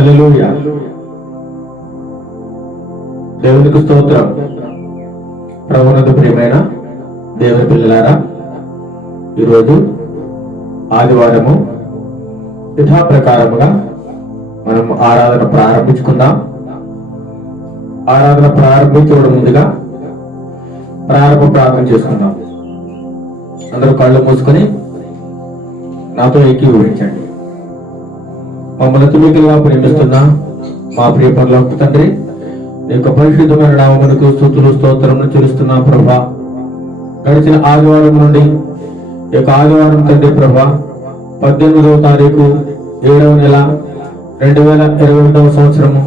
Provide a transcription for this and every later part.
హల్లెలూయా. దేవునికి స్తోత్రం. ప్రభువునందు ప్రియమైన దేవుని పిల్లలారా, ఈరోజు ఆదివారము యథా ప్రకారముగా మనం ఆరాధన ప్రారంభించుకుందాం. ఆరాధన ప్రారంభించడం ముందుగా ప్రారంభ ప్రార్థన చేసుకుందాం. అందరూ కళ్ళు మూసుకొని నాతో ఏకీభవించండి. మమ్మల్ని తుమికలుగా ప్రేమిస్తున్న మా ప్రియ పరలోక తండ్రి, నీ యొక్క పరిశుద్ధమైన నామమునకు స్తుతులు స్తోత్రములు చెల్లిస్తున్నా ప్రభా. గడిచిన ఆదివారం నుండి ఈ యొక్క ఆదివారం తండ్రి ప్రభా 18వ తారీఖు 7వ నెల 2021వ సంవత్సరము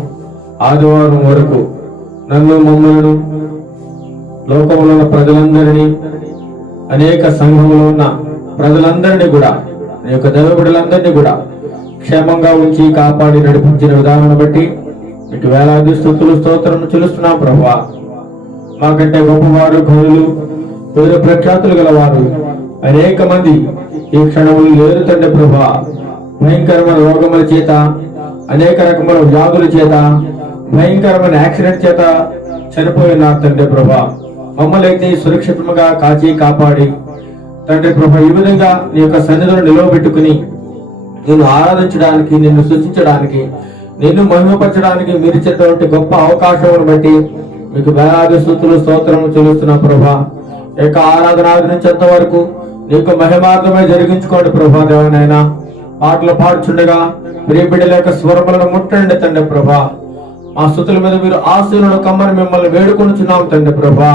ఆదివారం వరకు నన్ను మమ్మలను లోకంలో ఉన్న ప్రజలందరినీ, అనేక సంఘంలో ఉన్న ప్రజలందరినీ కూడా, నీ యొక్క దైవబిడ్డలందరినీ కూడా క్షేమంగా ఉంచి కాపాడి నడిపించిన విధానాన్ని బట్టి మీకు వేలాది స్తుతులు స్తోత్రము చెల్లిస్తున్నాం ప్రభువా. మాకంటే గొప్పవారు, ఘనులు, పేరు ప్రఖ్యాతులు గలవారు అనేక మంది ఈ క్షణములు లేరు తండ్రి ప్రభువా. భయంకరమైన రోగముల చేత, అనేక రకముల వ్యాధుల చేత, భయంకరమైన యాక్సిడెంట్ చేత చనిపోయినారు తండ్రి ప్రభువా. మమ్మల్ని అయితే సురక్షితంగా కాచి కాపాడి తండ్రి ప్రభువా, ఈ విధంగా నీ యొక్క సన్నిధిని నిలవబెట్టుకుని నిన్ను ఆరాధించడానికి, నిన్ను సూచించడానికి, నిన్ను మహిమపరచడానికి మీరు ఇచ్చేటువంటి గొప్ప అవకాశమును బట్టి మీకు వేలాది స్తుతులు స్తోత్రము చెల్లిస్తున్నా ప్రభా. ఈ యొక్క ఆరాధన ఆదరించేంత వరకు నీకు మహిమార్థమే జరిగించుకోండి ప్రభా. దేవనైనా పాటలు పాడుచుండగా ప్రియ బిడ్డల యొక్క స్వరములను ముట్టండి తండ్రి ప్రభా. మా స్తుతుల మీద మీరు ఆశీనులను కమ్మని మిమ్మల్ని వేడుకొనుచున్నాం తండ్రి ప్రభా.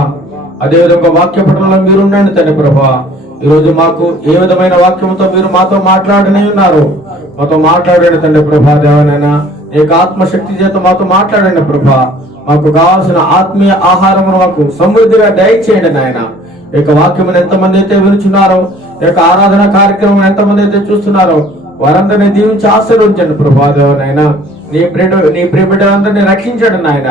అదేవిధంగా వాక్య పఠనంలో మీరు ఉండండి తండ్రి ప్రభా. ఈరోజు మాకు ఏ విధమైన వాక్యంతో మీరు మాతో మాట్లాడనే ఉన్నారు, మాతో మాట్లాడండి తండ్రి ప్రభా. దేవనైనా నీకు ఆత్మశక్తి చేత మాతో మాట్లాడండి ప్రభా. మాకు కావాల్సిన ఆత్మీయ ఆహారమును మాకు సమృద్ధిగా దయచేయండి నాయన. ఈ యొక్క వాక్యమును ఎంతమంది అయితే వినుచున్నారో, ఈ యొక్క ఆరాధన కార్యక్రమం ఎంతమంది అయితే చూస్తున్నారో వారందరినీ దీవించి ఆశీర్వదించండి ప్రభా. దేవనైనా నీ ప్రియ బిడ్డలందరినీ రక్షించండి నాయన.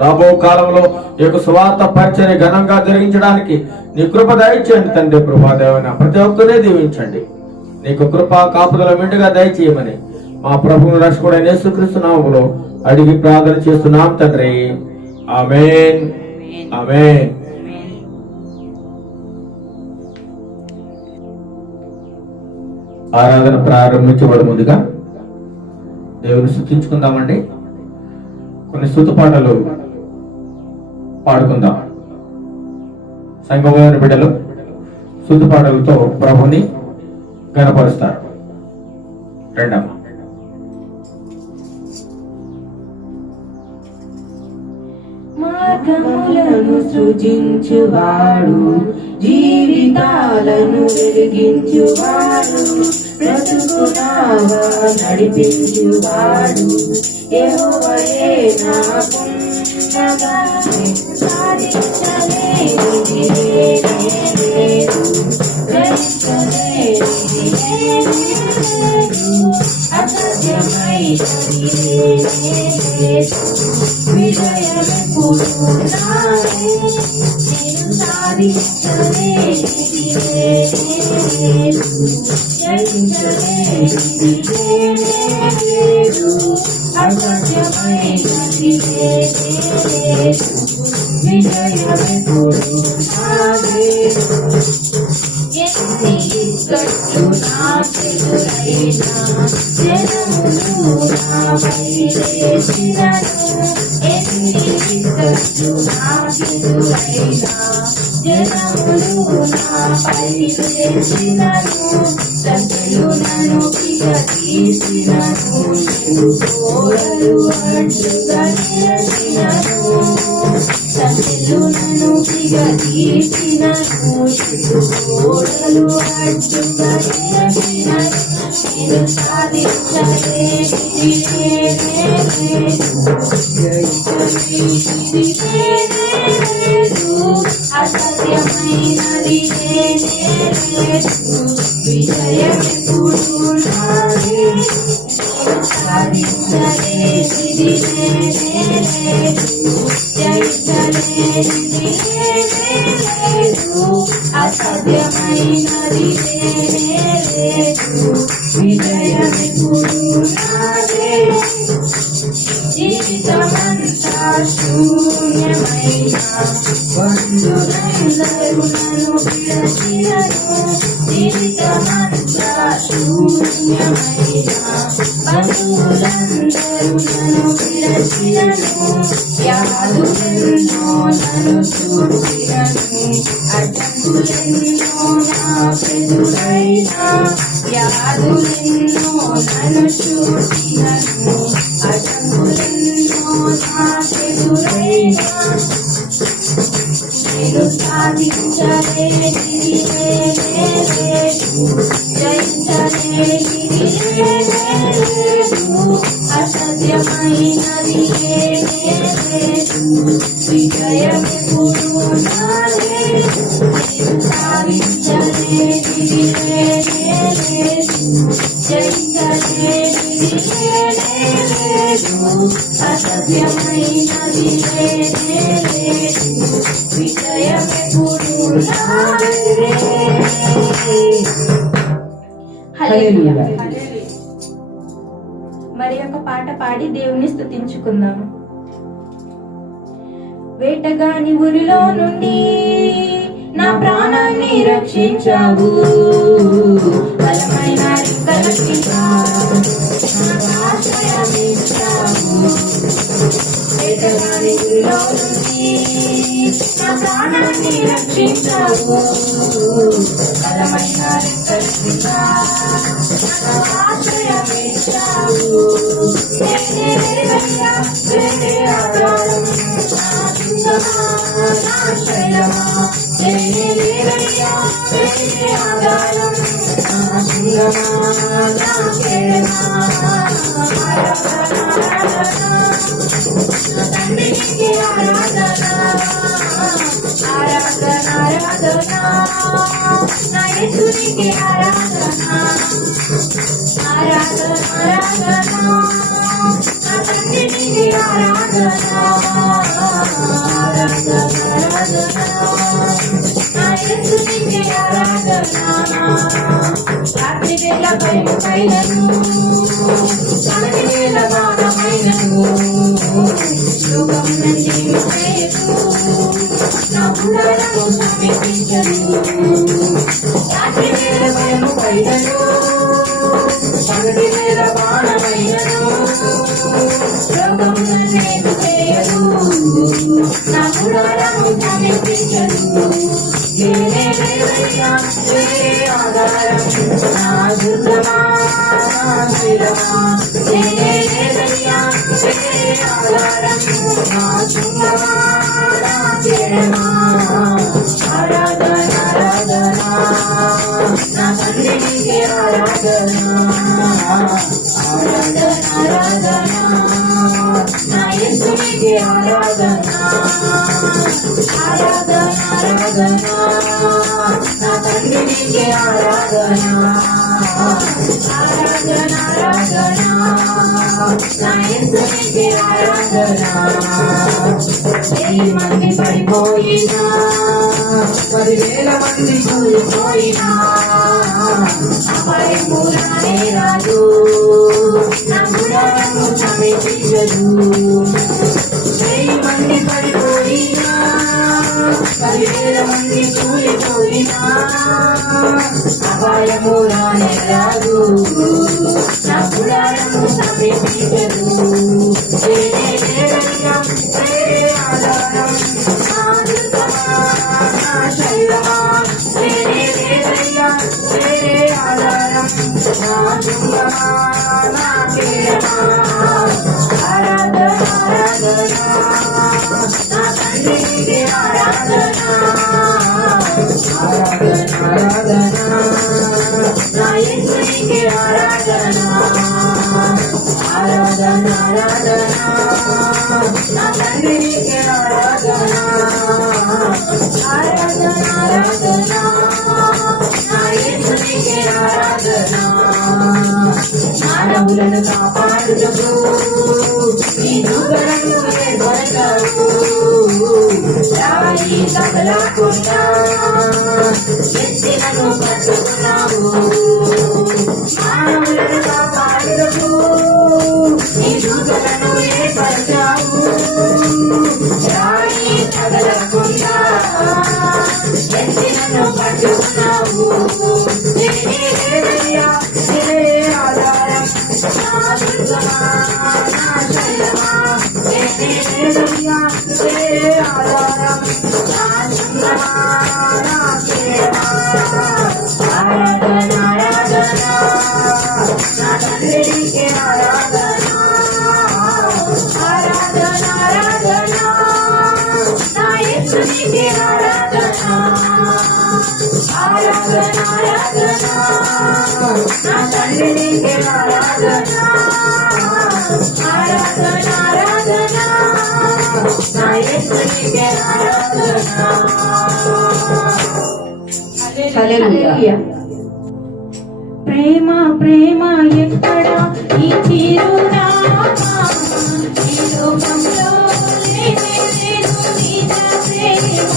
రాబో కాలంలో ఈ యొక్క సువార్త పరిచర్య ఘనంగా జరిగించడానికి నీ కృప దయచేయండి తండ్రి ప్రభా. దేవన ప్రతి ఒక్కరినే దీవించండి. నీకు కృప కాపుదల మెండుగా దయచేయమని మా ప్రభువును రక్షకుడైన యేసుక్రీస్తు నామములో అడిగి ప్రార్థన చేస్తున్నాం తండ్రి. ఆమేన్, ఆమేన్. ఆరాధన ప్రారంభించబడి ముందుగా దేవుని స్తుతించుకుందామండి. కొన్ని స్తుతి పాటలు పాడుకుందాం. సంఘమైన బిడ్డలు స్తుతి పాటలతో ప్రభుని గణపరుస్తారు. రెండమ్మ. మార్గములను సృజించువాడు, జీవితాలను వెలిగించువాడు, బ్రతుకునావా నడిపించువాడు యెహోవాయే నాకు I అసాధ్యమైనది ఏమీ లేదు. విజయమెప్పుడు నాదే. సాధించలేనిది ఏమీ లేదు. జయించలేనిది ఏమీ లేదు. అసాధ్యమైనది ఏమీ లేదు. విజయమెప్పుడు నాదే. జీవితమంతా శూన్యమైన బంధువులందరూ నన్ను విడచిరను. జీవితమంతా శూన్యమైన బంధువులందరూ నన్ను విడచిరను. వ్యాధులెన్నో నన్ను చూచిరను. అడ్డంకులెన్నో నాకెదురైనా. వ్యాధులెన్నో నన్ను చూచిరను. అడ్డంకులెన్నో నాకెదురైనా. నేను సాధించలేనిది ఏమీ లేదు. జయించలేనిది ఏమీ లేదు. అసాధ్యమైనది ఏమీ లేదు. విజయమెప్పుడు నాదే. నేను సాధించలేనిది ఏమీ లేదు. జయించలేనిది ఏమీ లేదు. అసాధ్యమైనది ఏమీ లేదు. విజయమెప్పుడు నాదే. హల్లెలూయా. మరి ఒక పాట పాడి దేవుని స్తుతించుకుందాము. వేటగాని ఊరిలో నుండి నా ప్రాణాన్ని రక్షించావు. బలమైన రెక్కల కింద నాకు ఆశ్రయమిచ్చావు. వేటగాని ఊరిలో నుండి నా ప్రాణాన్ని రక్షించావు. బలమైన రెక్కల కింద నాకు ఆశ్రయమిచ్చావు. నేనే దేవయ్యా, నేనే ఆధారం, నా దుర్గమా, నా శైలమా. నేనే దేవయ్యా, నేనే ఆధారం, నా దుర్గమా, నా శైలమా. నా తండ్రికి ఆరాధన, ఆరాధన, ఆరాధన. నా యేసునికి ఆరాధన, ఆరాధన, ఆరాధన. నా తండ్రికి ఆరాధన, ఆరాధన, ఆరాధన. నా యేసునికి ఆరాధన. రాత్రి వేళ భయమైనను, పగటి వేళ బాణమైనను. లోకం నుండి విడిచేయదు, నా గుడారము సమీపించదు. రాత్రి వేళ భయమైనను, పగటి వేళ బాణమైనను. లోకం నుండి విడిచేయదు, నా గుడారము సమీపించదు. నేనే దేవయ్యా, నేనే ఆధారం, నా దుర్గమా, నా శైలమా. నేనే దేవయ్యా, నేనే ఆధారం, నా దుర్గమా, నా శైలమా. ఆరాధన, ఆరాధన. నా తండ్రికి ఆరాధన, ఆరాధన, ఆరాధన. నా యేసునికి ఆరాధన, ఆరాధన, ఆరాధన. నా తండ్రికి ఆరాధన, ఆరాధన, ఆరాధన. నా యేసునికి ఆరాధన. 10,000 మంది పడిపోయినా, 10,000 మంది కూలిపోయినా, అపాయము రానే రాదు, నా గుడారము సమీపించదు. 10,000 మంది పడిపోయినా, 10,000 మంది కూలిపోయినా, అపాయము రానే రాదు, నా గుడారము సమీపించదు. నేనే దేవయ్యా, నేనే ఆధారం, నా దుర్గమా, నా శైలమా. నేనే దేవయ్యా, నేనే ఆధారం, నా దుర్గమా, నా శైలమా. ఆరాధన, ఆరాధన. నా తండ్రికి ఆరాధన, ఆరాధన, ఆరాధన. నా యేసునికి ఆరాధన, ఆరాధన, ఆరాధన. నా తండ్రికి ఆరాధన, ఆరాధన, ఆరాధన మానవులను కాపాడుటకు ఈ దూతలను ఏర్పరచావు రాయి తగలకుండా ఎత్తినను పట్టుకున్నావు మానవులను కాపాడుటకు ఈ దూతలను ఏర్పరచావు రాయి తగలకుండా ఎత్తినను పట్టుకున్నావు ఆధారం నా దుర్గమా నా శైలమా ఆధారం నా దుర్గమా నా శైలమా ఆరాధన ఆరాధన నా తండ్రికి ఆరాధన ఆరాధన ఆరాధన నా యేసునికి ఆరాధన ఆరాధన ఆరాధన నా తండ్రికి ఆరాధన ఆరాధన ఆరాధన నా యేసునికి ఆరాధన హల్లెలూయా ప్రేమ ప్రేమ ఎక్కడ ఈ చిరునామా ఈ లోకంలో లేనే లేదు నిజ ప్రేమ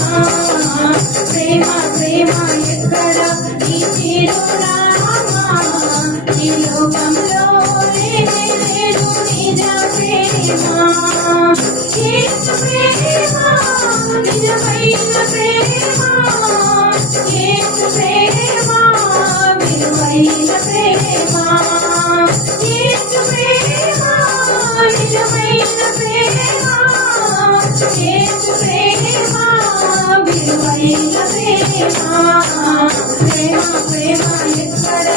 ప్రేమ ప్రేమ ఎక్కడ ఈ చిరునామా ఈ లోకంలో లేనే లేదు నిజ ప్రేమ యేసు ప్రేమ నిజమైన ప్రేమ యేసు ప్రేమ విలువైన ప్రేమ యేసు ప్రేమ నిజమైన ప్రేమ యేసు ప్రేమ విలువైన ప్రేమ ప్రేమ ప్రేమ ఎక్కడ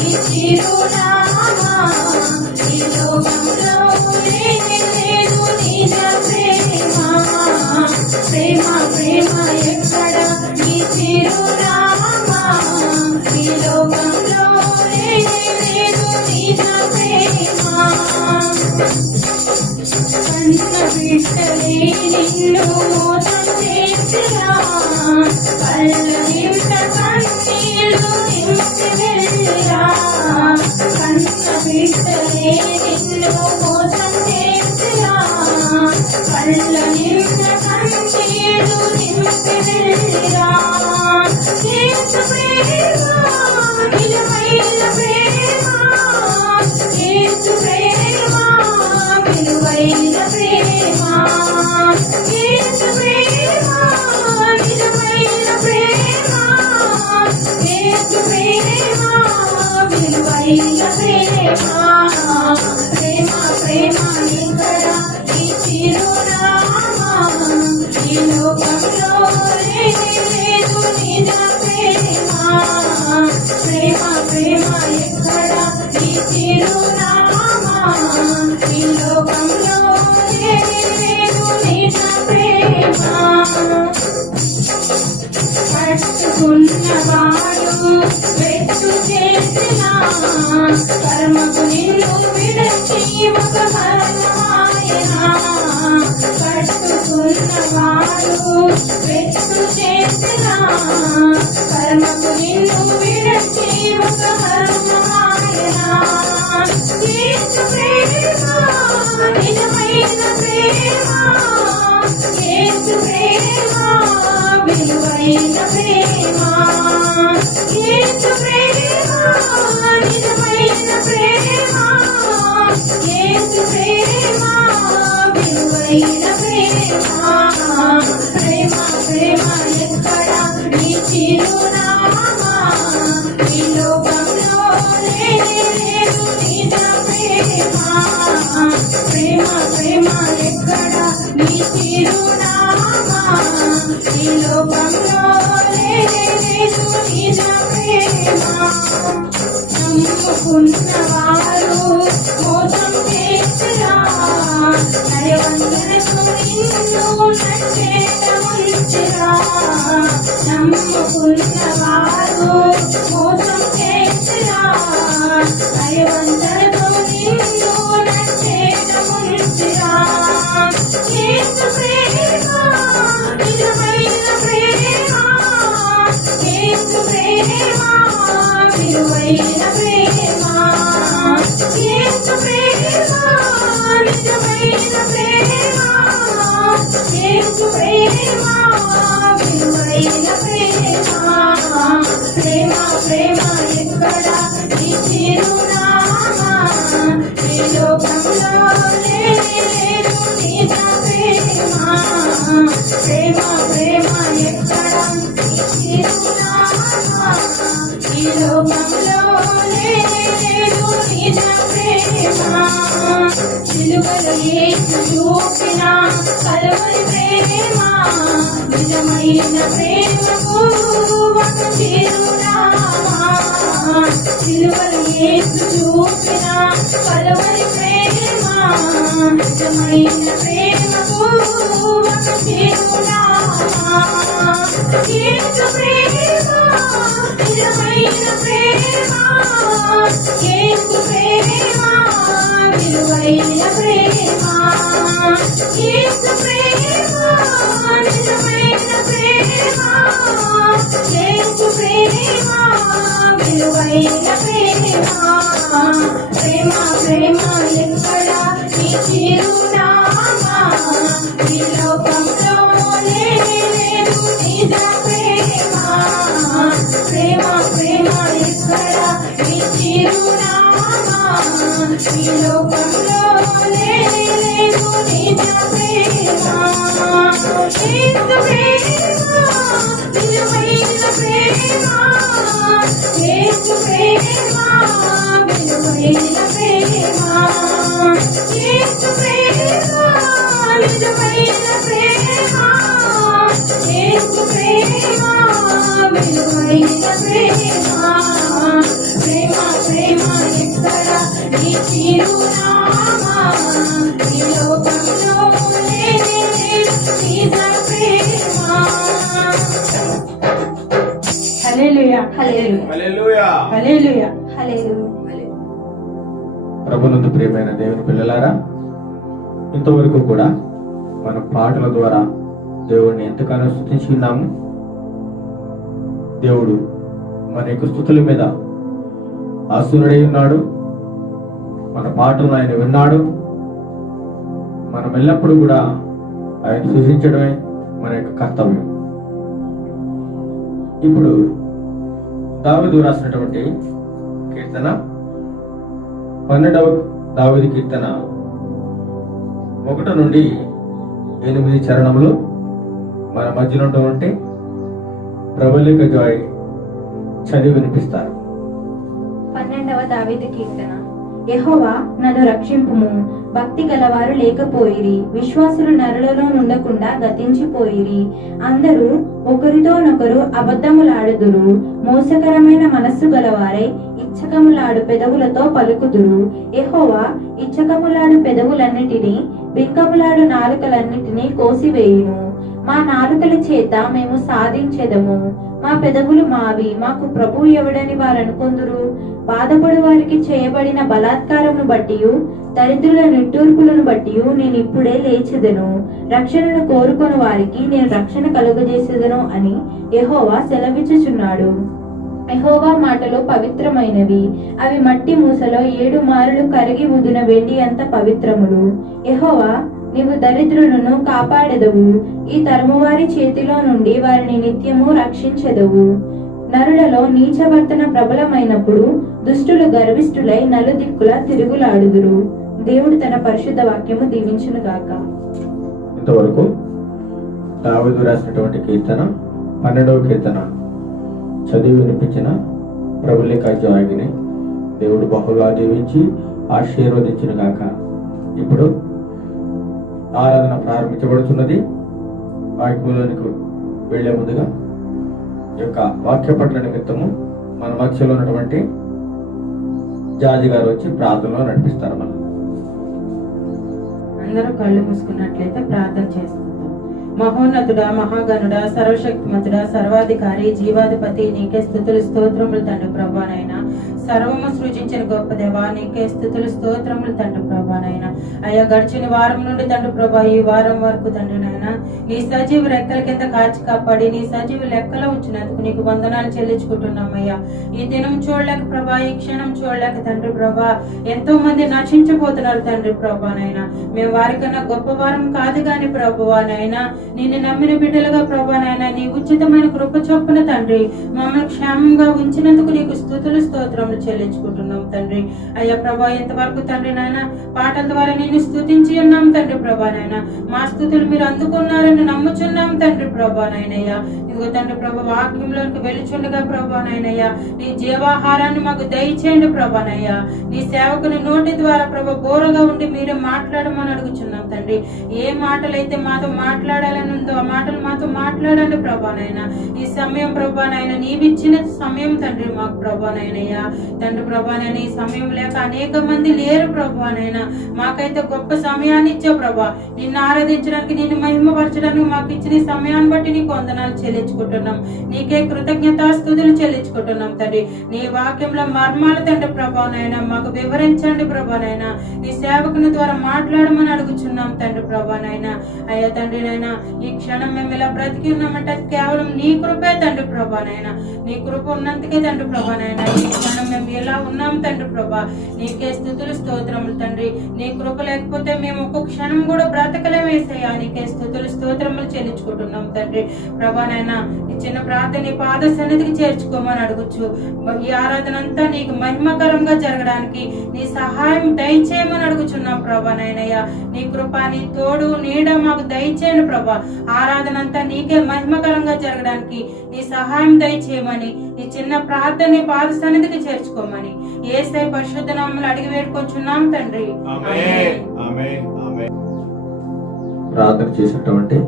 ఈ చిరునామా ఈ లోకంలో లేనే లేదు నిజ ప్రేమ ప్రేమ ప్రేమ ఎక్కడ ఈ చిరునామా ఈ లోకంలో లేనే లేదు నిజ ప్రేమ కన్న బిడ్డలే నిన్ను మోసం చేసిరా కళ్ళ నింట కన్నీళ్ళు నింపి వెళ్ళిరా కన్న బిడ్డలే నిన్ను మోసం చేసిరా కళ్ళ నింట కన్నీళ్ళు నింపి వెళ్ళిరా యేసు ప్రేమ నిజమైన ప్రేమ యేసు ప్రేమ విలువైన ప్రేమ యేసు ప్రేమ నిజమైన ప్రేమ యేసు ప్రేమ విలువైన ప్రేమ ప్రేమ ప్రేమ ఇక్కడ ఈ చిరునామా ఈ లోకంలో లేనే లేదు నిజ ప్రేమ ప్రేమ ప్రేమ ఎక్కడ ఈ చిరునామా ఈ లోకంలో లేనే లేదు నిజ ప్రేమ పట్టుకున్నవాడు వెట్టు చేసిన కర్మకు నిన్ను విడచి ఒక కర్మాయన పట్టుకున్నవాడు వెట్టు చేసిన కర్మకు నిన్ను విడచి ఒక కర్మాయన యేసు ప్రేమ నిజమైన ప్రేమ యేసు ప్రేమ విలువైన ప్రేమ యేసు ప్రేమ నిజమైన ప్రేమ యేసు ప్రేమ విలువైన ప్రేమ ప్రేమ ప్రేమ ఎక్కడ నీ చిరునామా ఈ లోకంలో లేనే లేదు నిజ ప్రేమ ప్రేమ ప్రేమ ఎక్కడ నీ చిరునామా ఈ లోకంలో లేనే లేదు నిజ ప్రేమ నమ్ముకున్నవారు మోసం చేసిరా నయవంతనకు నిన్ను నచ్చేటముంచిరా నమ్ముకున్నవారు మోసం చేసిరా నయవంతనకు నిన్ను నచ్చేటముంచిరా యేసు ప్రేమ నిజమైన ప్రేమ యేసు ప్రేమ విలువైన విలువైన ప్రేమ ప్రేమ ఎక్కడ నీ చిరునామా ఈ లోకంలో లేనే లేదు నిజ ప్రేమ ప్రేమ ఎక్కడ నీ చిరునామా ఈ లోకంలో లేనే లేదు నిజ ప్రేమ సిలువలో యేసు చూపిన కలువరి ప్రేమ నిజమైన ప్రేమకు ఒక చిరునామా సిలువలో యేసు చూపిన కలువరి ప్రేమ నిజమైన ప్రేమకు ఒక చిరునామా యేసు ప్రేమ నిజమైన ప్రేమ యేసు ప్రేమ విలువైన ప్రేమ యేసు ప్రేమ నిజమైన ప్రేమ యేసు ప్రేమ విలువైన ప్రేమ ప్రేమ ఎక్కడ నీ చిరునామా ఈ లోకంలో లేనే లేదు నిజ ప్రేమ ప్రేమ ఎక్కడ నీ చిరునామా ఈ లోకంలో లేనే లేదు నిజ ప్రేమ యేసు ప్రేమ నిజమైన ప్రేమ యేసు ప్రేమ విలువైన ప్రేమ యేసు ప్రేమ నిజమైన ప్రేమ యేసు ప్రేమ విలువైన ప్రేమ ఎక్కడ నీ చిరునామా ఈ లోకంలో లేనే లేదు నిజ ప్రేమ హల్లెలూయా హల్లెలూయా హల్లెలూయా హల్లెలూయా ప్రభునందు ప్రియమైన దేవుని పిల్లలారా, ఇంతవరకు కూడా మన పాటల ద్వారా దేవుడిని ఎంతగానో స్తుతించి ఉన్నాము. దేవుడు మన యొక్క స్తుతుల మీద ఆసీనుడై ఉన్నాడు. మన పాటలను ఆయన విన్నాడు. మనం ఎల్లప్పుడూ కూడా ఆయన సూచించడమే మన యొక్క కర్తవ్యం. ఇప్పుడు దావీదు రాసినటువంటి కీర్తన 12వ దావీదు కీర్తన 1 నుండి 8 చరణములు మన మధ్యలో ఉంటే ప్రబలిక జాయ్ చదివి వినిపిస్తారు. 12వ దావీదు కీర్తన. యెహోవా నన్ను రక్షింపుము, భక్తి గలవారు లేకపోయిరి, విశ్వాసులు నరులలో నుండకుండా గతించిపోయిరి. అందరూ ఒకరితోనొకరు అబద్ధములాడుదురు, మోసకరమైన మనస్సు గలవారై ఇచ్చకములాడు పెదవులతో పలుకుదురు. యెహోవా ఇచ్చకములాడు పెదవులన్నిటినీ, బింకములాడు నాలుకలన్నిటినీ కోసివేయును. మా నాలుకల చేత మేము సాధించెదము, మా పెదవులు మావి, మాకు ప్రభువు ఎవడని వారనుకొందురు. బాధపడు వారికి చేయబడిన బలాత్కారమును బట్టియు దరిద్రుల నిట్టూర్పులను బట్టియు నేను ఇప్పుడే లేచెదను. రక్షణను కోరుకొని వారికి నేను రక్షణ కలుగజేసేదను అని యెహోవా సెలవిచ్చుచున్నాడు. యెహోవా మాటలు పవిత్రమైనవి, అవి మట్టి మూసలో 7 మారులు కరిగి ఉదిన వెండి అంత పవిత్రములు. యెహోవా నీవు దరిద్రులను కాపాడెదవు, ఈ తరమువారి చేతిలో నుండి వారిని నిత్యము రక్షించెదవు. నరులలో నీచవర్తన ప్రబలమైనప్పుడు దుష్టులు గర్విష్ఠులై నలుదిక్కులా తిరుగులాడుదురు. దేవుడు తన పరిశుద్ధ వాక్యము దీవించును గాక. ఇంతవరకు దావీదు రాసినటువంటి కీర్తన 12వ కీర్తన చదివి వినిపించిన ప్రబలిక జాయిని దేవుడు బహుగా దీవించి ఆశీర్వదించును గాక. ఇప్పుడు ఆరాధన ప్రారంభించబడుతున్నది. వాక్యంలోనికి వెళ్లే ముందుగా ఈ యొక్క వాక్య పట్ల నిమిత్తము మన మధ్యలో ఉన్నటువంటి జాజి గారు వచ్చి ప్రార్థనలో నడిపిస్తారు. మనం అందరూ కళ్ళు మూసుకున్నట్లయితే ప్రార్థన చేసుకుందాం. మహోన్నతుడా, మహాగణుడా, సర్వశక్తిమంతుడా, సర్వాధికారి, జీవాధిపతి నీకే స్తుతులు స్తోత్రములు తండ్రి. ప్రభువనైనా సర్వము సృజించిన గొప్ప దేవా, నీకే స్తుతులు స్తోత్రములు తండ్రి ప్రభా నాయన. అయ్యా గడిచిన వారం నుండి తండ్రి ప్రభా ఈ వారం వరకు తండ్రి నాయన నీ సజీవ రెక్కల కింద కాచి కాపాడి నీ సజీవ లెక్కలో ఉంచినందుకు నీకు వందనాలు చెల్లించుకుంటున్నామయ్యా. ఈ దినం చూడలేక ప్రభా, ఈ క్షణం చూడలేక తండ్రి ప్రభా ఎంతో మంది నశించిపోతున్నారు తండ్రి ప్రభా నాయన. మేము వారికన్నా గొప్ప వారం కాదు గాని ప్రభువా నాయన, నిన్ను నమ్మిన బిడ్డలుగా ప్రభా నాయన నీ ఉచితమైన కృప చొప్పున తండ్రి మమ్మల్ని క్షేమంగా ఉంచినందుకు నీకు స్తుతులు స్తోత్రములు చెల్లించుకుంటున్నాం తండ్రి. అయ్యా ప్రభా ఇంతవరకు తండ్రి నాయన పాటల ద్వారా నేను స్తుతించి ఉన్నాం తండ్రి ప్రభా నాయన. మా స్తుతులు మీరు అందుకున్నారని నమ్ముచున్నాం తండ్రి ప్రభా నాయనయ్యా. ఇదిగో తండ్రి ప్రభా వాక్యంలోకి వెలుచుండగా ప్రభా నాయనయ్యా నీ జీవాహారాన్ని మాకు దయచేయండి ప్రభానయ్యా. నీ సేవకుని నోటి ద్వారా ప్రభా బోరగా ఉండి మీరే మాట్లాడమని అడుగుచున్నాం తండ్రి. ఏ మాటలైతే మాతో మాట్లాడాలని ఉందో ఆ మాటలు మాతో మాట్లాడండి ప్రభానైనా. ఈ సమయం ప్రభానైనా నీవిచ్చిన సమయం తండ్రి మాకు ప్రభానైనయ్యా. తండ్రి ప్రభానైనా ఈ సమయం లేక అనేక మంది లేరు ప్రభానైనా. మాకైతే గొప్ప సమయాన్ని ఇచ్చావు ప్రభా. నిన్ను ఆరాధించడానికి నిన్ను మహిమపరచడానికి మాకు ఇచ్చిన ఈ సమయాన్ని బట్టి నీకు వందనాలు చెల్లించుకుంటున్నాం. నీకే కృతజ్ఞతాస్తుతులు చెల్లించుకుంటున్నాం తండ్రి. నీ వాక్యంలో మర్మాలు తండ్రి ప్రభానైనా మాకు వివరించండి ప్రభానైనా. నీ సేవకుని ద్వారా మాట్లాడమని అడుగుచున్నాం తండ్రి ప్రభానైనా. అయ్యా తండ్రి నైనా ఈ క్షణం మేము ఇలా బ్రతికి ఉన్నామంటే కేవలం నీ కృపే తండ్రి ప్రభానైనా. నీ కృప ఉన్నందుకే తండ్రి ప్రభానైనా ఈ క్షణం మేము ఎలా ఉన్నాం తండ్రి ప్రభా. నీకే స్తుతులు స్తోత్రములు తండ్రి. నీ కృప లేకపోతే మేము ఒక్కొక్క క్షణం కూడా బ్రతకలేమేసయ్యా. నీకే స్తుతులు స్తోత్రములు చెల్లించుకుంటున్నాం తండ్రి ప్రభానైనా. ఈ చిన్న ప్రార్థన నీ పాద సన్నిధికి చేర్చుకోమని అడుగుచ్చు. ఈ ఆరాధన అంతా నీకు మహిమకరంగా జరగడానికి నీ సహాయం దయచేయమని అడుగుచున్నాం ప్రభానైనయ్యా. నీ కృప నీ తోడు నీడ మాకు దయచేయండి ప్రభా. ఆరాధన అంతా నీకే మహిమకరంగా జరగడానికి నీ సహాయం దయచేయమని ఈ చిన్న ప్రార్థన నీ పాద సన్నిధికి చేర్చుకోమని యేసయ్య పరిశుద్ధ నామములో అడిగి వేడుకొంచున్నాం తండ్రి. ప్రార్థన చేసినటువంటి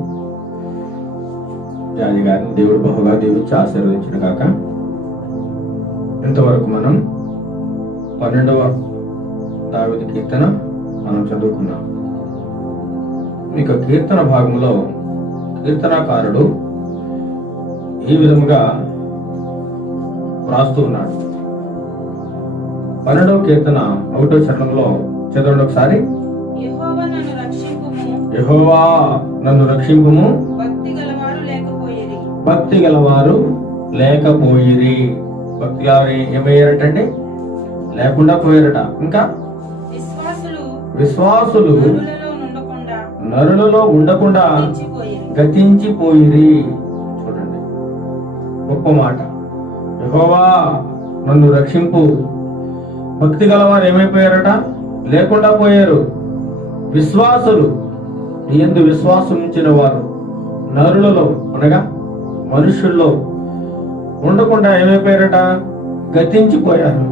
జాలి గారిని దేవుడు బహుగా దీవించి ఆశీర్వదించిన కాక. ఇంతవరకు మనం 12వ దావీదు కీర్తన మనం చదువుకున్నాం. మీకు కీర్తన భాగంలో కీర్తనాకారుడు ఈ విధముగా వ్రాస్తూ ఉన్నాడు. 12వ కీర్తన 1వ చరణంలో చదవండి ఒకసారి. యెహోవా నన్ను రక్షింపుము, యెహోవా నన్ను రక్షింపుము, భక్తి గలవారు లేకపోయిరి. భక్తి గలవారు లేకపోయిరి. భక్తి గలవారు ఏమయ్యారటండి? లేకుండా పోయారట. ఇంకా విశ్వాసులు నరులలో ఉండకుండా గతించిపోయిరి. చూడండి గొప్ప మాట. యెహోవా నన్ను రక్షింపు. భక్తి గలవారు ఏమైపోయారట? లేకుండా పోయారు. విశ్వాసులు యందు విశ్వాసం ఉంచిన వారు నరులలో అనగా మనుషుల్లో ఉండకుండా ఏమైపోయారట? గతించిపోయారు.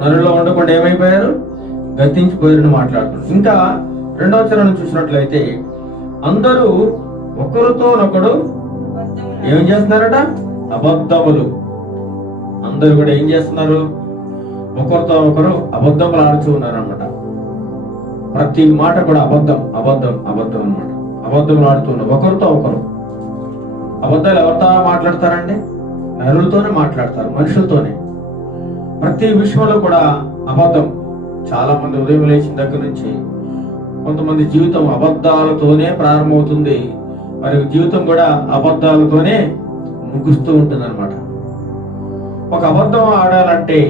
నరులో ఉండకుండా ఏమైపోయారు? గతించిపోయారని మాట్లాడుతున్నారు. ఇంకా 2వ చరణం చూసినట్లయితే అందరూ ఒకరితోనొకడు ఏం చేస్తున్నారట? అబద్ధములు. అందరూ కూడా ఏం చేస్తున్నారు? ఒకరితో ఒకరు అబద్ధములు ఆడుతూ ఉన్నారు అన్నమాట. ప్రతి మాట కూడా అబద్ధం అబద్ధం అబద్ధం అన్నమాట. అబద్ధములు ఆడుతూ ఉన్నారు ఒకరితో ఒకరు. అబద్ధాలు ఎవరితో మాట్లాడతారండి? నరులతోనే మాట్లాడతారు, మనుషులతోనే. ప్రతి విషయంలో కూడా అబద్ధం. చాలా మంది ఉదయం లేచిన దగ్గర నుంచి కొంతమంది జీవితం అబద్ధాలతోనే ప్రారంభమవుతుంది, మరి జీవితం కూడా అబద్ధాలతోనే ముగుస్తూ ఉంటుంది అనమాట. ఒక అబద్ధం ఆడాలంటే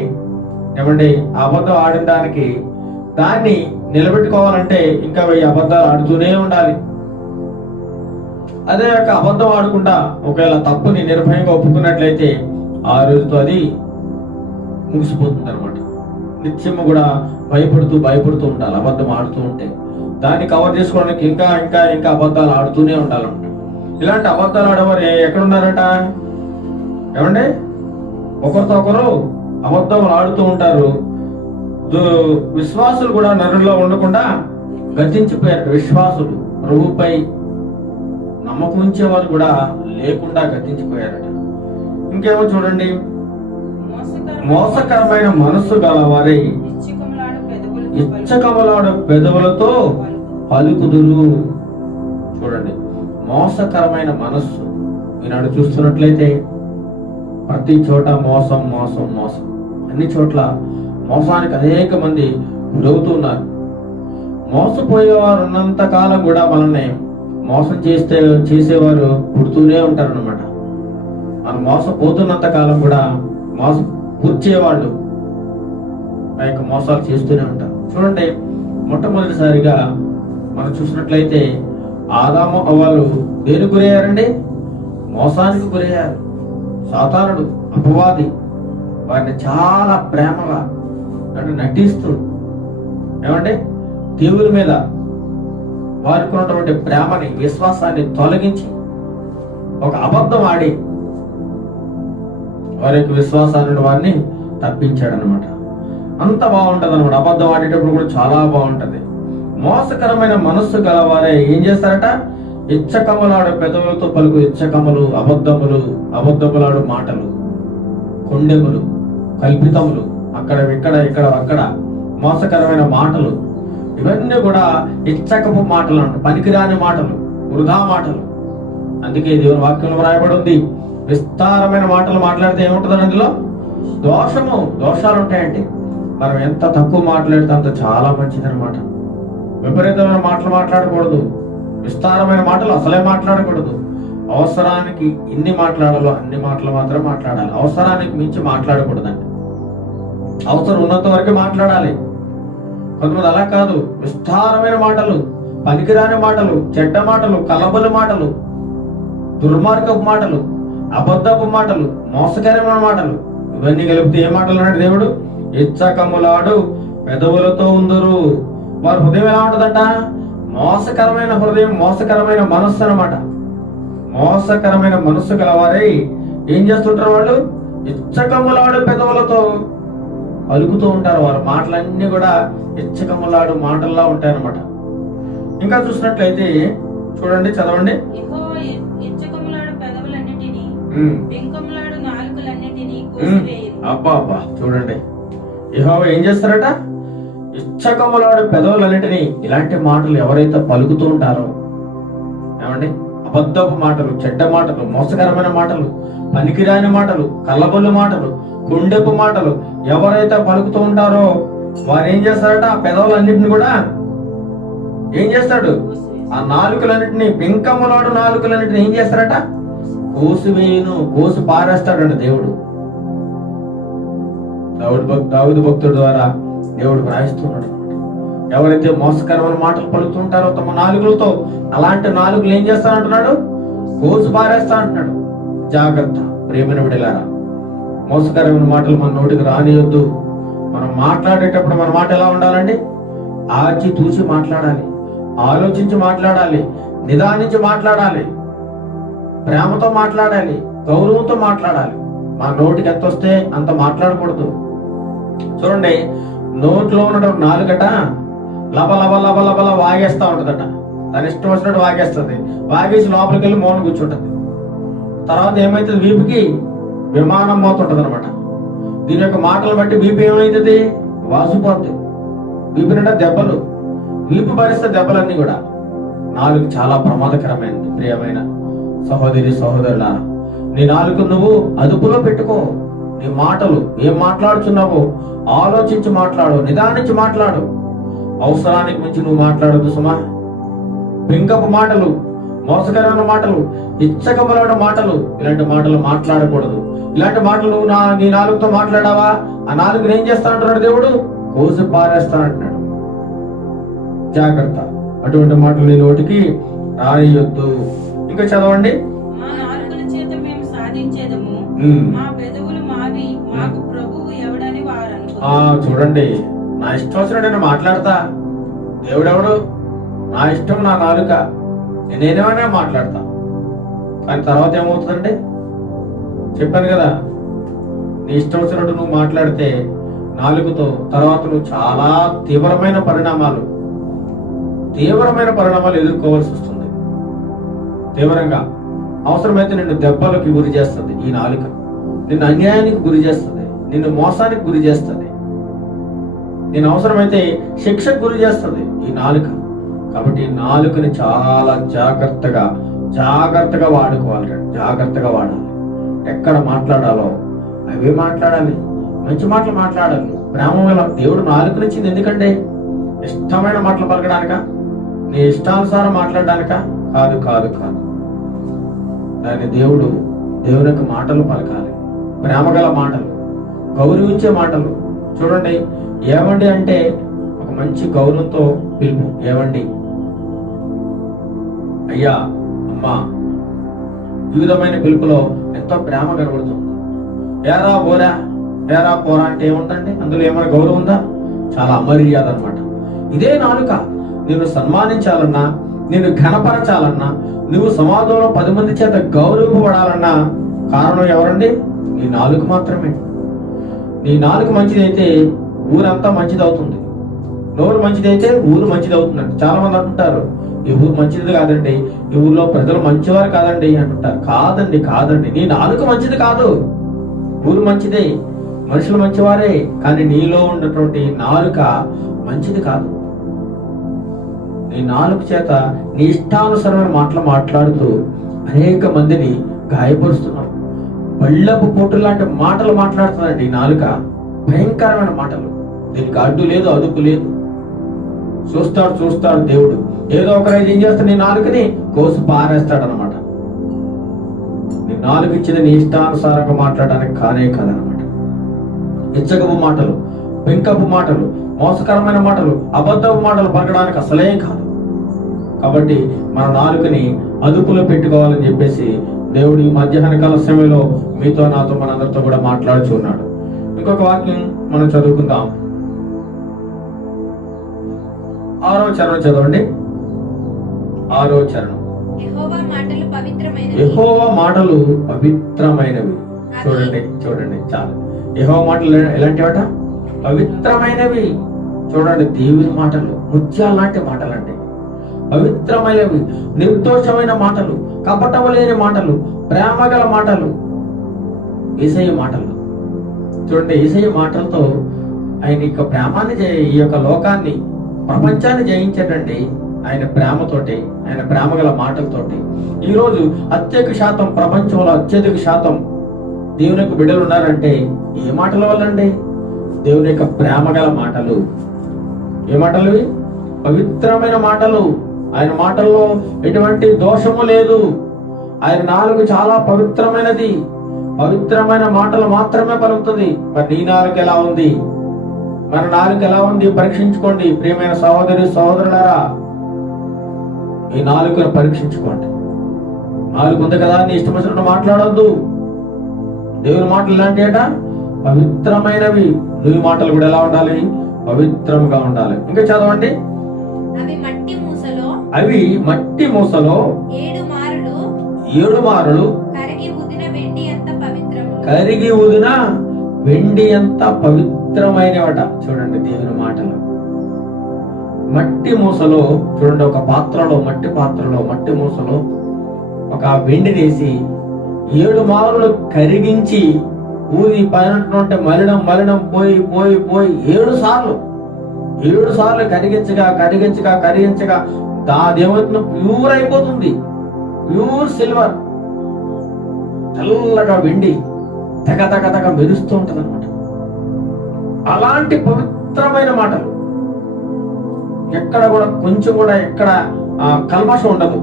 ఏమండి, ఆ అబద్ధం ఆడడానికి దాన్ని నిలబెట్టుకోవాలంటే ఇంకా 1000 అబద్ధాలు ఆడుతూనే ఉండాలి. అదే ఒక అబద్ధం ఆడకుండా ఒకవేళ తప్పుని నిర్భయంగా ఒప్పుకున్నట్లయితే ఆ రోజుతో అది ముగిసిపోతుంది అనమాట. నిత్యము కూడా భయపడుతూ ఉండాలి. అబద్ధం ఆడుతూ ఉంటే దాన్ని కవర్ చేసుకోవడానికి ఇంకా ఇంకా ఇంకా అబద్ధాలు ఆడుతూనే ఉండాలన్నమాట. ఇలాంటి అబద్ధాలు ఆడేవారు ఎక్కడున్నారట? ఏమండి, ఒకరితో ఒకరు అబద్ధములు ఆడుతూ ఉంటారు. విశ్వాసులు కూడా నరుల్లో ఉండకుండా గతించిపోయారు. విశ్వాసులు ప్రభుపై నమ్మకం ఉంచే వాళ్ళు కూడా లేకుండా గతించిపోయారట. ఇంకేమో చూడండి, మోసకరమైన మనస్సు గలవారై ఇచ్చకములాడు పెదవులతో పలుకుదురు. చూడండి, మోసకరమైన మనస్సు ఈనాడు చూస్తున్నట్లయితే ప్రతి చోట మోసం మోసం మోసం, అన్ని చోట్ల మోసానికి అనేక మంది గురవుతున్నారు. మోసపోయేవారు ఉన్నంత కాలం కూడా మనల్ని మోసం చేసేవారు పుడుతూనే ఉంటారన్నమాట. మనం మోసపోతున్నంత కాలం కూడా కూర్చేవాళ్ళు ఆ యొక్క మోసాలు చేస్తూనే ఉంటారు. చూడండి, మొట్టమొదటిసారిగా మనం చూసినట్లయితే ఆదాము అవ్వలు దేనికి గురయ్యారండి? మోసానికి గురయ్యారు. సాతానుడు, అపవాది వారిని చాలా ప్రేమగా అంటే నటిస్తూ ఏమంటే దేవుని మీద వారికి ఉన్నటువంటి ప్రేమని, విశ్వాసాన్ని తొలగించి ఒక అబద్ధం ఆడి వారి యొక్క విశ్వాసాన్ని వారిని తప్పించాడు అనమాట. అంత బాగుంటది అనమాట. అబద్ధం ఆడేటప్పుడు కూడా చాలా బాగుంటది. మోసకరమైన మనస్సు గలవారే ఏం చేస్తారట? ఇచ్చకములాడు పెదవులతో పలుకు ఇచ్చకములు, అబద్ధములాడు మాటలు, కొండెములు, కల్పితములు, అక్కడ ఇక్కడ మోసకరమైన మాటలు, ఇవన్నీ కూడా ఇచ్చకపు మాటలు అంట, పనికిరాని మాటలు, వృధా మాటలు. అందుకే దేవుని వాక్యంలో రాయబడి ఉంది, విస్తారమైన మాటలు మాట్లాడితే ఏముంటుంది అందులో? దోషాలు ఉంటాయండి. మనం ఎంత తక్కువ మాట్లాడితే అంత చాలా మంచిది అనమాట. విపరీతమైన మాటలు మాట్లాడకూడదు, విస్తారమైన మాటలు అసలే మాట్లాడకూడదు. అవసరానికి ఎన్ని మాట్లాడాలో అన్ని మాటలు మాత్రం మాట్లాడాలి. అవసరానికి మించి మాట్లాడకూడదండి. అవసరం ఉన్నంత వరకు మాట్లాడాలి. కొంతమంది అలా కాదు, విస్తారమైన మాటలు, పనికిరాని మాటలు, చెడ్డ మాటలు, కలబలు మాటలు, దుర్మార్గపు మాటలు, అబద్ధపు మాటలు, మోసకరమైన మాటలు, ఇవన్నీ కలిపితే ఏ మాటలు అన్నాడు దేవుడు? ఇచ్చకములాడు పెదవులతో ఉందరు. వారి హృదయం ఎలా ఉంటదంట? మోసకరమైన హృదయం, మోసకరమైన మనస్సు అన్నమాట. మోసకరమైన మనస్సు గలవారై ఏం చేస్తుంటారు? వాళ్ళు ఇచ్చకములాడు పెదవులతో పలుకుతూ ఉంటారు. వారి మాటలన్నీ కూడా ఇచ్చకములాడు మాటల్లా ఉంటాయన్నమాట. ఇంకా చూసినట్లయితే చూడండి, చదవండి. యెహోవా ఇచ్చకములాడు పెదవులన్నిటినీ, బింకములాడు నాలుకలన్నిటినీ కోసివేయును. అబ్బా చూడండి, యెహోవా ఏం చేస్తారట? ఇచ్చకములాడు పెదవులన్నిటినీ. ఇలాంటి మాటలు ఎవరైతే పలుకుతూ ఉంటారో, ఏమండి, అబద్ధపు మాటలు, చెడ్డ మాటలు, మోసకరమైన మాటలు, పనికిరాని మాటలు, కల్లబొల్లు మాటలు, గుండెపు మాటలు ఎవరైతే పలుకుతూ ఉంటారో వారు ఏం చేస్తారట? ఆ పెదవులన్నింటిని కూడా ఏం చేస్తాడు? ఆ నాలుకలన్నింటినీ, బింకములాడు నాలుకలన్నింటినీ ఏం చేస్తారట? కోసివేయును, కోసి పారేస్తాడంట దేవుడు. దావీదు భక్తుడి ద్వారా దేవుడు వ్రాయిస్తున్నాడు. ఎవరైతే మోసకరమైన మాటలు పలుకుతుంటారో తమ నాలుగులతో, అలాంటి నాలుగులు ఏం చేస్తానంటున్నాడు? కోసి పారేస్తా అంటున్నాడు. జాగ్రత్త ప్రియమైన బిడ్డలారా, మోసకరమైన మాటలు మన నోటికి రానియొద్దు. మనం మాట్లాడేటప్పుడు మన మాట ఎలా ఉండాలండి? ఆచి తూచి మాట్లాడాలి, ఆలోచించి మాట్లాడాలి, నిదానించి మాట్లాడాలి, ప్రేమతో మాట్లాడాలి, గౌరవంతో మాట్లాడాలి. మన నోటికి ఎంత వస్తే అంత మాట్లాడకూడదు. చూడండి, నోట్లో ఉన్నటువంటి నాలుగట లబ లబ లబ లబల వాగేస్తా ఉంటదట. దాని ఇష్టం వచ్చినట్టు వాగేస్తుంది. వాగేసి లోపలికి వెళ్ళి మౌనం కూర్చుంటది. తర్వాత ఏమైతుంది? వీపుకి విమానం మోతుంటది అనమాట. దీని యొక్క మాటలు బట్టి వీపు ఏమైతుంది? వాసిపోద్ది. వీపు నిండా దెబ్బలు, వీపు భరిస్తే దెబ్బలన్నీ కూడా. నాలుగు చాలా ప్రమాదకరమైనది. ప్రియమైన సహోదరి సహోదరుల, నీ నాలుగు నువ్వు అదుపులో పెట్టుకో. నీ మాటలు ఏం మాట్లాడుచున్నావో ఆలోచించి మాట్లాడు, నిదానించి మాట్లాడు. అవసరానికి మించి నువ్వు మాట్లాడదు సుమా. బింకపు మాటలు, మోసకరమైన మాటలు, ఇచ్చకములాడ మాటలు, ఇలాంటి మాటలు మాట్లాడకూడదు. ఇలాంటి మాటలు నువ్వు నీ నాలుగుతో మాట్లాడావా? ఆ నాలుగుని ఏం చేస్తా అంటున్నాడు దేవుడు? కోసి పారేస్తా అంటున్నాడు. జాగ్రత్త, అటువంటి మాటలు నీ నోటికి రానియొద్దు. ఇంకా చదవండి. మా నాలుకల చేత మేము సాధించేదము, మా పెదవులు మావి, మాకు ప్రభువు ఎవడని వారు అనుకుంటారు. చూడండి, నా ఇష్టం వచ్చినట్టు నేను మాట్లాడతా. దేవుడెవడు? నా ఇష్టం, నా నాలుక, నేనేమైనా మాట్లాడతా. కానీ తర్వాత ఏమవుతుందంటే, చెప్పాను కదా, నీ ఇష్టం వచ్చినట్టు నువ్వు మాట్లాడితే నాలుగుతో తర్వాత నువ్వు చాలా తీవ్రమైన పరిణామాలు ఎదుర్కోవాల్సి వస్తుంది. తీవ్రంగా అవసరమైతే నిన్ను దెబ్బలకి గురి చేస్తుంది ఈ నాలుక, నిన్ను అన్యాయానికి గురి చేస్తుంది, నిన్ను మోసానికి గురి చేస్తుంది, నేను అవసరమైతే శిక్షకు గురి చేస్తుంది ఈ నాలుక. కాబట్టి ఈ నాలుకని చాలా జాగ్రత్తగా వాడుకోవాలి. జాగ్రత్తగా వాడాలి. ఎక్కడ మాట్లాడాలో అవే మాట్లాడాలి. మంచి మాటలు మాట్లాడాలి. ప్రేమ వల్ల దేవుడు నాలుకనిచ్చింది ఎందుకంటే ఇష్టమైన మాటలు పలకడానిక, నీ ఇష్టానుసారం మాట్లాడడానిక? కాదు కాదు కాదు. దాని దేవుని యొక్క మాటలు పలకాలి, ప్రేమ గల మాటలు, గౌరవించే మాటలు. చూడండి, ఏమండి అంటే ఒక మంచి గౌరవంతో పిలుపు. ఏమండి, అయ్యా, అమ్మా, ఈ విధమైన పిలుపులో ఎంతో ప్రేమ కనబడుతుంది. ఏరా పోరా, ఏరా పోరా అంటే ఏముందండి? అందులో ఏమైనా గౌరవం ఉందా? చాలా అమర్యాద అనమాట. ఇదే నాలుక నిన్ను సన్మానించాలన్నా, నిన్ను ఘనపరచాలన్నా, నువ్వు సమాజంలో 10 మంది చేత గౌరవింపబడాలన్నా కారణం ఎవరండి? నీ నాలుక మాత్రమే. నీ నాలుక మంచిదైతే ఊరంతా మంచిది అవుతుంది. నోరు మంచిదైతే ఊరు మంచిది అవుతుందండి. చాలా మంది అంటుంటారు, ఈ ఊరు మంచిది కాదండి, ఈ ఊర్లో ప్రజలు మంచివారు కాదండి అంటుంటారు. కాదండి కాదండి, నీ నాలుక మంచిది కాదు. ఊరు మంచిదే, మనుషులు మంచివారే, కానీ నీలో ఉన్నటువంటి నాలుక మంచిది కాదు. నీ నాలుక చేత నీ ఇష్టానుసరమైన మాటలు మాట్లాడుతూ అనేక మందిని గాయపరుస్తున్నావు. బళ్ళపు పోటు లాంటి మాటలు మాట్లాడుతుందండి ఈ నాలుక. భయంకరమైన మాటలు. దీనికి అడ్డు లేదు, అదుపు లేదు. చూస్తాడు దేవుడు. ఏదో ఒకరైతే ఏం చేస్తాడు? నీ నాలుకని కోసి పారేస్తాడు అనమాట. నీ నాలుక ఇచ్చింది నీ ఇష్టానుసారంగా మాట్లాడడానికి కానే కాదనమాట. ఇచ్చకపు మాటలు, పెంకపు మాటలు, మోసకరమైన మాటలు, అబద్ధపు మాటలు పలకడానికి అసలే కాదు. కాబట్టి మన నాలుకని అదుపులో పెట్టుకోవాలని చెప్పేసి దేవుడు ఈ మధ్యాహ్న కాల సమయంలో మీతో, నాతో, మనందరితో కూడా మాట్లాడుచున్నాడు. ఇంకొక వాక్యం మనం చదువుకుందాం. 6వ చరణం చదవండి. 6వ చరణం. యెహోవా మాటలు పవిత్రమైనవి. యెహోవా మాటలు పవిత్రమైనవి. చూడండి చాలు. యెహోవా మాటలు ఎలాంటివట? పవిత్రమైనవి. చూడండి, దేవుని మాటలు ముత్యాలు లాంటి మాటలు అంటే పవిత్రమైనవి, నిర్దోషమైన మాటలు, కపటము లేని మాటలు, ప్రేమ గల మాటలు. యేసయ్య మాటలు చూడండి. యేసయ్య మాటలతో ఆయన యొక్క ప్రేమాన్ని, ఈ యొక్క లోకాన్ని, ప్రపంచాన్ని జయించేటండి ఆయన ప్రేమతోటి, ఆయన ప్రేమ గల మాటలతోటి. ఈరోజు అత్యధిక శాతం, ప్రపంచంలో అత్యధిక శాతం దేవుని యొక్క బిడ్డలు ఉన్నారంటే ఏ మాటల వల్ల అండి? దేవుని యొక్క ప్రేమ గల మాటలు. ఏ మాటలు? పవిత్రమైన మాటలు. ఆయన మాటల్లో ఎటువంటి దోషము లేదు. ఆయన నాలుగు చాలా పవిత్రమైనది. పవిత్రమైన మాటలు మాత్రమే పలుకుతుంది. మరి నీ నాలుగు ఎలా ఉంది? మన నాలుగు ఎలా ఉంది? పరీక్షించుకోండి ప్రియమైన సహోదరి సహోదరులారా. ఈ నాలుగును పరీక్షించుకోండి. నాలుగు ఉంది కదా, నీ ఇష్టం వచ్చినట్టు మాట్లాడొద్దు. దేవుని మాటలు ఇలాంటిట పవిత్రమైనవి. నువ్వు మాటలు కూడా ఎలా ఉండాలి? పవిత్రంగా ఉండాలి. ఇంకా చదవండి. అవి మట్టి మూసలో 7 మారులు కరిగి ఊదిన వెండి ఎంత పవిత్రమైనవట. చూడండి దేవుని మాటలు. మట్టి మూసలో చూడండి, ఒక పాత్రలో, మట్టి పాత్రలో, మట్టి మూసలో ఒక వెండినేసి 7 మారులు కరిగించి ఊది పైన మలినం పోయి 7 సార్లు కరిగించగా దాదేమవుతున్న ప్యూర్ అయిపోతుంది. ప్యూర్ సిల్వర్, చల్లగా వెండి తగ మెరుస్తూ ఉంటది అనమాట. అలాంటి పవిత్రమైన మాటలు. ఎక్కడ కూడా కొంచెం కూడా ఎక్కడ కల్మషం ఉండదు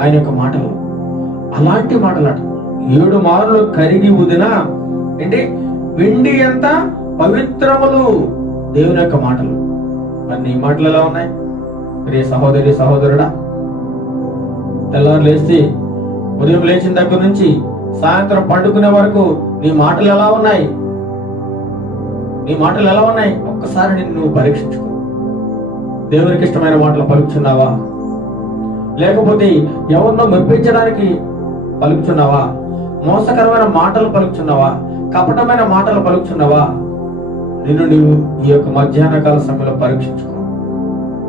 ఆయన యొక్క మాటలు. అలాంటి మాటలట. 7 మారులు కరిగి ఊదిన ఏంటి వెండి ఎంత పవిత్రములు దేవుని యొక్క మాటలు. మరి నీ మాటలు ఎలా ఉన్నాయి? ప్రియ సహోదరి సహోదరుడా, తెల్లవారు లేచి ఉదయం లేచిన దగ్గర నుంచి సాయంత్రం పండుకునే వరకు నీ మాటలు ఎలా ఉన్నాయి? నీ మాటలు ఎలా ఉన్నాయి? ఒక్కసారి నిన్ను పరీక్షించుకో. దేవునికి ఇష్టమైన మాటలు పలుకుచున్నావా? లేకపోతే ఎవరినో మెప్పించడానికి పలుకుచున్నావా? మోసకరమైన మాటలు పలుకుచున్నావా? కపటమైన మాటలు పలుకుచున్నావా? నిన్ను నీవు ఈ యొక్క మధ్యాహ్న కాల సమయంలో పరీక్షించుకో.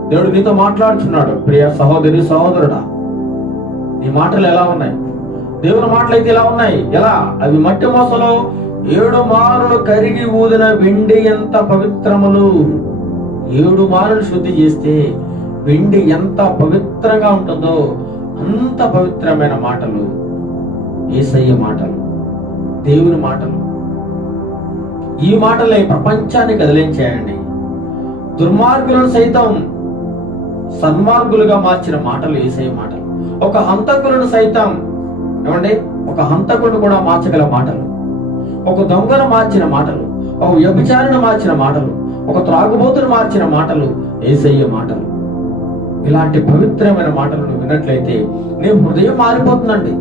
దేవుడు నీతో మాట్లాడుచున్నాడు. ప్రియ సహోదరి సహోదరుడా, నీ మాటలు ఎలా ఉన్నాయి? దేవుని మాటలు అయితే ఎలా ఉన్నాయి? ఎలా? అవి మట్టి మోసలో 7 మారులు కరిగి ఊదిన వెండి ఎంత పవిత్రములు. 7 మారులు శుద్ధి చేస్తే వెండి ఎంత పవిత్రంగా ఉంటుందో అంత పవిత్రమైన మాటలు యేసయ్య మాటలు. దేవుని మాటలు. ఈ మాటలే ప్రపంచాన్ని కదిలించాయండి. దుర్మార్గులను సైతం సన్మార్గులుగా మార్చిన మాటలు యేసయ్య మాటలు. ఒక హంతకులను సైతం ఏమండి, ఒక హంతకులను కూడా మార్చగల మాటలు, ఒక దొంగను మార్చిన మాటలు, ఒక వ్యభిచారిని మార్చిన మాటలు, ఒక త్రాగుబోతును మార్చిన మాటలు యేసయ్య మాటలు. ఇలాంటి పవిత్రమైన మాటలు నువ్వు విన్నట్లయితే నీ హృదయం మారిపోతుందండి.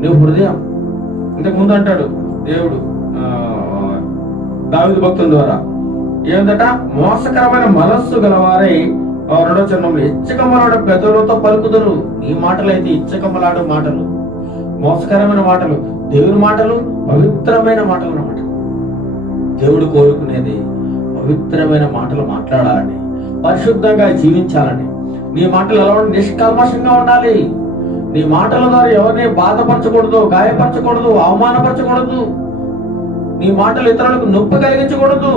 నీ హృదయం ఇంతకు ముందు అంటాడు దేవుడు దావీదు భక్తుల ద్వారా ఏందట, మోసకరమైన మనస్సు గలవారై 2వ చరణంలో ఇచ్చకమ్మలాడు పెదవులతో పలుకుదురు. నీ మాటలైతే ఇచ్చకమ్మలాడు మాటలు, మోసకరమైన మాటలు. దేవుని మాటలు పవిత్రమైన మాటలు అన్నమాట. దేవుడు కోరుకునేది పవిత్రమైన మాటలు మాట్లాడాలని, పరిశుద్ధంగా జీవించాలని. నీ మాటలు ఎలా ఉండాలి? నిష్కల్మషంగా ఉండాలి. నీ మాటల ద్వారా ఎవరిని బాధపరచకూడదు, గాయపరచకూడదు, అవమానపరచకూడదు. నీ మాటలు ఇతరులకు నొప్పి కలిగించకూడదు,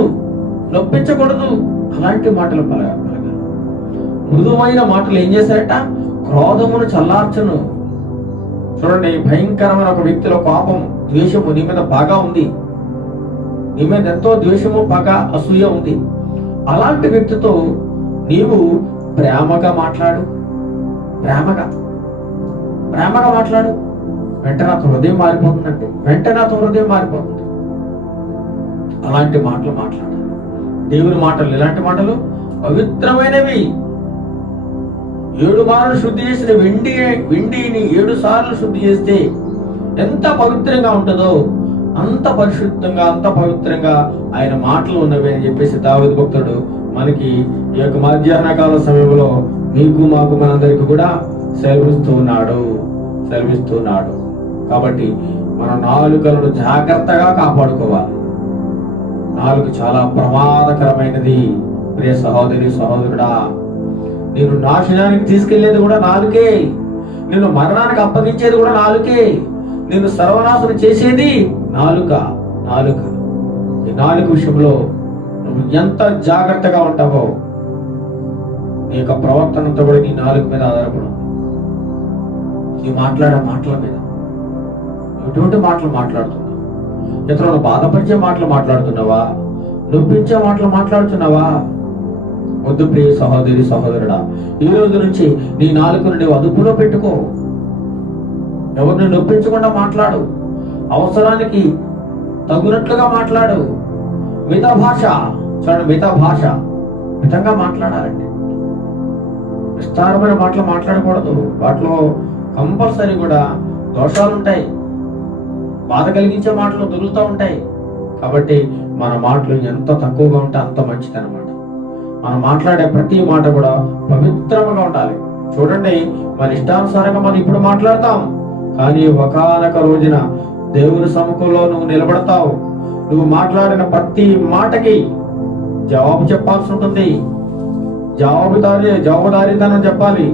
నొప్పించకూడదు. అలాంటి మాటలు పలగాలి. మృదువైన మాటలు ఏం చేశారట? క్రోధమును చల్లార్చను. చూడండి, భయంకరమైన ఒక వ్యక్తిలో కోపము, ద్వేషము నీ మీద బాగా ఉంది. నీ మీద ఎంతో ద్వేషము, పగ, అసూయ ఉంది. అలాంటి వ్యక్తితో నీవు ప్రేమగా మాట్లాడు. ప్రేమగా మాట్లాడు. వెంటనే అతను హృదయం మారిపోతుందండి. అలాంటి మాటలు మాట్లాడాలి. దేవుని మాటలు, ఇలాంటి మాటలు పవిత్రమైనవి. 7 మార్లు శుద్ధి చేసిన వెండిని 7 సార్లు శుద్ధి చేస్తే ఎంత పవిత్రంగా ఉంటుందో అంత పరిశుద్ధంగా, అంత పవిత్రంగా ఆయన మాటలు ఉన్నవి అని చెప్పేసి దావీదు భక్తుడు మనకి ఈ యొక్క మధ్యాహ్న కాల సమయంలో మీకు మాకు మనందరికి కూడా సెలవిస్తూ ఉన్నాడు. కాబట్టి మన నాలుకలను జాగ్రత్తగా కాపాడుకోవాలి. నాలుక చాలా ప్రమాదకరమైనది. ప్రియ సహోదరి సహోదరుడా, నేను నాశనానికి తీసుకెళ్లేది కూడా నాలుకే, నేను మరణానికి అప్పగించేది కూడా నాలుకే, నేను సర్వనాశనం చేసేది నాలుక. ఈ నాలుక విషయంలో నువ్వు ఎంత జాగ్రత్తగా ఉంటావో నీ యొక్క ప్రవర్తన అంతా కూడా నీ నాలుక మీద ఆధారపడి ఉంది. నీ మాట్లాడే మాటల మీద. ఎటువంటి మాటలు మాట్లాడుతున్నావు? ఇతరులను బాధపరిచే మాటలు మాట్లాడుతున్నావా? నొప్పించే మాటలు మాట్లాడుతున్నావా? వద్దు ప్రియ సహోదరి సహోదరుడా, ఈ రోజు నుంచి నీ నాలుకను నీవు అదుపులో పెట్టుకో. ఎవరిని నొప్పించకుండా మాట్లాడు. అవసరానికి తగినట్లుగా మాట్లాడు. మిత భాష చూడండి, మితంగా మాట్లాడాలండి. విస్తారమైన మాటలు మాట్లాడకూడదు. వాటిలో కంపల్సరీ కూడా దోషాలు ఉంటాయి, బాధ కలిగించే మాటలు దొరుకుతూ ఉంటాయి. కాబట్టి మన మాటలు ఎంత తక్కువగా ఉంటే అంత మంచిది అనమాట. మనం మాట్లాడే ప్రతి మాట కూడా పవిత్రంగా ఉండాలి. చూడండి, మన ఇష్టానుసారంగా మనం ఇప్పుడు మాట్లాడతాం, కానీ ఒకానొక రోజున దేవుని సముఖంలో నువ్వు నిలబడతావు. నువ్వు మాట్లాడిన ప్రతి మాటకి జవాబు చెప్పాల్సి ఉంటుంది. జవాబుదారీతనం చెప్పాలి.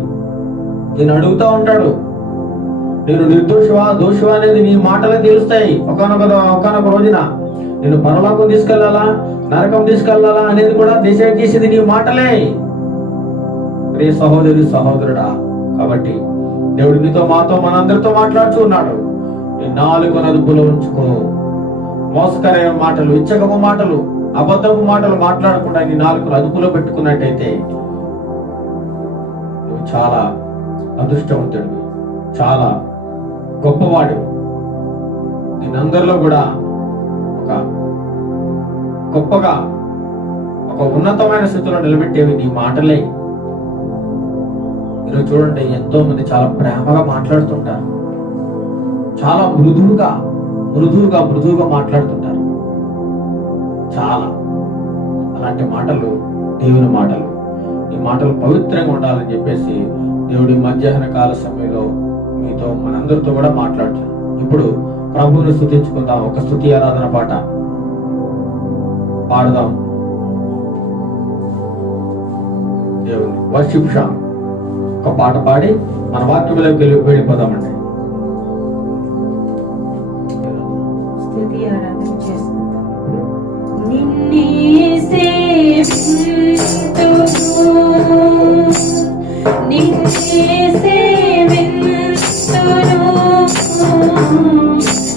నేను అడుగుతా ఉంటాడు, నేను నిర్దోషివా దోషివా అనేది నీ మాటలే తెలుస్తాయి. ఒకనొక రోజున నేను పరలోకం తీసుకెళ్లాలా, నరకం తీసుకెళ్లాలా అనేది కూడా డిసైడ్ చేసేది నీ మాటలే. ప్రియ సహోదరి సహోదరుడా, కాబట్టి దేవుడు నీతో మాతో మనందరితో మాట్లాడుతూ ఉన్నాడు. నీ నాలుగు అదుపులో ఉంచుకో. మోసకరమైన మాటలు, ఇచ్చకపు మాటలు, అబద్ధపు మాటలు మాట్లాడకుండా నీ నాలుగు అదుపులో పెట్టుకున్నట్టయితే నువ్వు చాలా అదృష్టవంతుడివి, చాలా గొప్పవాడు. నేనందరిలో కూడా ఒక గొప్పగా, ఒక ఉన్నతమైన స్థితిలో నిలబెట్టేవి నీ మాటలే. ఈరోజు చూడండి, ఎంతో మంది చాలా ప్రేమగా మాట్లాడుతుంటారు, చాలా మృదువుగా మాట్లాడుతుంటారు. చాలా అలాంటి మాటలు దేవుని మాటలు. ఈ మాటలు పవిత్రంగా ఉండాలని చెప్పేసి దేవుడి మధ్యాహ్న కాల సమయంలో మీతో మనందరితో కూడా మాట్లాడుతున్నాను. ఇప్పుడు ప్రభువుని స్తుతించుకుందాం. ఒక స్తుతి ఆరాధన పాట పాడదాం. దేవుని వర్షిప్ సాంగ్ ఒక పాట పాడి మన వాక్యంలోకి వెళ్ళిపోదామండి. స్తుతి ఆరాధన చేసుకుందాం. నిన్నే సేవింతును, నిన్నే సేవింతును,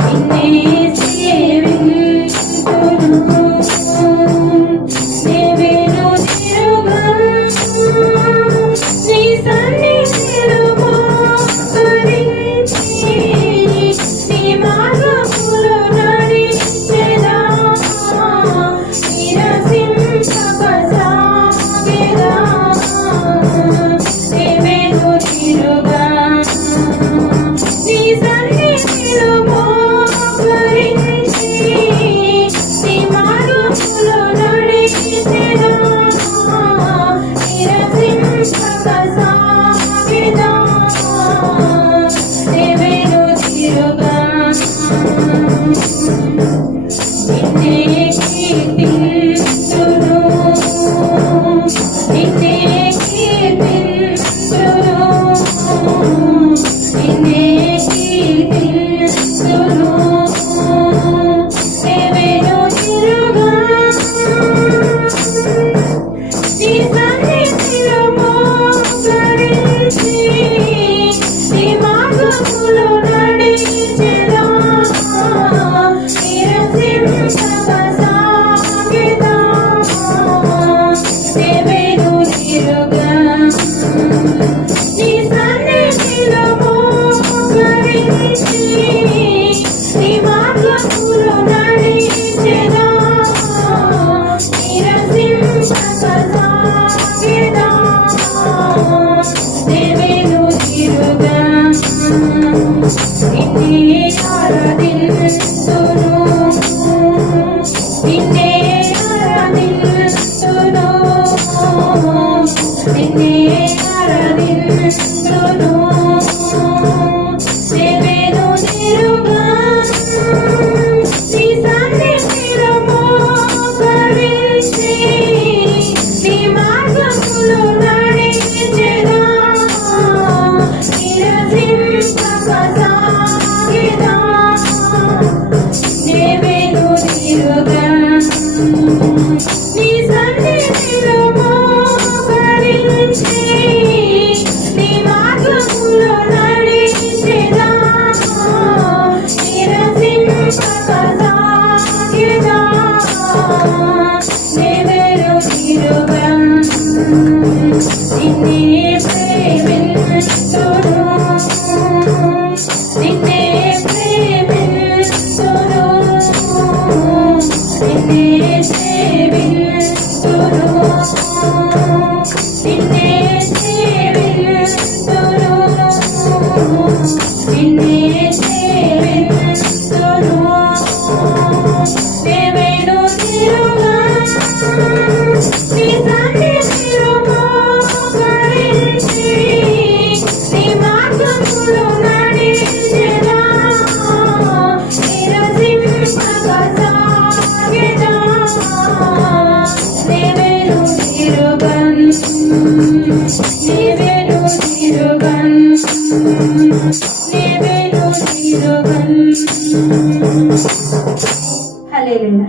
నిన్నే సేవింతును,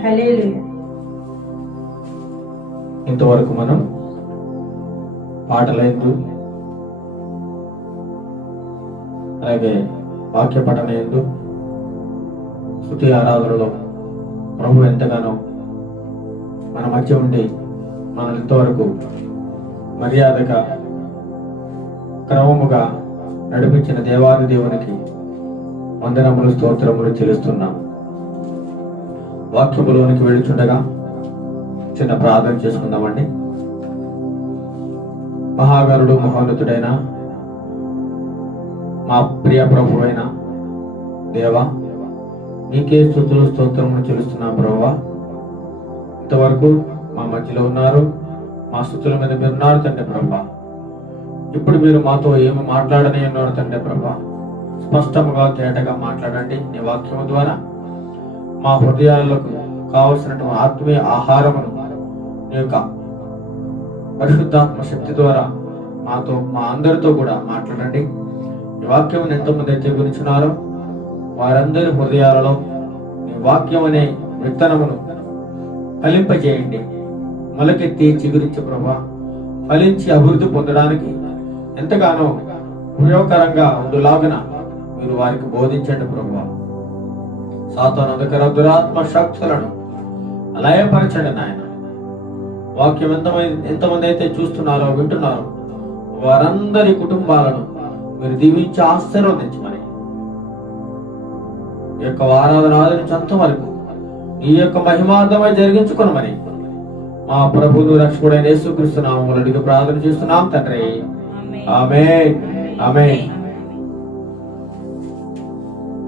హల్లెలూయా. ఇంతవరకు మనం పాటలందు అలాగే వాక్య పఠన యందు స్తుతి ఆరాధనలో ప్రభు ఎంతగానో మన మధ్య ఉండి మనల్ని ఇంతవరకు మర్యాదగా క్రమముగా నడిపించిన దేవాది దేవునికి వందనములు స్తోత్రములు చెల్లిస్తున్నాం. వాక్యములోనికి వెళ్ళుచుండగా చిన్న ప్రార్థన చేసుకుందామండి. మహాగరుడు మహోన్నతుడైన మా ప్రియ ప్రభు అయిన దేవా, నీకే స్తుతులు స్తోత్రములు చెల్లిస్తున్నాం ప్రభువా. ఇంతవరకు మా మధ్యలో ఉన్నారు, మా స్తుతుల మీద మీరు ఉన్నారు తండ్రి ప్రభా. ఇప్పుడు మీరు మాతో ఏమి మాట్లాడని ఉన్నారు తండ్రి ప్రభా. స్పష్టముగా తేటగా మాట్లాడండి. నీ వాక్యము ద్వారా మా హృదయాలకు కావలసినటువంటి ఆత్మీయ ఆహారమును నీ యొక్క పరిశుద్ధాత్మ శక్తి ద్వారా మాతో మా అందరితో కూడా మాట్లాడండి. ఈ వాక్యం ఎంతమంది అయితే వినుచున్నారో వారందరి హృదయాలలో నీ వాక్యం అనే విత్తనమును ఫలింపజేయండి. మొలకెత్తి చిగురించి ప్రభా ఫలించి అభివృద్ధి పొందడానికి ఎంతగానో ఉపయోగకరంగా ఉండులాగున మీరు వారికి బోధించండి ప్రభువా. సాతాను అంధకార దురాత్మ శక్తులను లయపరచండి నాయన. వాక్యం ఎంతమంది అయితే చూస్తున్నారో వింటున్నారో వారందరి కుటుంబాలను మీరు దీవించి ఆశీర్వదించమని ఈ యొక్క ఆరాధన ఆదరించేంత వరకు ఈ యొక్క మహిమార్థమై జరిగించుకున్నామని మా ప్రభువు రక్షకుడైన యేసుక్రీస్తు నామములో అడిగి ప్రార్థన చేస్తున్నాం తండ్రి. ఆమేన్. ఆమేన్.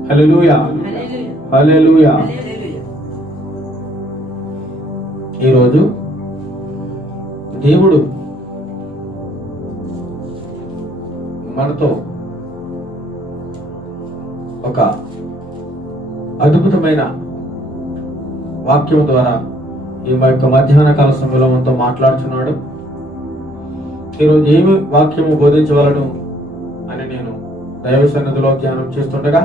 హల్లెలూయా. హల్లెలూయా. ఈరోజు దేవుడు మనతో ఒక అద్భుతమైన వాక్యం ద్వారా ఈ యొక్క మధ్యాహ్న కాల సమయంలో మనతో మాట్లాడుతున్నాడు. ఈరోజు ఏమి వాక్యము బోధించవలను అని నేను దైవ సన్నిధిలో ధ్యానం చేస్తుండగా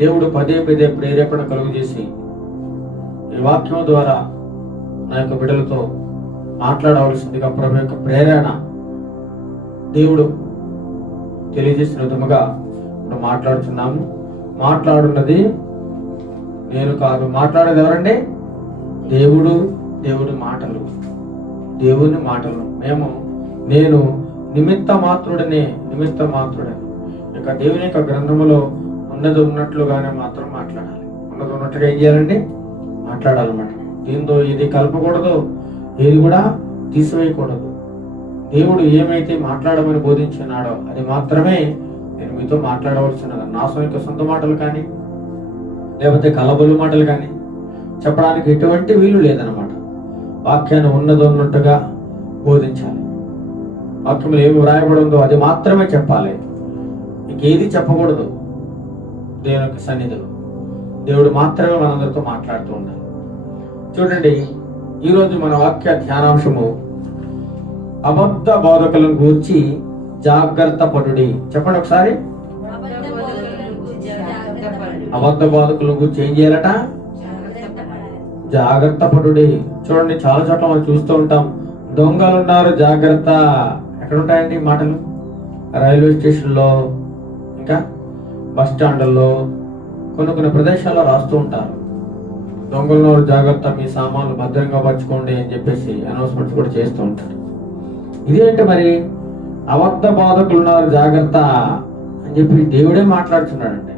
దేవుడు పదే పదే ప్రేరేపణ కలుగు చేసి ఈ వాక్యం ద్వారా నా యొక్క బిడ్డలతో మాట్లాడవలసిందిగా ప్రభు యొక్క ప్రేరణ దేవుడు తెలియజేసిన విధముగా ఇప్పుడు మాట్లాడుతున్నాము. మాట్లాడున్నది నేను కాదు, మాట్లాడేది ఎవరండి? దేవుడు. దేవుడి మాటలు, దేవుని మాటలు. నేను నిమిత్త మాత్రుడనే. ఇక దేవుని యొక్క గ్రంథములో ఉన్నది ఉన్నట్లుగానే మాత్రం మాట్లాడాలి. ఉన్నది ఉన్నట్టుగా ఏం చేయాలండి? మాట్లాడాలన్నమాట. దీంతో ఇది కలపకూడదు, ఏది కూడా తీసివేయకూడదు. దేవుడు ఏమైతే మాట్లాడమని బోధించున్నాడో అది మాత్రమే నేను మీతో మాట్లాడవలసినది. నా సొంత మాటలు కానీ లేకపోతే కలబొలు మాటలు కానీ చెప్పడానికి ఎటువంటి వీలు లేదనమాట. వాక్యాన్ని ఉన్నది ఉన్నట్టుగా బోధించాలి. వాక్యంలో ఏమి వ్రాయబడి ఉందో అది మాత్రమే చెప్పాలి. ఇంకేది చెప్పకూడదు. దేవుని సన్నిధిలో దేవుడు మాత్రమే మనందరితో మాట్లాడుతూ ఉండాలి. చూడండి, ఈరోజు మన వాక్య ధ్యానాంశము అబద్ధ బోధకులను గూర్చి జాగ్రత్త పడుడి. చెప్పండి ఒకసారి. అబద్ధ బోధకులను గూర్చి ఏం చేయాలట? జాగ్రత్త పడుడి. చూడండి, చాలా చోట్ల మనం చూస్తూ ఉంటాం, దొంగలు ఉన్నారు జాగ్రత్త. ఎక్కడ ఉంటాయండి మాటలు? రైల్వే స్టేషన్లో, ఇంకా బస్ స్టాండ్లలో, కొన్ని ప్రదేశాల్లో రాస్తూ ఉంటారు, దొంగల జాగ్రత్త, మీ సామాన్లు భద్రంగా పరచుకోండి అని చెప్పేసి అనౌన్స్మెంట్స్ కూడా చేస్తూ ఉంటారు. ఇదేంటి మరి, అబద్ధ బాధకులు ఉన్నారు జాగ్రత్త అని చెప్పి దేవుడే మాట్లాడుతున్నాడండి.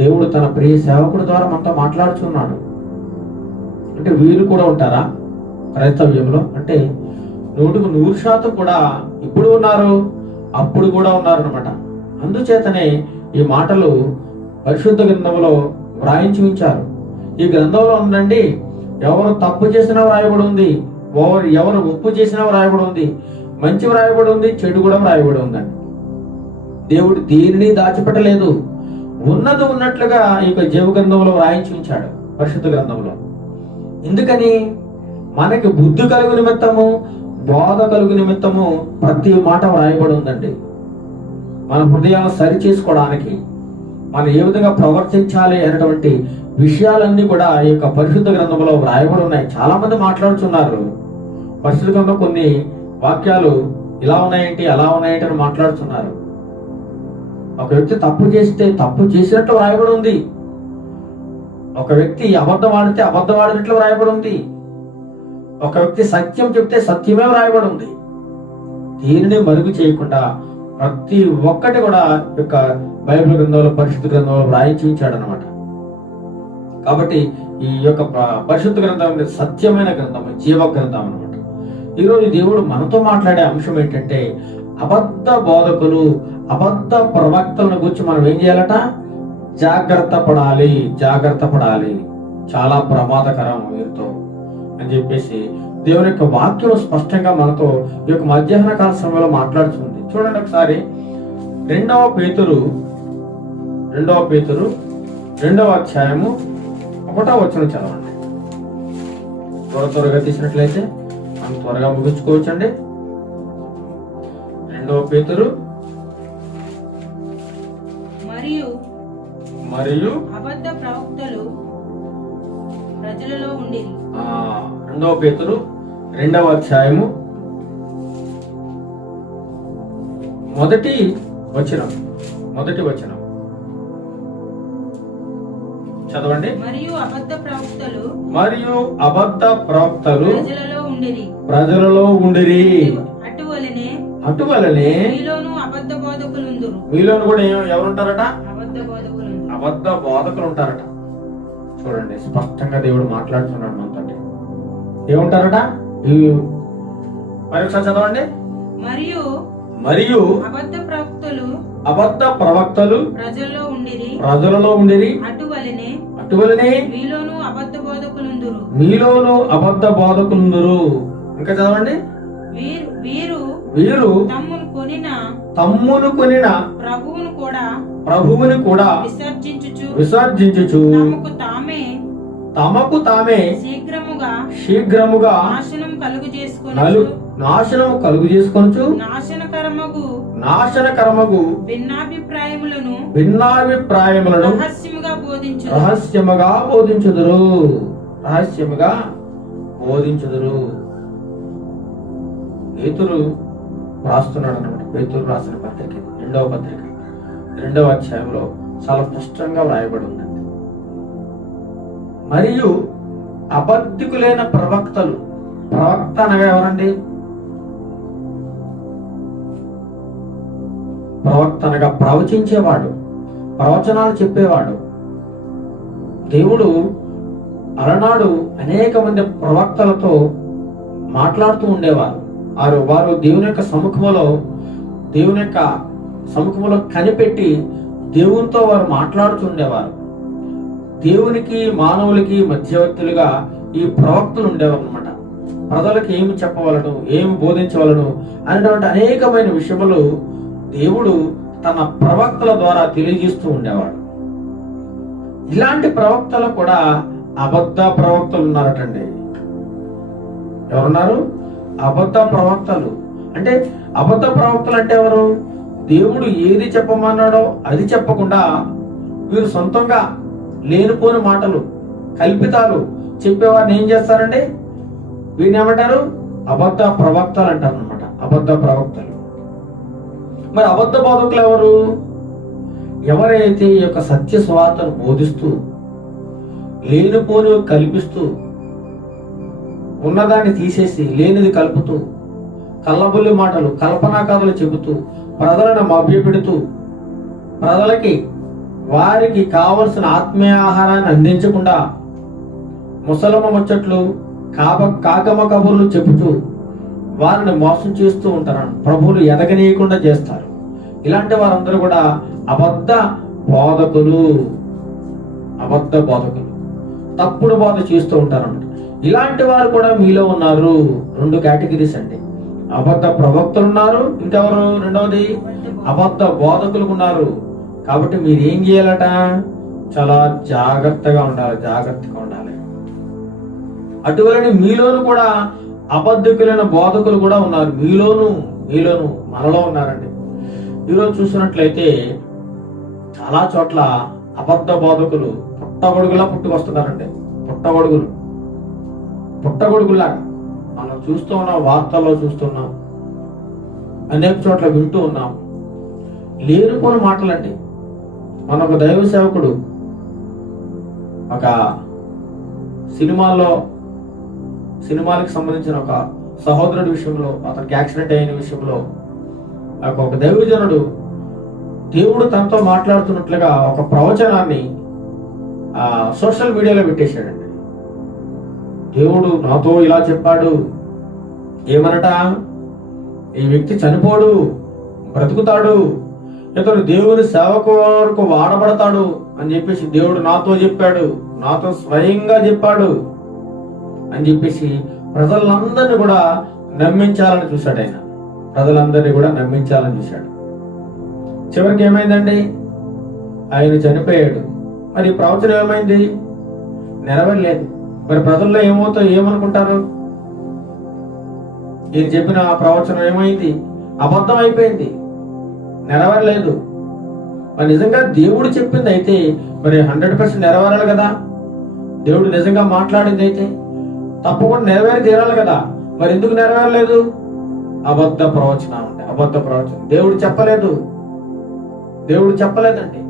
దేవుడు తన ప్రియ సేవకుడి ద్వారా మనతో మాట్లాడుచున్నాడు. అంటే వీళ్ళు కూడా ఉంటారా క్రైస్తవ్యంలో? అంటే 100% కూడా ఇప్పుడు ఉన్నారు, అప్పుడు కూడా ఉన్నారు అనమాట. అందుచేతనే ఈ మాటలు పరిశుద్ధ గ్రంథంలో వ్రాయించి ఉంచారు. ఈ గ్రంథంలో ఉందండి, ఎవరు తప్పు చేసినా వ్రాయబడి ఉంది, ఎవరు ఉప్పు చేసినా వ్రాయబడి ఉంది, మంచి వ్రాయబడి ఉంది, చెడు కూడా వ్రాయబడి ఉందండి. దేవుడు దీనిని దాచిపెట్టలేదు, ఉన్నది ఉన్నట్లుగా ఈ యొక్క జీవ గ్రంథంలో వ్రాయించి ఉంచాడు, పరిశుద్ధ గ్రంథంలో. ఎందుకని? మనకి బుద్ధి కలుగు నిమిత్తము, బోధ కలుగు నిమిత్తము ప్రతి మాట వ్రాయబడి ఉందండి. మన హృదయాలను సరి చేసుకోవడానికి, మనం ఏ విధంగా ప్రవర్తించాలి అనేటువంటి విషయాలన్నీ కూడా ఈ యొక్క పరిశుద్ధ గ్రంథంలో వ్రాయబడి ఉన్నాయి. చాలా మంది మాట్లాడుతున్నారు పరిశుద్ధ గ్రంథంలో కొన్ని వాక్యాలు ఇలా ఉన్నాయేంటి, అలా ఉన్నాయేంటి అని మాట్లాడుతున్నారు. ఒక వ్యక్తి తప్పు చేస్తే తప్పు చేసినట్లు వ్రాయబడి ఉంది, ఒక వ్యక్తి అబద్ధం ఆడితే అబద్ధం ఆడినట్లు వ్రాయబడి ఉంది, ఒక వ్యక్తి సత్యం చెప్తే సత్యమే వ్రాయబడి ఉంది. దీనిని మరుగు చేయకుండా ప్రతి ఒక్కటి కూడా యొక్క బైబిల్ గ్రంథంలో, పరిశుద్ధ గ్రంథంలో వ్రాయించి ఉంచాడు అనమాట. కాబట్టి ఈ యొక్క పరిశుద్ధ గ్రంథం సత్యమైన గ్రంథం, జీవ గ్రంథం అనమాట. ఈరోజు దేవుడు మనతో మాట్లాడే అంశం ఏంటంటే, అబద్ధ బోధకులు, అబద్ధ ప్రవక్తలను గురించి మనం ఏం చేయాలట? జాగ్రత్త పడాలి, జాగ్రత్త పడాలి, చాలా ప్రమాదకరం వీరితో అని చెప్పేసి దేవుని యొక్క వాక్యం స్పష్టంగా మనతో ఈ యొక్క మధ్యాహ్న కాల సమయంలో మాట్లాడుతుంది. చూడండి ఒకసారి 2వ పేతురు 2వ అధ్యాయము 1వ వచనం చదవండి. త్వరగా తీసినట్లయితే మనం త్వరగా ముగించుకోవచ్చండి. 2వ పేతురు మరియు అబద్ధ ప్రవక్తలు ప్రజలలో ఉండిరి. 2వ పేతురు 2వ అధ్యాయము మొదటి వచనం చదవండి. మరియు అబద్ధ ప్రవక్తలు ప్రజలలో ఉండిరి. అటువలనే మీలోను అబద్ధ బోధకులుందురు. మీలోను కూడా ఎవరుంటారట? అబద్ధ బోధకులు ఉంటారట. చూడండి, స్పష్టంగా దేవుడు మాట్లాడుతున్నాడు మనతో. ఏముంటారట? మరి ఒకసారి చదవండి. మరియు అబద్ధ ప్రవక్తలు ప్రజల్లో ఉండిరి. అటువలనే మీలోను అబద్ధ బోధకులుందురు. ఇంకా చదవండి. వీరు తమ్మును కొనిన ప్రభువుని కూడా విసర్జించుచు తమకు తామే శీఘ్రముగా నాశనము కలుగు చేసుకొనుచు నాశనకరమగు భిన్నాభిప్రాయములను రహస్యముగా బోధించుదురు. పేతురు రాస్తున్నాడు అన్నమాట. పేతురు రాసిన పత్రిక 2వ పత్రిక 2వ అధ్యాయంలో చాలా స్పష్టంగా వ్రాయబడి ఉందండి. మరియు అబద్ధికులైన ప్రవక్తలు. ప్రవక్త అనగా ఎవరండి? ప్రవక్త అనగా ప్రవచించేవాడు, ప్రవచనాలు చెప్పేవాడు. దేవుడు అలనాడు అనేక మంది ప్రవక్తలతో మాట్లాడుతూ ఉండేవారు. వారు దేవుని యొక్క సముఖంలో కనిపెట్టి దేవునితో వారు మాట్లాడుతూ ఉండేవారు. దేవునికి మానవులకి మధ్యవర్తులుగా ఈ ప్రవక్తలు ఉండేవారు అనమాట. ప్రజలకు ఏమి చెప్పవలను, ఏమి బోధించవలను అనేటువంటి అనేకమైన విషయములు దేవుడు తన ప్రవక్తల ద్వారా తెలియజేస్తూ ఉండేవాడు. ఇలాంటి ప్రవక్తలు కూడా అబద్ధ ప్రవక్తలు ఉన్నారటండి. ఎవరున్నారు? అబద్ధ ప్రవక్తలు. అంటే అబద్ధ ప్రవక్తలు అంటే ఎవరు? దేవుడు ఏది చెప్పమన్నాడో అది చెప్పకుండా వీరు సొంతంగా లేనిపోని మాటలు, కల్పితాలు చెప్పేవారిని ఏం చేస్తారండి? వీరిని ఏమంటారు? అబద్ధ ప్రవక్తలు అంటారు అన్నమాట. అబద్ధ ప్రవక్తలు. మరి అబద్ధ బోధకులు ఎవరు? ఎవరైతే ఈ యొక్క సత్య స్వార్థను బోధిస్తూ లేనిపోని కల్పిస్తూ ఉన్నదాన్ని తీసేసి లేనిది కలుపుతూ కల్లబుల్లి మాటలు కల్పనా కథలు చెబుతూ ప్రజలను మభ్యపెడుతూ ప్రజలకి వారికి కావలసిన ఆత్మీయ ఆహారాన్ని అందించకుండా ముసలమ్మ ముచ్చట్లు కాకమ్మ కబుర్లు చెబుతూ వారిని మోసం చేస్తూ ఉంటారు. ప్రభువులు ఎదగనీయకుండా చేస్తారు. ఇలాంటి వారందరూ కూడా అబద్ధ బోధకులు, తప్పుడు బోధ చేస్తూ ఉంటారన్నమాట. ఇలాంటి వారు కూడా మీలో ఉన్నారు. 2 కేటగిరీస్ అండి. అబద్ధ ప్రవక్తలు ఉన్నారు, ఇంకెవరు? రెండవది అబద్ధ బోధకులు ఉన్నారు. కాబట్టి మీరు ఏం చేయాలట? చాలా జాగ్రత్తగా ఉండాలి. అటువలని మీలోను కూడా అబద్ధకులైన బోధకులు కూడా ఉన్నారు. మీలోను మనలో ఉన్నారండి. ఈరోజు చూసినట్లయితే చాలా చోట్ల అబద్ధ బోధకులు పుట్టగొడుగులా పుట్టుకొస్తున్నారండి. పుట్టగొడుగులాగా మనం చూస్తూ ఉన్నాం, వార్తల్లో చూస్తున్నాం, అనేక చోట్ల వింటూ ఉన్నాం. లేనిపోని మాటలండి. మన ఒక దైవ సేవకుడు ఒక సినిమాలకు సంబంధించిన ఒక సహోదరుడి విషయంలో, అతనికి యాక్సిడెంట్ అయిన విషయంలో ఒక దైవజనుడు దేవుడు తనతో మాట్లాడుతున్నట్లుగా ఒక ప్రవచనాన్ని సోషల్ మీడియాలో పెట్టేశాడండి. దేవుడు నాతో ఇలా చెప్పాడు, ఏమనట? ఈ వ్యక్తి చనిపోడు, బ్రతుకుతాడు, ఇతడు దేవుని సేవకు వరకు వాడబడతాడు అని చెప్పేసి దేవుడు నాతో చెప్పాడు, నాతో స్వయంగా చెప్పాడు అని చెప్పేసి ప్రజలందరినీ కూడా నమ్మించాలని చూశాడు. ప్రజలందరినీ కూడా నమ్మించాలని చూశాడు. చివరికి ఏమైందండి? ఆయన చనిపోయాడు. మరి ప్రవచనం ఏమైంది? నెరవేరలేదు. మరి ప్రజల్లో ఏమనుకుంటారు? ఈయన చెప్పిన ప్రవచనం ఏమైంది? అబద్ధం అయిపోయింది, నెరవేరలేదు. మరి నిజంగా దేవుడు చెప్పింది అయితే మరి 100% నెరవేరాలి కదా. దేవుడు నిజంగా మాట్లాడింది అయితే తప్పకుండా నెరవేరి తీరాలి కదా. మరి ఎందుకు నెరవేరలేదు? అబద్ధ ప్రవచనం. దేవుడు చెప్పలేదండి.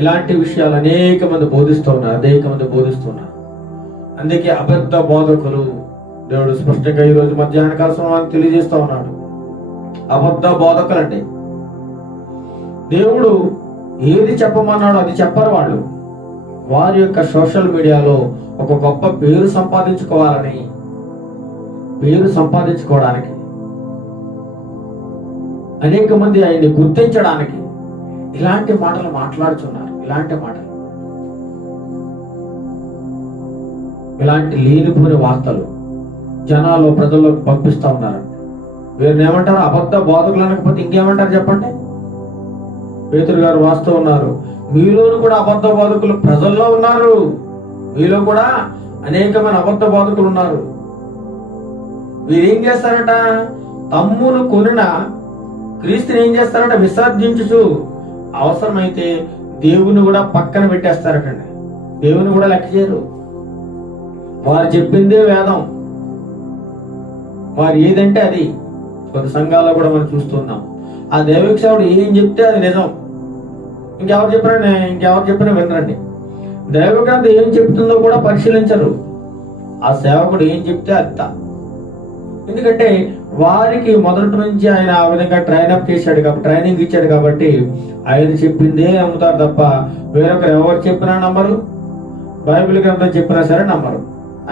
ఇలాంటి విషయాలు అనేక మంది బోధిస్తున్నారు. అందుకే అబద్ధ బోధకులు దేవుడు స్పష్టంగా ఈ రోజు మధ్యాహ్న కాల సమయాన్ని తెలియజేస్తా ఉన్నాడు. అబద్ధ బోధకులండి. దేవుడు ఏది చెప్పమన్నాడో అది చెప్పరు. వాళ్ళు వారి యొక్క సోషల్ మీడియాలో ఒక గొప్ప పేరు సంపాదించుకోవడానికి అనేక మంది ఆయన్ని గుర్తించడానికి ఇలాంటి మాటలు మాట్లాడుతున్నారు. ఇలాంటి లేనిపోని వార్తలు జనాల్లో ప్రజల్లోకి పంపిస్తా ఉన్నారు. వీరిని ఏమంటారు? అబద్ధ బోధకులు అనకపోతే ఇంకేమంటారు చెప్పండి? పేతురు గారు వాస్తూ ఉన్నారు. మీలోను కూడా అబద్ధ బోధకులు ప్రజల్లో ఉన్నారు. మీలో కూడా అనేకమైన అబద్ధ బోధకులు ఉన్నారు. వీరేం చేస్తారట? తమ్మును కొనిన క్రీస్తుని ఏం చేస్తారట? విసర్జించుచు అవసరమైతే దేవుని కూడా పక్కన పెట్టేస్తారటండి. దేవుని కూడా లెక్క చేయరు. వారు చెప్పిందే వేదం, వారు ఏదంటే అది. కొన్ని సంఘాల్లో కూడా మనం చూస్తున్నాం. ఆ దైవసేవుడు ఏం చెప్తే అది నిజం. ఇంకెవరు చెప్పినా వినరండి. దైవగ్రంథం ఏం చెప్తుందో కూడా పరిశీలించరు. ఆ సేవకుడు ఏం చెప్తే అది. ఎందుకంటే వారికి మొదటి నుంచి ఆయన ఆ విధంగా ట్రైనింగ్ ఇచ్చాడు కాబట్టి ఆయన చెప్పిందే నమ్ముతారు తప్ప వేరొకరు ఎవరు చెప్పినా నమ్మరు. బైబిల్ గ్రంథం చెప్పినా సరే నమ్మరు.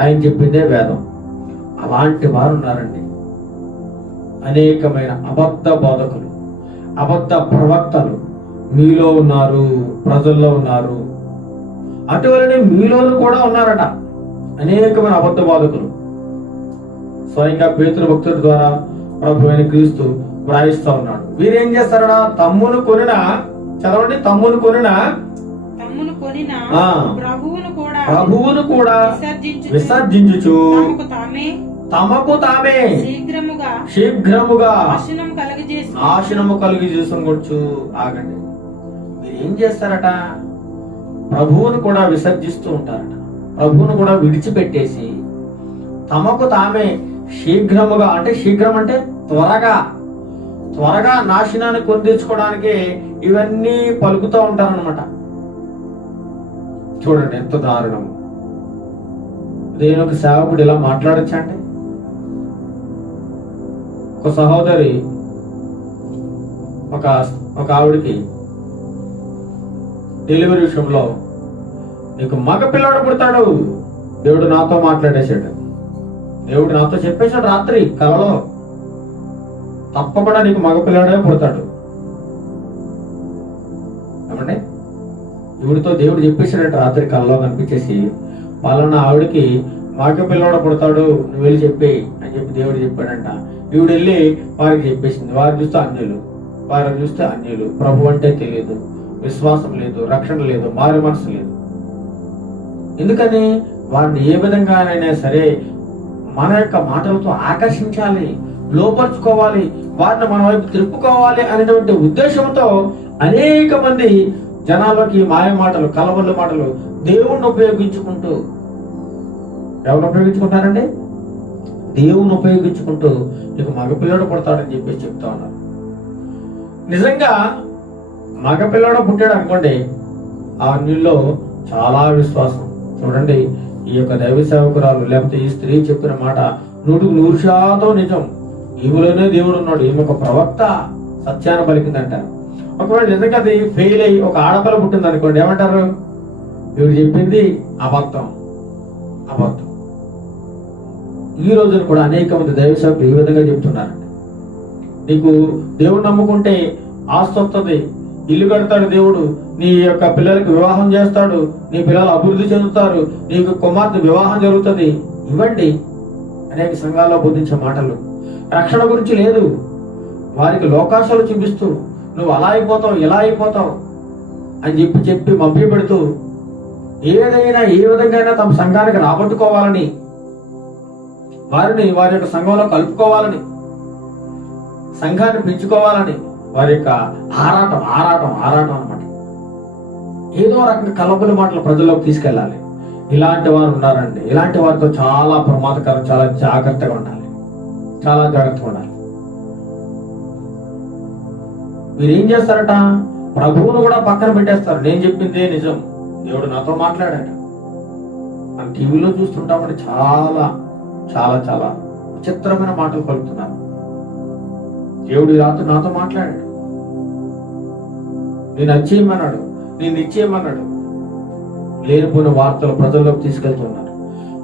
ఆయన చెప్పిందే వేదం. అలాంటి వారు ఉన్నారండి. అనేకమైన అబద్ధ బోధకులు, అబద్ధ ప్రవక్తలు మీలో ఉన్నారు, ప్రజల్లో ఉన్నారు. అటువలనే మీలోను కూడా ఉన్నారట అనేకమైన అబద్ధ బోధకులు. స్వయంగా పేతురు భక్తుడి ద్వారా ప్రభు అయిన క్రీస్తు వ్రాయిస్తా ఉన్నాడు. వీరేం చేస్తారట? తమ్మును కొనిన ప్రభువును కూడా విసర్జించుచు తమకు తామే శీఘ్రముగా నాశనము కలుగజేసుకొనొచ్చు. ఆగండి. మీరు ఏం చేస్తారట? ప్రభువును కూడా విసర్జిస్తూ ఉంటారట. ప్రభువును కూడా విడిచిపెట్టేసి తమకు తామే శీఘ్రముగా, అంటే శీఘ్రం అంటే త్వరగా నాశనాన్ని కొని తెచ్చుకోవడానికి ఇవన్నీ పలుకుతూ ఉంటారనమాట. చూడండి ఎంత దారుణం. దేవుని ఒక సేవకుడు ఇలా మాట్లాడచ్చా అంటే? ఒక సహోదరి ఒక ఆవిడికి డెలివరీ విషయంలో నీకు మగ పిల్లాడు పుడతాడు, దేవుడు నాతో మాట్లాడేశాడు, దేవుడు నాతో చెప్పేశాడు రాత్రి కలలో, తప్పకుండా నీకు మగ పిల్లాడే పుడతాడు. ఏమంటే ఈవిడితో దేవుడు చెప్పేశాడంట రాత్రి కలలో కనిపించేసి, పలానా ఆవిడకి మగ పిల్లాడు పుడతాడు, నువ్వు వెళ్ళి చెప్పేయి అని చెప్పి దేవుడు చెప్పాడంట. ఈవిడ వెళ్ళి వారికి చెప్పేసింది. వారు చూస్తే అన్యులు, ప్రభు అంటే తెలియదు, విశ్వాసం లేదు, రక్షణ లేదు, మారు మనసు లేదు. ఎందుకని? వారిని ఏ విధంగానైనా సరే మన యొక్క మాటలతో ఆకర్షించాలి, లోపరుచుకోవాలి, వారిని మన వైపు తిరుపుకోవాలి అనేటువంటి ఉద్దేశంతో అనేక మంది జనాల్లోకి మాయ మాటలు, కలవల్ల మాటలు దేవుణ్ణి ఉపయోగించుకుంటూ, ఎవరిని ఉపయోగించుకుంటారండి? దేవుణ్ణి ఉపయోగించుకుంటూ నీకు మగపిల్లడు పుడతాడని చెప్పేసి చెప్తా ఉన్నారు. నిజంగా మగపిల్లడు పుట్టాడు అనుకోండి, ఆ నీళ్ళలో చాలా విశ్వాసం. చూడండి, ఈ యొక్క దైవ సేవకురాలు లేకపోతే ఈ స్త్రీ చెప్పిన మాట 100% నిజం. ఈమెలోనే దేవుడు ఉన్నాడు, ఈమె ఒక ప్రవక్త, సత్యాన్ని పలికిందంట. ఒకవేళ నిజంగా అది ఫెయిల్ అయ్యి ఒక ఆడపిల్ల పుట్టింది అనుకోండి, ఏమంటారు? వీడు చెప్పింది అబద్ధం. ఈ రోజున కూడా అనేక మంది దైవ సేవకులు ఈ విధంగా చెప్తున్నారండి. నీకు దేవుడు నమ్ముకుంటే ఆస్తి వస్తుంది, ఇల్లు కడతాడు దేవుడు, నీ యొక్క పిల్లలకి వివాహం చేస్తాడు, నీ పిల్లలు అభివృద్ధి చెందుతారు, నీకు కుమార్తె వివాహం జరుగుతుంది. ఇవ్వండి అనేక సంఘాల్లో బోధించే మాటలు. రక్షణ గురించి లేదు, వారికి లోకాశాలు చూపిస్తూ నువ్వు అలా అయిపోతావు, ఇలా అయిపోతావు అని చెప్పి మభ్య పెడుతూ ఏ విధంగా తమ సంఘానికి రాబట్టుకోవాలని, వారిని వారి యొక్క సంఘంలో కలుపుకోవాలని, సంఘాన్ని పెంచుకోవాలని వారి యొక్క ఆరాటం అన్నమాట. ఏదో రకంగా కలబుల మాటలు ప్రజల్లోకి తీసుకెళ్ళాలి. ఇలాంటి వారు ఉన్నారండి. ఇలాంటి వారితో చాలా ప్రమాదకరం, చాలా జాగ్రత్తగా ఉండాలి. మీరు ఏం చేస్తారట? ప్రభువును కూడా పక్కన పెట్టేస్తారు. నేను చెప్పిందే నిజం, దేవుడు నాతో మాట్లాడాడు. మనం టీవీలో చూస్తుంటామని చాలా చాలా చాలా విచిత్రమైన మాటలు పలుకుతున్నారు. దేవుడు రాత్రి నాతో మాట్లాడాడు, నేను వచ్చేయమన్నాడు, నేను ఇచ్చేయమన్నాడు. లేనిపోయిన వార్తలు ప్రజల్లోకి తీసుకెళ్తున్నారు.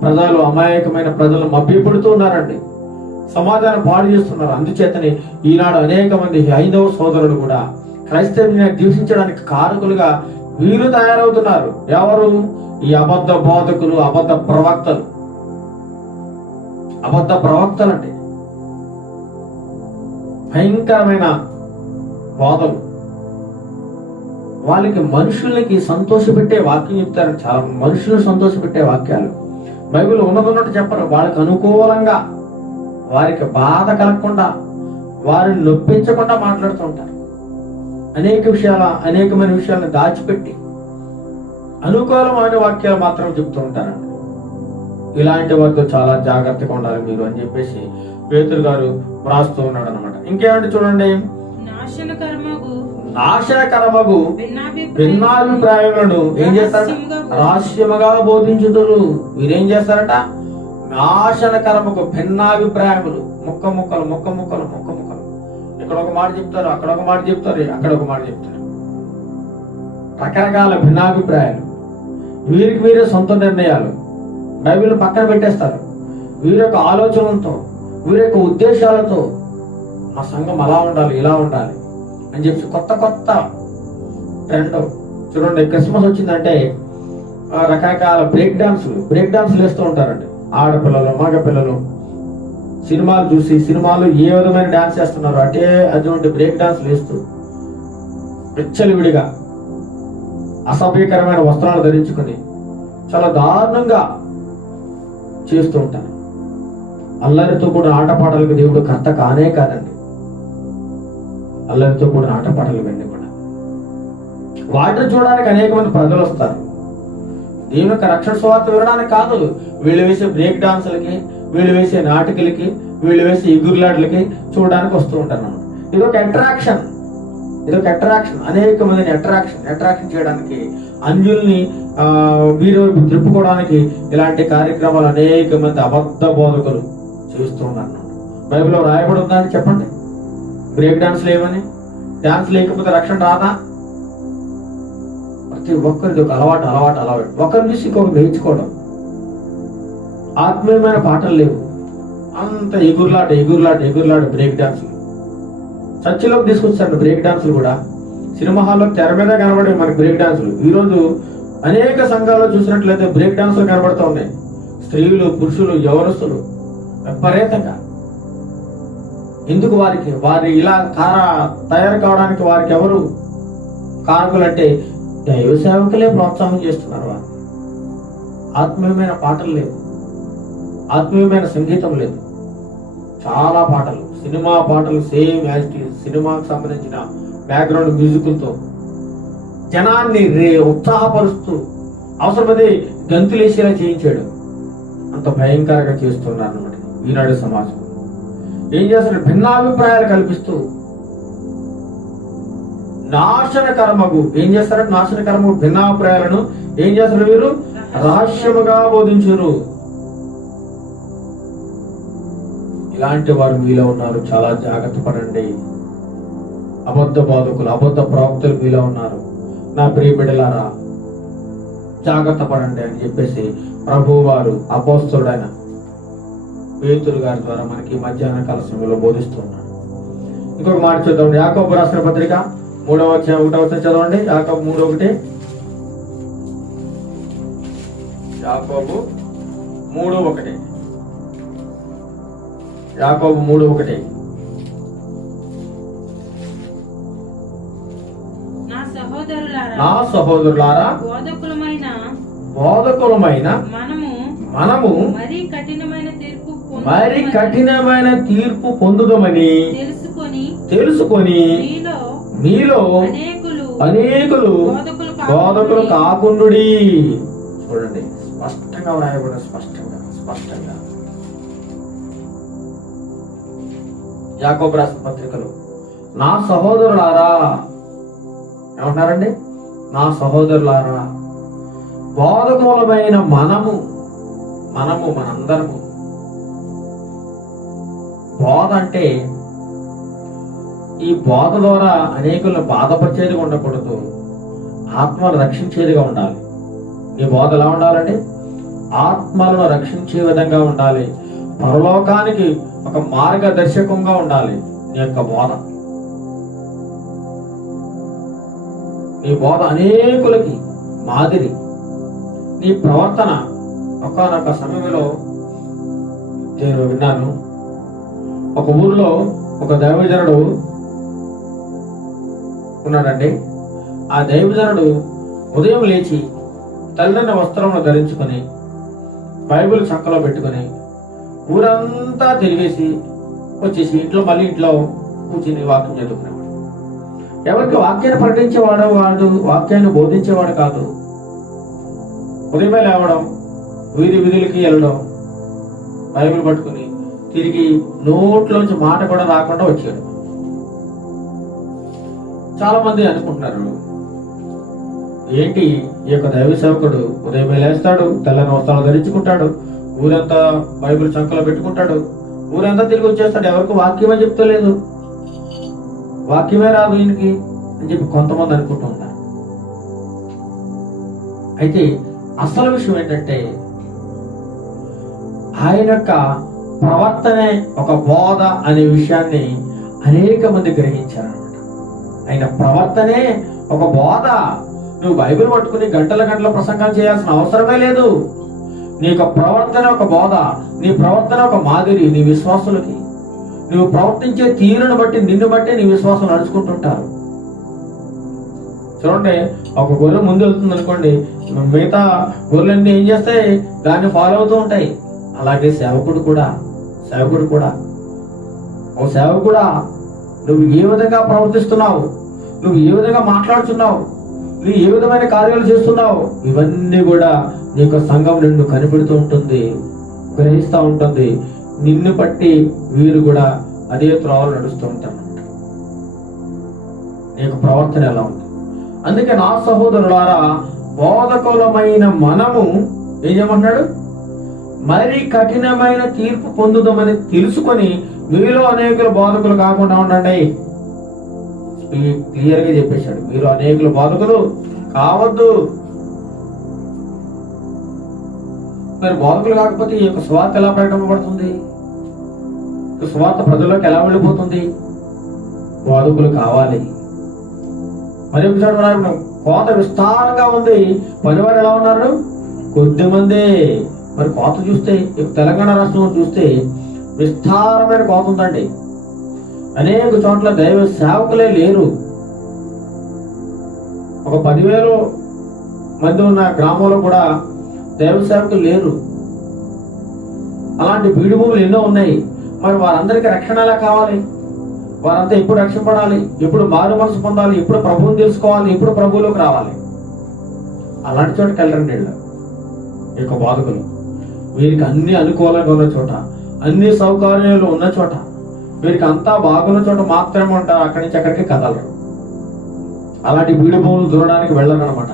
ప్రజలు అమాయకమైన ప్రజలు మభ్యపడుతూ ఉన్నారండి, సమాజాన్ని పాడు చేస్తున్నారు. అందుచేతనే ఈనాడు అనేక మంది హైందవ సోదరులు కూడా క్రైస్తవ్యాన్ని ద్వేషించడానికి కారకులుగా వీరు తయారవుతున్నారు. ఎవరు? ఈ అబద్ధ బోధకులు, అబద్ధ ప్రవక్తలండి. భయంకరమైన బోధలు. వాళ్ళకి మనుషులకి సంతోషపెట్టే వాక్యం చెప్తారు. చాలా మనుషులను సంతోషపెట్టే వాక్యాలు బైబిల్ ఉన్నదన్నట్టు చెప్పరు. వాళ్ళకి అనుకూలంగా, వారికి బాధ కలగకుండా, వారిని నొప్పించకుండా మాట్లాడుతూ ఉంటారు. అనేకమైన విషయాలను దాచిపెట్టి అనుకూలమైన వాక్యాలు మాత్రం చెప్తూ ఉంటారండి. ఇలాంటి వారితో చాలా జాగ్రత్తగా ఉండాలి మీరు అని చెప్పేసి పేతురు గారు వ్రాస్తూ ఉన్నాడు అనమాట. ఇంకేమంటే చూడండి, నాశనకరమగు భిన్నాభిప్రాయములను ఏం చేస్తారట? రహస్యముగా బోధించుదురు. వీరేం చేస్తారట? నాశనకరమగు భిన్నాభిప్రాయములు, ముక్కలు. ఇక్కడ ఒక మాట చెప్తారు, అక్కడ ఒక మాట చెప్తారు, అక్కడ ఒక మాట చెప్తారు. రకరకాల భిన్నాభిప్రాయాలు, వీరికి వీరే సొంత నిర్ణయాలు బైబిల్ పక్కన పెట్టేస్తారు. వీరి యొక్క ఆలోచనలతో, వీరి యొక్క ఉద్దేశాలతో మా సంఘం అలా ఉండాలి, ఇలా ఉండాలి అని చెప్పి కొత్త ట్రెండ్. చూడండి, క్రిస్మస్ వచ్చిందంటే రకరకాల బ్రేక్ డాన్సులు వేస్తూ ఉంటారండి. ఆడపిల్లలు, మగపిల్లలు సినిమాలు చూసి సినిమాలు ఏ విధమైన డాన్స్ చేస్తున్నారు అటువంటి బ్రేక్ డాన్స్లు వేస్తూ విచ్చలవిడిగా అసభ్యకరమైన వస్త్రాలు ధరించుకుని చాలా దారుణంగా చేస్తూ ఉంటారు. అల్లరితో కూడిన ఆటపాటలకు దేవుడు కర్త కానే కాదండి. అల్లరితో కూడిన ఆటపాటలు వెండి కూడా వాటిని చూడడానికి అనేక మంది ప్రజలు వస్తారు. దేవుని యొక్క రక్షణ సువార్త వినడానికి కాదు, వీళ్ళు వేసే బ్రేక్ డాన్సులకి, వీళ్ళు వేసే నాటికలకి, వీళ్ళు వేసే ఎగురులాట్లకి చూడడానికి వస్తూ ఉంటారు అన్నమాట. ఇది ఒక అట్రాక్షన్. ఇదొక అట్రాక్షన్, అనేక మందిని అట్రాక్షన్ చేయడానికి, అన్యుల్ని వీరు తిప్పుకోవడానికి ఇలాంటి కార్యక్రమాలు అనేక మంది అబద్ధ బోధకులు చేస్తున్నారు. బైబిల్లో రాయబడి ఉందని చెప్పండి. బ్రేక్ డాన్స్ లేవని, డాన్స్ లేకపోతే రక్షణ రాదా? ప్రతి ఒక్కరిది ఒక అలవాటు. ఒకరిని చూసి ఇంకొకరు నేర్చుకోవడం. ఆత్మీయమైన పాటలు లేవు, అంత ఎగురులాట బ్రేక్ డాన్సులు. చర్చిలోకి తీసుకొచ్చారు బ్రేక్ డాన్సులు కూడా. సినిమా హాల్లో తెర మీద కనబడే మనకి బ్రేక్ డాన్సులు. ఈరోజు అనేక సంఘాల్లో చూసినట్లయితే బ్రేక్ డాన్సులు కనబడుతూ ఉన్నాయి. స్త్రీలు, పురుషులు, యవనస్తులు విపరీతంగా. ఎందుకు వారి ఇలా తయారు కావడానికి వారికి ఎవరు కారకులు అంటే దైవ సేవకులే ప్రోత్సాహం చేస్తున్నారు. వారు ఆత్మీయమైన పాటలు లేవు, ఆత్మీయమైన సంగీతం లేదు. చాలా పాటలు, సినిమా పాటలు, సేమ్ యాజ్ ఇట్ ఈజ్ సినిమాకి సంబంధించిన బ్యాక్గ్రౌండ్ మ్యూజిక్లతో జనాన్ని ఉత్సాహపరుస్తూ అవసరమైతే గంతులేసేలా చేయించాడు. అంత భయంకరంగా చేస్తున్నారు అన్నమాట ఈనాడు సమాజం. ఏం చేస్తారు? భిన్నాభిప్రాయాలు కల్పిస్తూ నాశనకర్మకు ఏం చేస్తారంటే నాశనకర్మకు భిన్నాభిప్రాయాలను ఏం చేస్తారు? వీరు రహస్యముగా బోధించురు. ఇలాంటి వారు మీలో ఉన్నారు, చాలా జాగ్రత్త పడండి. అబద్ధ బోధకులు, అబద్ధ ప్రవక్తలు మీలో ఉన్నారు. నా ప్రియ బిడ్డలారా, జాగ్రత్త పడండి అని చెప్పేసి ప్రభు వారు అపోస్తలుడైన పేతురు గారి ద్వారా మనకి మధ్యాహ్న కాల సమయంలో బోధిస్తున్నాడు. ఇంకొక మాట చూద్దాం. యాకోబు రాసిన పత్రిక 3వ అధ్యాయం 1వ వచనం చదవండి. యాకోబు 3:1. యాకోబు 3:1. యాకోబు 3:1. నా సహోదరులారా, బోధకులమైన మనము మరి కఠినమైన తీర్పు పొందుదమని తెలుసుకొని మీలో అనేకులు బోధకులు కాకుండుడి. చూడండి, స్పష్టంగా వ్రాయబడిన, స్పష్టంగా యాకోబు రాసిన పత్రికలో నా సహోదరులారా ఏమంటున్నారండి? నా సహోదరులారా, బోధకులమైన మనందరము. బోధ అంటే ఈ బోధ ద్వారా అనేకులను బాధపరిచేదిగా ఉండకూడదు, ఆత్మను రక్షించేదిగా ఉండాలి. నీ బోధ ఎలా ఉండాలంటే ఆత్మలను రక్షించే విధంగా ఉండాలి. పరలోకానికి ఒక మార్గదర్శకంగా ఉండాలి నీ యొక్క బోధ. నీ బోధ అనేకులకి మాదిరి. నీ ప్రవర్తన. ఒకానొక సమయంలో నేను విన్నాను, ఒక ఊరిలో ఒక దైవజనుడు ఉన్నాడండి. ఆ దైవజనుడు ఉదయం లేచి తెల్లని వస్త్రమును ధరించుకొని బైబిల్ చక్కలో పెట్టుకొని ఊరంతా తిరిగేసి వచ్చేసి మళ్ళీ ఇంట్లో కూర్చుని వాక్యం చదువుకునేవాడు. ఎవరికి వాక్యాన్ని ప్రకటించేవాడు వాడు, వాక్యాన్ని బోధించేవాడు కాదు. ఉదయమే లేవడం, వీధులకి వెళ్ళడం, బైబిల్ పట్టుకుని తిరిగి నోట్లోంచి మాట కూడా రాకుండా వచ్చాడు. చాలా మంది అనుకుంటున్నారు, ఏంటి ఈ యొక్క దైవ సేవకుడు ఉదయమే లేస్తాడు, తెల్లని వస్త్రాలు ధరించుకుంటాడు, ఊరంతా బైబిల్ చంకలో పెట్టుకుంటాడు, ఊరంతా తిరిగి వచ్చేస్తాడు, ఎవరికి వాక్యమే చెప్తలేదు, వాక్యమే రాదు ఈయనకి అని చెప్పి కొంతమంది అనుకుంటూ ఉంటారు. అయితే అసలు విషయం ఏంటంటే ఆయన యొక్క ప్రవర్తనే ఒక బోధ అనే విషయాన్ని అనేక మంది గ్రహించారనమాట. ఆయన ప్రవర్తనే ఒక బోధ. నువ్వు బైబిల్ పట్టుకుని గంటల ప్రసంగం చేయాల్సిన అవసరమే లేదు. నీ యొక్క ప్రవర్తన ఒక బోధ, నీ ప్రవర్తన ఒక మాదిరి. నీ విశ్వాసులకి నువ్వు ప్రవర్తించే తీరును బట్టి, నిన్ను బట్టి నీ విశ్వాసం నడుచుకుంటుంటారు. చూడండి, ఒక గొర్రె ముందు వెళ్తుంది అనుకోండి, మిగతా గొర్రెలన్నీ ఏం చేస్తాయి? దాన్ని ఫాలో అవుతూ ఉంటాయి. అలాగే సేవకుడు కూడా ఓ సేవకుడా, నువ్వు ఏ విధంగా ప్రవర్తిస్తున్నావు, నువ్వు ఏ విధంగా మాట్లాడుతున్నావు, నువ్వు ఏ విధమైన కార్యాలు చేస్తున్నావు, ఇవన్నీ కూడా నీకు సంఘం నిన్ను కనిపెడుతూ ఉంటుంది, గ్రహిస్తూ ఉంటుంది. నిన్ను బట్టి వీరు కూడా అదే త్రోవలు నడుస్తూ ఉంటారు. నీకు ప్రవర్తన ఎలా ఉంది? అందుకే నా సహోదరులారా, బోధకులమైన మనము ఏం చేయమంటున్నాడు? మరి కఠినమైన తీర్పు పొందుదామని తెలుసుకొని మీలో అనేకులు బోధకులు కాకుండా ఉండండి. క్లియర్ గా చెప్పేశాడు, మీరు అనేకులు బోధకులు కావద్దు. మరి బోధకులు కాకపోతే ఈ యొక్క సువార్త ఎలా ప్రకటింపబడుతుంది? సువార్త ప్రజల్లోకి ఎలా వెళ్ళిపోతుంది? బోధకులు కావాలి. మరి ఒకసారి కోత విస్తారంగా ఉంది, పనివారు ఎలా ఉన్నారు? కొద్ది మంది. మరి కోత చూస్తే తెలంగాణ రాష్ట్రంలో చూస్తే విస్తారమైన కోత ఉందండి. అనేక చోట్ల దైవ సేవకులే లేరు. ఒక 10,000 మంది ఉన్న గ్రామంలో కూడా దైవ సేవకులు లేరు. అలాంటి బీడు భూములు ఎన్నో ఉన్నాయి. మరి వారందరికీ రక్షణ ఎలా కావాలి? వారంతా ఎప్పుడు రక్షింపడాలి? ఎప్పుడు మారు మనసు పొందాలి? ఎప్పుడు ప్రభువుని తెలుసుకోవాలి? ఎప్పుడు ప్రభువులోకి రావాలి? అలాంటి చోటకి వెళ్ళరండి వీళ్ళు, ఈ యొక్క బోధకులు. వీరికి అన్ని అనుకూలంగా ఉన్న చోట, అన్ని సౌకర్యాలు ఉన్న చోట, వీరికి అంతా బాగున్న చోట మాత్రమే ఉంటారు. అక్కడి నుంచి అక్కడికి కదలరు. అలాంటి బీడు భూములు దూరడానికి వెళ్ళరు అనమాట.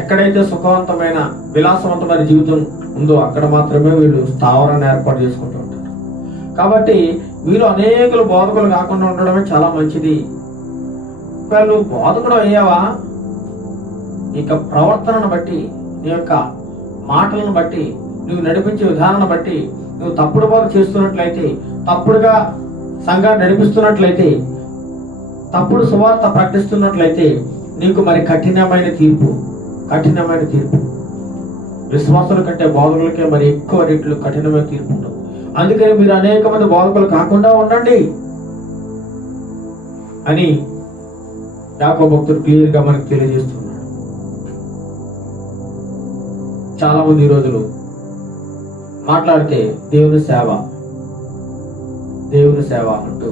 ఎక్కడైతే సుఖవంతమైన విలాసవంతమైన జీవితం ఉందో అక్కడ మాత్రమే వీళ్ళు స్థావరాన్ని ఏర్పాటు చేసుకుంటూ ఉంటారు. కాబట్టి వీళ్ళు అనేకులు బోధకులు కాకుండా ఉండడమే చాలా మంచిది. ఒకవేళ నువ్వు బోధకుడు అయ్యావా, ఇక ప్రవర్తనను బట్టి, నీ యొక్క మాటలను బట్టి, నువ్వు నడిపించే విధానాన్ని బట్టి నువ్వు తప్పుడు బోధ చేస్తున్నట్లయితే, తప్పుడుగా సంఘాన్ని నడిపిస్తున్నట్లయితే, తప్పుడు సువార్త ప్రకటిస్తున్నట్లయితే నీకు మరి కఠినమైన తీర్పు. విశ్వాసుల కంటే బోధకులకే మరి ఎక్కువ రెట్లు కఠినమైన తీర్పు ఉంటుంది. అందుకని మీరు అనేక మంది బోధకులు కాకుండా ఉండండి అని యాకోబు భక్తుడు క్లియర్ గా మనకు తెలియజేస్తున్నాడు. చాలా మంది ఈ రోజులు మాట్లాడితే దేవుని సేవ అంటూ,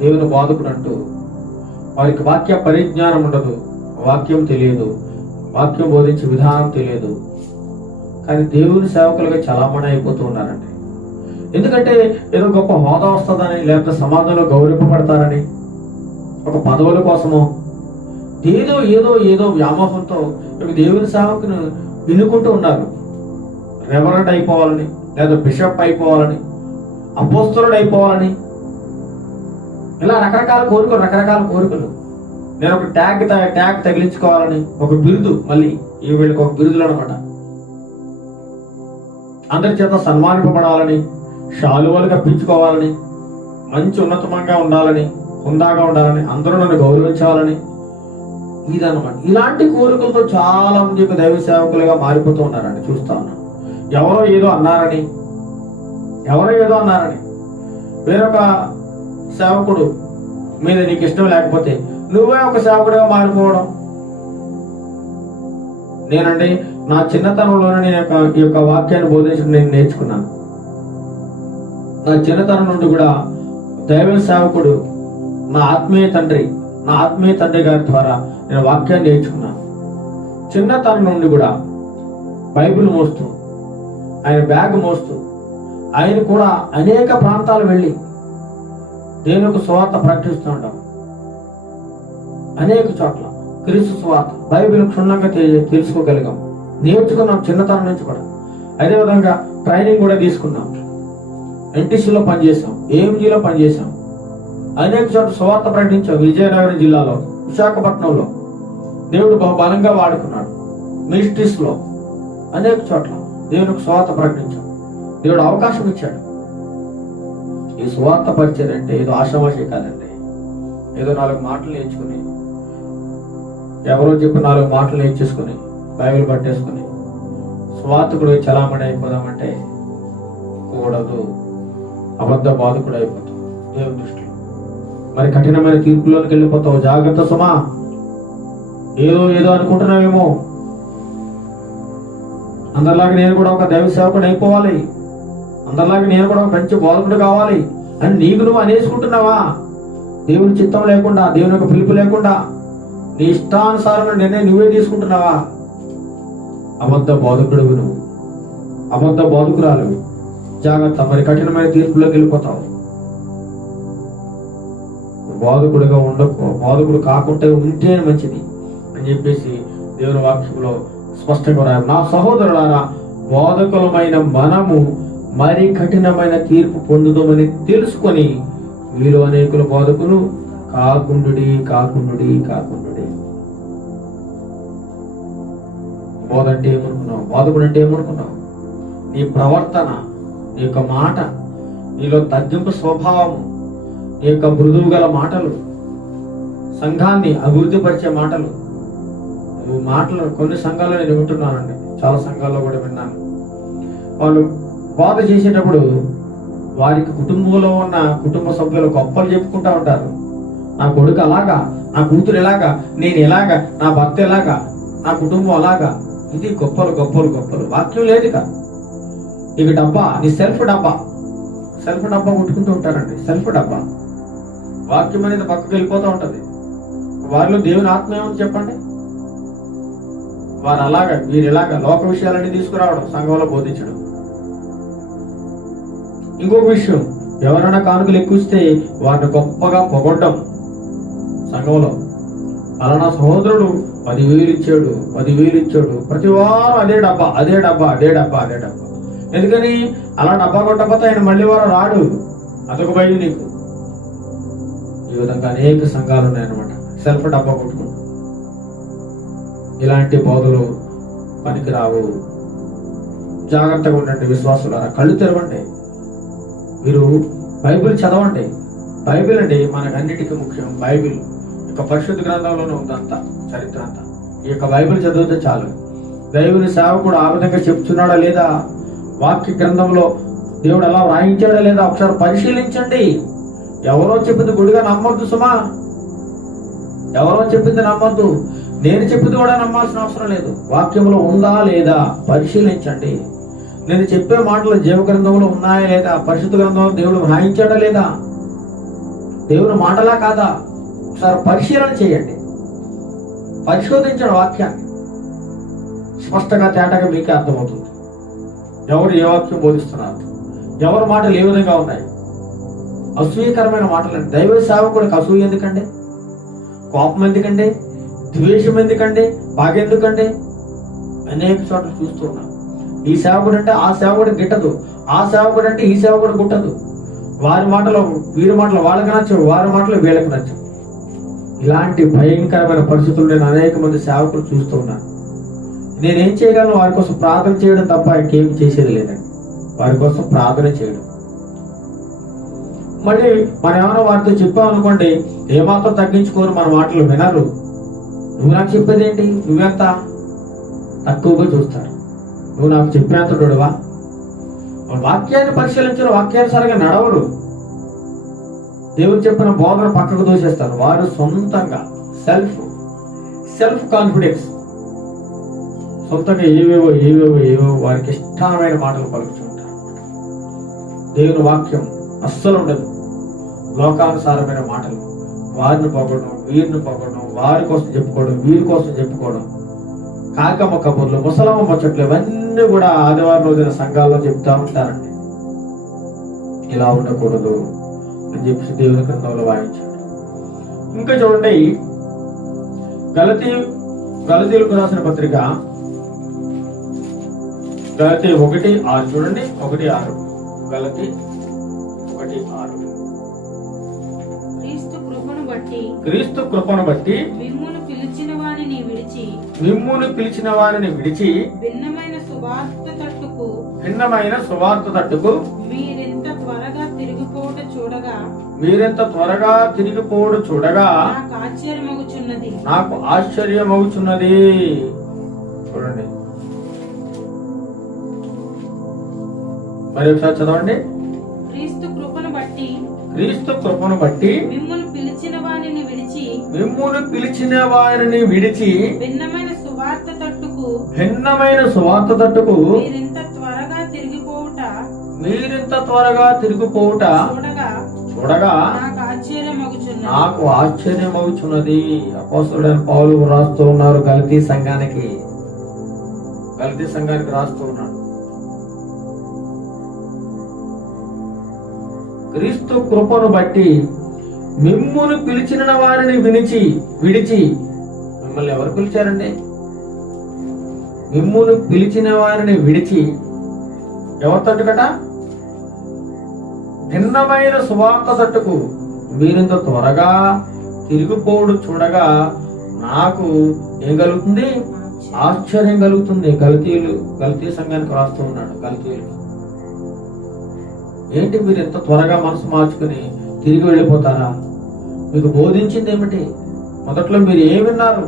దేవుని బోధకుడు అంటూ, వారికి వాక్య పరిజ్ఞానం ఉండదు, వాక్యం తెలియదు, వాక్యం బోధించే విధానం తెలియదు. కానీ దేవుని సేవకులుగా చలామణి అయిపోతూ ఉన్నారండి. ఎందుకంటే ఏదో గొప్ప హోదా వస్తుందని, లేకపోతే సమాజంలో గౌరవింపబడతారని, ఒక పదవుల కోసమో ఏదో వ్యామోహంతో దేవుని సేవకును వినుకుంటూ ఉన్నారు. రెవరెండ్ అయిపోవాలని, లేదా బిషప్ అయిపోవాలని, అపోస్తలుడు అయిపోవాలని, ఇలా రకరకాల కోరికలు. నేను ఒక ట్యాగ్ తగిలించుకోవాలని, ఒక బిరుదు, మళ్ళీ ఈ వీళ్ళకి ఒక బిరుదులు అనమాట. అందరి చేత సన్మానింపబడాలని, శాలువలు కప్పించుకోవాలని, మంచి ఉన్నతంగా ఉండాలని, హుందాగా ఉండాలని, అందరూ నన్ను గౌరవించాలని, ఇదన్నమాట. ఇలాంటి కోరికలతో చాలా మంది దైవ సేవకులుగా మారిపోతూ ఉన్నారండి. చూస్తా ఉన్నాను. ఎవరో ఏదో అన్నారని, వేరొక సేవకుడు మీద నీకు ఇష్టం లేకపోతే నువ్వే ఒక సేవకుడిగా మారిపోవడం. నేనండి నా చిన్నతనంలోనే నేను ఈ యొక్క వాక్యాన్ని బోధించడం నేను నేర్చుకున్నాను. నా చిన్నతనం నుండి కూడా దైవ సేవకుడు నా ఆత్మీయ తండ్రి గారి ద్వారా నేను వాక్యాన్ని నేర్చుకున్నాను. చిన్నతనం నుండి కూడా బైబిల్ మోస్తూ, ఆయన బ్యాగ్ మోస్తూ, ఆయన కూడా అనేక ప్రాంతాలు వెళ్ళి దేవుని యొక్క సువార్త ప్రకటిస్తూ ఉంటాం. అనేక చోట్ల క్రీస్తు సువార్త, బైబిల్ క్షుణ్ణంగా తెలుసుకోగలిగాం, నేర్చుకున్నాం చిన్నతనం నుంచి కూడా. అదేవిధంగా ట్రైనింగ్ కూడా తీసుకున్నాం. ఎన్టీసీలో పనిచేసాం, ఏఎంజీలో పనిచేసాం, అనేక చోట్ల సువార్త ప్రకటించాం. విజయనగరం జిల్లాలో, విశాఖపట్నంలో దేవుడు బహుబలంగా వాడుకున్నాడు. మినిస్ట్రీస్ లో అనేక చోట్ల దేవునికి సువార్త ప్రకటించాం. దేవుడు అవకాశం ఇచ్చాడు. ఈ సువార్త పరిచయం అంటే ఏదో ఆషామాషి కాదండి. ఏదో 4 మాటలు నేర్చుకుని, ఎవరో చెప్పి 4 మాటలు నేర్చేసుకుని, బైబిల్ పట్టేసుకుని సువార్తకుడు చలామణి అయిపోదామంటే కూడదు. అబద్ధ బాధకుడు అయిపోతావు దేవుని దృష్టిలో. మరి కఠినమైన తీర్పులోకి వెళ్ళిపోతావు. జాగ్రత్త సుమా. ఏదో అనుకుంటున్నావేమో, అందరిలాగా నేను కూడా ఒక దైవ సేవకుడు అయిపోవాలి, అందరిలాగా నేను కూడా ఒక మంచి బోధకుడు కావాలి అని నీకు నువ్వు అనేసుకుంటున్నావా? దేవుని చిత్తం లేకుండా, దేవుని యొక్క పిలుపు లేకుండా నీ ఇష్టానుసారమైన నిర్ణయం నువ్వే తీసుకుంటున్నావా? అబద్ధ బోధకుడువి నువ్వు, అబద్ధ బోధకురాలువి. జాగ్రత్త. మరి కఠినమైన తీర్పులోకి వెళ్ళిపోతావు. బోధకుడు కాకుండా ఉంటే మంచిది అని చెప్పేసి దేవుని వాక్యంలో స్పష్టంగా రాయాలి. నా సహోదరులారా, బోధకులమైన మనము మరి కఠినమైన తీర్పు పొందుదామని తెలుసుకొని మీలో అనేకుల బోధకులు కాకుండుడి. బోధ అంటే ఏమనుకున్నావు? బోధకుడు అంటే ఏమనుకున్నావు? నీ ప్రవర్తన, నీ యొక్క మాట, నీలో తగ్గింపు స్వభావము, నీ యొక్క మృదువు గల మాటలు, సంఘాన్ని అభివృద్ధి పరిచే మాటలు. నువ్వు మాటలు కొన్ని సంఘాల్లో నేను వింటున్నానండి, చాలా సంఘాల్లో కూడా విన్నాను. వాళ్ళు బోధ చేసేటప్పుడు వారికి కుటుంబంలో ఉన్న కుటుంబ సభ్యులు గొప్పలు చెప్పుకుంటా ఉంటారు. నా కొడుకు అలాగా, నా కూతురు ఎలాగా, నేను ఎలాగా, నా భర్త ఎలాగా, నా కుటుంబం అలాగా. ఇది గొప్పలు. వాక్యం లేదు ఇక డబ్బా, నీ సెల్ఫ్ డబ్బా కొట్టుకుంటూ ఉంటారండి. సెల్ఫ్ డబ్బా, వాక్యం అనేది పక్కకు వెళ్ళిపోతూ ఉంటది. వారిలో దేవుని ఆత్మ ఏమని చెప్పండి? వారు అలాగా, వీరు ఎలాగా, లోక విషయాలన్నీ తీసుకురావడం, సంఘంలో బోధించడం. ఇంకొక విషయం, ఎవరైనా కానుకలు ఎక్కువస్తే వారిని గొప్పగా పొగడ్డం సంఘంలో. అలా నా సహోదరుడు 10,000 ఇచ్చాడు, ప్రతి వారం అదే డబ్బా. ఎందుకని? అలా డబ్బా కొట్టకపోతే ఆయన మళ్ళీ వారం రాడు. అదొక భయం నీకు. ఈ విధంగా అనేక సంఘాలు ఉన్నాయన్నమాట, సెల్ఫ్ డబ్బా కొట్టుకుంటూ. ఇలాంటి బోధలు పనికిరావు. జాగ్రత్తగా ఉండండి విశ్వాసులారా. కళ్ళు తెరవండి. మీరు బైబిల్ చదవండి. బైబిల్ అండి మనకన్నిటికీ ముఖ్యం. బైబిల్ యొక్క పరిశుద్ధ గ్రంథంలోనే ఉందంతా, చరిత్ర అంతా. ఈ యొక్క బైబిల్ చదివితే చాలు. దేవుని సేవకుడు ఆ విధంగా చెప్తున్నాడా లేదా, వాక్య గ్రంథంలో దేవుడు అలా వ్రాయించాడా లేదా ఒకసారి పరిశీలించండి. ఎవరో చెప్పింది గుడిగా నమ్మొద్దు సుమా, ఎవరో చెప్పింది నమ్మొద్దు. నేను చెప్పింది కూడా నమ్మాల్సిన అవసరం లేదు. వాక్యంలో ఉందా లేదా పరిశీలించండి. నేను చెప్పే మాటలు జీవ గ్రంథంలో ఉన్నాయా లేదా, పరిశుద్ధ గ్రంథంలో దేవుడు వ్రాయించాడా లేదా, దేవుని మాటలా కాదా, ఒకసారి పరిశీలన చేయండి. పరిశోధించండి వాక్యాన్ని. స్పష్టంగా తేటగా మీకే అర్థమవుతుంది ఎవరు ఏ వాక్యం బోధిస్తున్నారు, ఎవరి మాటలు ఏ విధంగా ఉన్నాయి. అసూయకరమైన మాటలండి. దైవ సేవకుడికి అసూయ ఎందుకండి, కోపం ఎందుకండి, ద్వేషం ఎందుకండి, బాగ ఎందుకండి? అనేక చోట్ల చూస్తూ ఉన్నాం. ఈ సేవకుడు అంటే ఆ సేవకుడు గిట్టదు, ఆ సేవకుడు అంటే ఈ సేవకుడు గుట్టదు. వారి మాటలు వీరి మాటలు వాళ్ళకి నచ్చవు, వారి మాటలు వీళ్ళకి నచ్చవు. ఇలాంటి భయంకరమైన పరిస్థితులు నేను అనేక మంది సేవకులు చూస్తూ ఉన్నాను. నేనేం చేయగలను? వారి కోసం ప్రార్థన చేయడం తప్ప ఇంకేమి చేసేది లేదండి. వారి కోసం ప్రార్థన చేయడం. మళ్ళీ మనం ఏమైనా వారితో చెప్పామనుకోండి, ఏమాత్రం తగ్గించుకోరు, మన మాటలు వినరు. నువ్వు నాకు చెప్పేది ఏంటి, నువ్వెంత తక్కువగా చూస్తారు. నువ్వు నాకు చెప్పేంత తోడువా? వాక్యాన్ని పరిశీలించరు, వాక్యానుసారంగా నడవరు. దేవుడు చెప్పిన బోధన పక్కకు దోసేస్తారు. వారు సొంతంగా సెల్ఫ్ కాన్ఫిడెన్స్, సొంతంగా ఏవేవో వారికి ఇష్టమైన మాటలు పలుకుతుంటారు. దేవుని వాక్యం అస్సలు ఉండదు. లోకానుసారమైన మాటలు, వారిని పొగడం, వీరిని పొగడం, వారి కోసం చెప్పుకోవడం, వీరి కోసం చెప్పుకోవడం, కాకమ్మ కబుర్లు, ముసలమ్మ ముచ్చట్లు, ఇవన్నీ కూడా ఆదివారం రోజున సంఘాల్లో చెప్తా ఉంటారండి. ఇలా ఉండకూడదు అని చెప్పి దేవుని గ్రంథంలో వాయించాడు. ఇంకా చూడండి, గలతీయులకు రాసిన పత్రిక గలతీ 1:6 చూడండి. 1:6 గలతీ 1:6 క్రీస్తు కృపను బట్టి మిమ్మును పిలిచిన వారిని విడిచి భిన్నమైన సువార్త తట్టుకు మీరెంత త్వరగా తిరిగిపోవడు చూడగా నాకు ఆశ్చర్యమవుచున్నది. చూడండి మరి ఒకసారి చదవండి. క్రీస్తు కృపను బట్టి మిమ్మును పిలిచిన వారిని విడిచి భిన్నమైన సువార్త తట్టుకు మీరింత త్వరగా తిరిగిపోవుట చూడగా నాకు ఆశ్చర్యమవుచున్నది. అపోస్తలుడైన పౌలు రాస్తూ ఉన్నారు గలతీ సంఘానికి రాస్తూ ఉన్నాడు. క్రీస్తు కృపను బట్టి మిమ్మును పిలిచిన వారిని విడిచి మిమ్మల్ని ఎవరు పిలిచారండి? మిమ్మును పిలిచిన వారిని విడిచి ఎవరి తట్టుకట? భిన్నమైన సువార్త తట్టుకు మీరింత త్వరగా తిరిగిపోవడం చూడగా నాకు ఏం కలుగుతుంది? ఆశ్చర్యం కలుగుతుంది. గలతీ సంఘానికి రాస్తూ ఉన్నాడు. గలతీయులు, ఏంటి మీరు ఎంత త్వరగా మనసు మార్చుకుని తిరిగి వెళ్ళిపోతారా? మీకు బోధించింది ఏమిటి? మొదట్లో మీరు ఏం విన్నారు?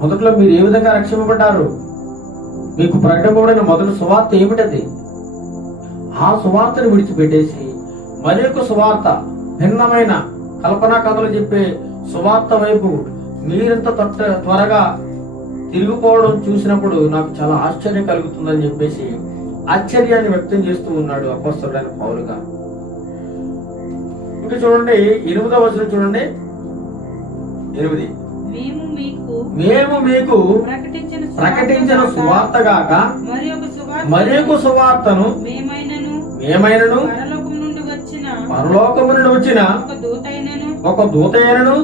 మొదట్లో మీరు ఏ విధంగా రక్షింపబడ్డారు? మీకు ప్రకటింపబడిన మొదటి సువార్త ఏమిటది? ఆ సువార్తను విడిచిపెట్టేసి మరి ఒక సువార్త, భిన్నమైన కల్పనా కథలు చెప్పే సువార్త వైపు మీరింత త్వరగా తిరిగిపోవడం చూసినప్పుడు నాకు చాలా ఆశ్చర్యం కలుగుతుందని చెప్పేసి ఆశ్చర్యాన్ని వ్యక్తం చేస్తూ ఉన్నాడు అపోస్తలుడైన పౌలు గారు. ఇంకా చూడండి 8వ వచనం చూడండి. 8 మేము మీకు ప్రకటించిన సువార్త గాక మరి ఒక సువార్తను మేమైనను పరలోకము నుండి వచ్చిన ఒక దూతైనను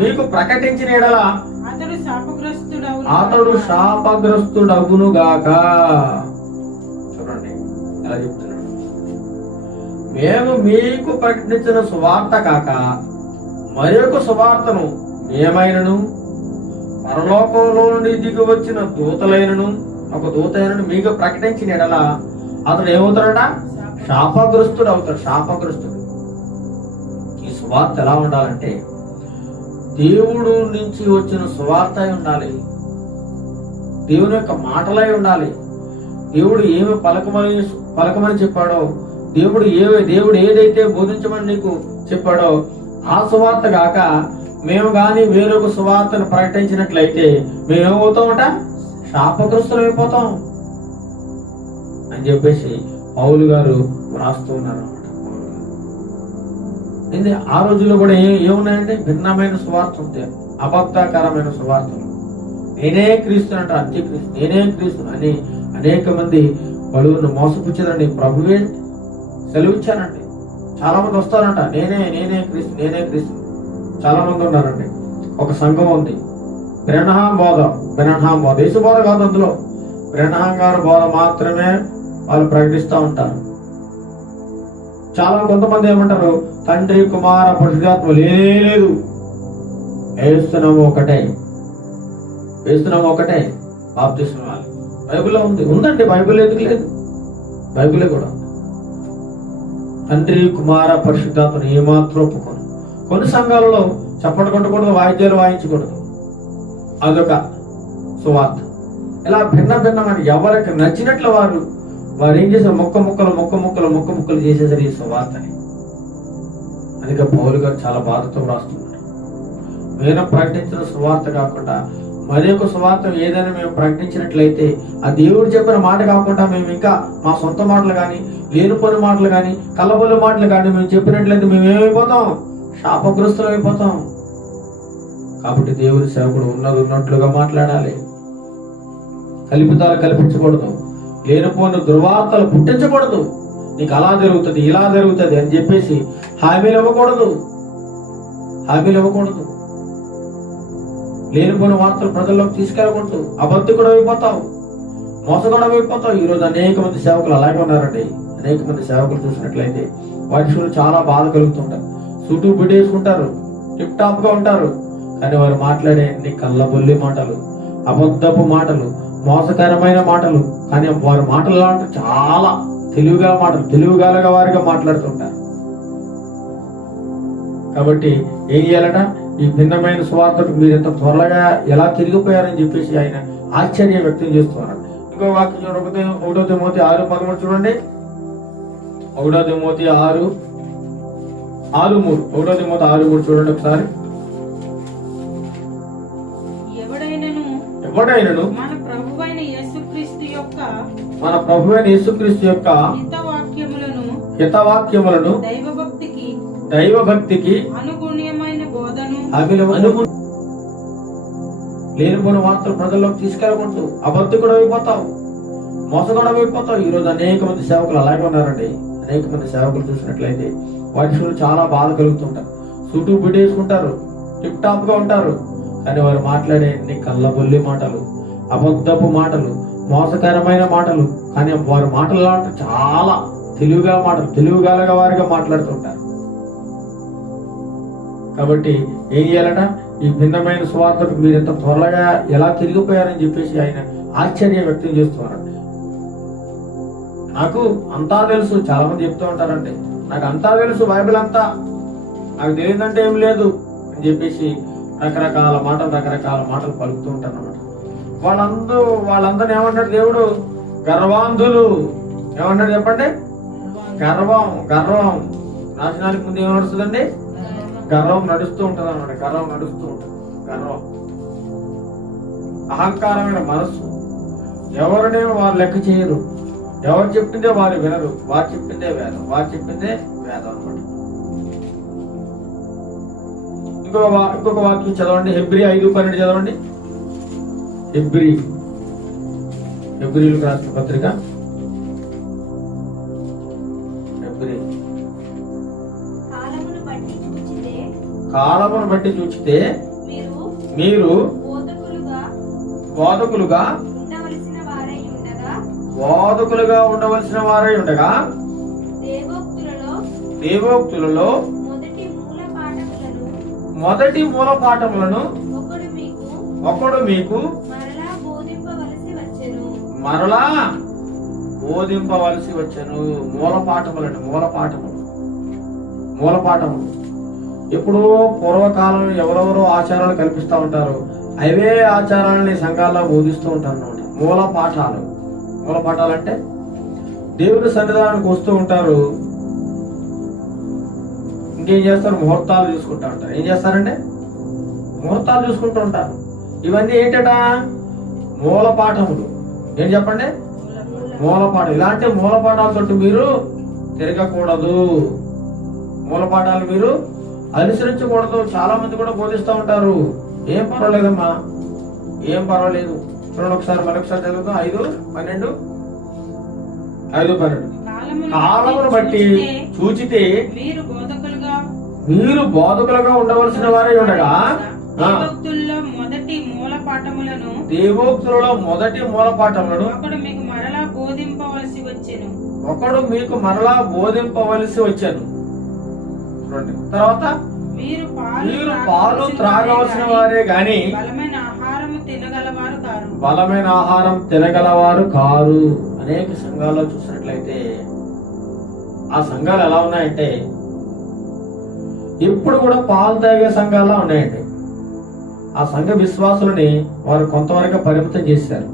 మీకు ప్రకటించిన ఎడల అతడు శాపగ్రస్తుడగును గాక. చూడండి ఎలా చెప్తున్నాడు. మేము మీకు ప్రకటించిన సువార్త కాక మరి ఒక సువార్తను మేమైనను పరలోకంలో నుండి దిగి వచ్చిన దూతలైనను ఒక దూతైనను మీకు ప్రకటించిన ఎడల అతడు ఏమవుతాడట? శాపగ్రస్తుడు అవుతాడు. శాపగ్రస్తుడు. ఈ సువార్త ఎలా ఉండాలంటే దేవుడు నుంచి వచ్చిన సువార్త అయి ఉండాలి. దేవుని యొక్క మాటలై ఉండాలి. దేవుడు ఏమి పలకమని చెప్పాడో, దేవుడు ఏదైతే బోధించమని నీకు చెప్పాడో ఆ సువార్త కాక మేము గాని వేరొక సువార్తను ప్రకటించినట్లయితే మేమేమవుతామట? శాపగ్రస్తులు అయిపోతాం అని చెప్పేసి పౌలు గారు వ్రాస్తూ ఉన్నారు అన్నమాట. ఆ రోజుల్లో కూడా ఏమున్నాయంటే భిన్నమైన సువార్త ఉంటాయి, అబద్ధకరమైన సువార్తలు. నేనే క్రీస్తు అంట, అంత్యక్రీస్తు, నేనే క్రీస్తు అని అనేక మంది పలువురిని మోసపుచ్చేదండి. ప్రభువే సెలవిచ్చానండి. చాలా మంది వస్తారంట, నేనే క్రీస్తు. చాలా మంది ఉన్నారండి. ఒక సంఘం ఉంది, బ్రెన్హాం బోధ. యేసు బోధ కాదు, అందులో బ్రెన్హాం గారు బోధ మాత్రమే వాళ్ళు ప్రకటిస్తూ ఉంటారు. చాలా కొంతమంది ఏమంటారు, తండ్రి కుమార పరిశుద్ధాత్మ లేదు, వేస్తున్నాము ఒకటే బాప్తిస్మం ఇవ్వాలి. బైబిల్లో ఉందండి. బైబిల్ ఎందుకు లేదు? బైబిలే కూడా తండ్రి కుమార పరిశుద్ధాత్మను ఏమాత్రం ఒప్పుకోను. కొన్ని సంఘాలలో చప్పట్లు కొట్టకూడదు, వాయిద్యాలు వాయించకూడదు, అదొక సువార్త. ఇలా భిన్నమైన ఎవరికి నచ్చినట్లు వారు ఏం చేశారు? మొక్క ముక్కలు చేసేసారు ఈ సువార్తని. అందుకే పౌలు గారు చాలా బాధతో రాస్తున్నారు. మేము ప్రకటించిన సువార్త కాకుండా మరి ఒక సువార్త ఏదైనా మేము ప్రకటించినట్లయితే ఆ దేవుడు చెప్పిన మాట కాకుండా మేము ఇంకా మా సొంత మాటలు కానీ, లేనిపోని మాటలు కానీ, కల్లబొల్లి మాటలు కానీ మేము చెప్పినట్లయితే మేము ఏమైపోతాం? శాపగ్రస్తులు అయిపోతాం. కాబట్టి దేవుని సేవకుడు ఉన్నట్లుగా మాట్లాడాలి. కల్పితాలు కల్పించకూడదు, లేనిపోని దుర్వార్తలు పుట్టించకూడదు. నీకు అలా జరుగుతుంది, ఇలా జరుగుతుంది అని చెప్పేసి హామీలు ఇవ్వకూడదు. లేనిపోయిన వార్తలు ప్రజల్లోకి తీసుకెళ్ళకూడదు. అబద్ధికుడు అయిపోతావు, మోసగాడు అయిపోతావు. ఈరోజు అనేక మంది సేవకులు అలాగే ఉన్నారండి. అనేక మంది సేవకులు చూసినట్లయితే వాటి చాలా బాధ కలుగుతుంటారు. చుట్టూ బిడేసుకుంటారు, టిప్ టాప్ గా ఉంటారు, కానీ వారు మాట్లాడే అన్ని కళ్ళబొల్లి మాటలు, అబద్ధపు మాటలు, మోసకరమైన మాటలు. కానీ వారి మాటలు ఎలా అంటే చాలా తెలివిగాలగా వారిగా మాట్లాడుతుంటారు. కాబట్టి ఏం చేయాలట? ఈ భిన్నమైన సువార్తకు మీరు ఎంత త్వరగా ఎలా తిరిగిపోయారని చెప్పేసి ఆయన ఆశ్చర్యం వ్యక్తం చేస్తున్నారు. ఇంకో వాక్యం చూడకపోతే 1 తిమోతి 6:13 చూడండి. 1 తిమోతి 6:3 1 తిమోతి 6:3 చూడండి ఒకసారి. ఎవడైనను మన ప్రభువైన యేసుక్రీస్తు యొక్క హితవాక్యములను దైవభక్తికి లేనిపోయిన వార్తలు ప్రజల్లోకి తీసుకెళ్ళకూడదు. అబద్ధికుడు అయిపోతావు, మోసగాడు అయిపోతావు. ఈరోజు అనేక మంది సేవకులు అలాగే ఉన్నారండి. అనేక మంది సేవకులు చూసినట్లయితే మనుషులు చాలా బాధ కలుగుతుంటారు. చుట్టూ బిడేసుకుంటారు, టిప్ టాప్ గా ఉంటారు, కానీ వారు మాట్లాడే ఎన్ని కళ్ళబొల్లి మాటలు, అబద్ధపు మాటలు, మోసకరమైన మాటలు. కానీ వారి మాటలు చాలా తెలివిగాలగా వారిగా మాట్లాడుతుంటారు. కాబట్టి ఏం చేయాలట, ఈ భిన్నమైన స్వార్థకు మీరు ఎంత త్వరగా ఎలా తిరిగిపోయారని చెప్పేసి ఆయన ఆశ్చర్యం వ్యక్తం చేస్తున్నారు. నాకు అంతా తెలుసు, చాలా మంది చెప్తూ ఉంటారంటే నాకు అంతా తెలుసు, బైబిల్ అంతా, నాకు తెలియదంటే ఏం లేదు అని చెప్పేసి రకరకాల మాటలు పలుకుతూ ఉంటారు అన్నమాట. వాళ్ళందరినీ ఏమంటాడు దేవుడు? గర్వాంధులు. ఏమంటాడు చెప్పండి? గర్వం నాశనానికి ముందు ఏం నడుస్తుందండి? గర్వం నడుస్తూ ఉంటుంది అన్నమాట. గర్వం, అహంకారమైన మనస్సు. ఎవరినే వారు లెక్క చేయరు, ఎవరు చెప్పిందే వారు వినరు, వారు చెప్పిందే వేదం అన్నమాట. ఇంకొక వాక్యం చదవండి, హెబ్రీ 5:12 చదవండి. హెబ్రీలకు రాసిన పత్రిక, కాలమును బట్టి చూచితే మీరు బోధకులుగా ఉండవలసిన వారై ఉండగా దేవోక్తులలో మొదటి మూల పాఠములను ఒకడు మీకు మరలా బోధింపవలసి వచ్చెను. మూల పాఠములు ఎప్పుడో పూర్వకాలంలో ఎవరెవరో ఆచారాలు కల్పిస్తూ ఉంటారు, అవే ఆచారాలని సంఘాల్లో బోధిస్తూ ఉంటారు అన్నమాట. మూల పాఠాలు అంటే దేవుని సన్నిధానానికి వస్తూ ఉంటారు, ఇంకేం చేస్తారు? ముహూర్తాలు చూసుకుంటూ ఉంటారు. ఏం చేస్తారంటే ముహూర్తాలు చూసుకుంటూ ఉంటారు. ఇవన్నీ ఏంటట? మూల పాఠములు. ఏం చెప్పండి? మూలపాఠం. ఇలాంటి మూలపాఠాలతో మీరు తిరగకూడదు, మూలపాఠాలు మీరు అనుసరించకూడదు. చాలా మంది కూడా బోధిస్తూ ఉంటారు, ఏం పర్వాలేదమ్మా, ఏం పర్వాలేదు. చూడండి మరొకసారి చదువుతాం. 5:12 కాలమును బట్టి చూచితే మీరు బోధకులుగా ఉండవలసిన వారై ఉండగా దేవోక్తులలో మొదటి మూల పాఠములను ఒకడు మీకు మరలా బోధింపవలసి వచ్చెను. తర్వాత మీరు పాలు త్రాగవలసిన వారే గాని బలమైన ఆహారం తినగలవారు కారు. అనేక సంఘాల్లో చూసినట్లయితే ఆ సంఘాలు ఎలా ఉన్నాయంటే ఇప్పుడు కూడా పాలు తాగే సంఘాల్లో ఉన్నాయండి. ఆ సంఘ విశ్వాసులని వారు కొంతవరకు పరిమితం చేశారు.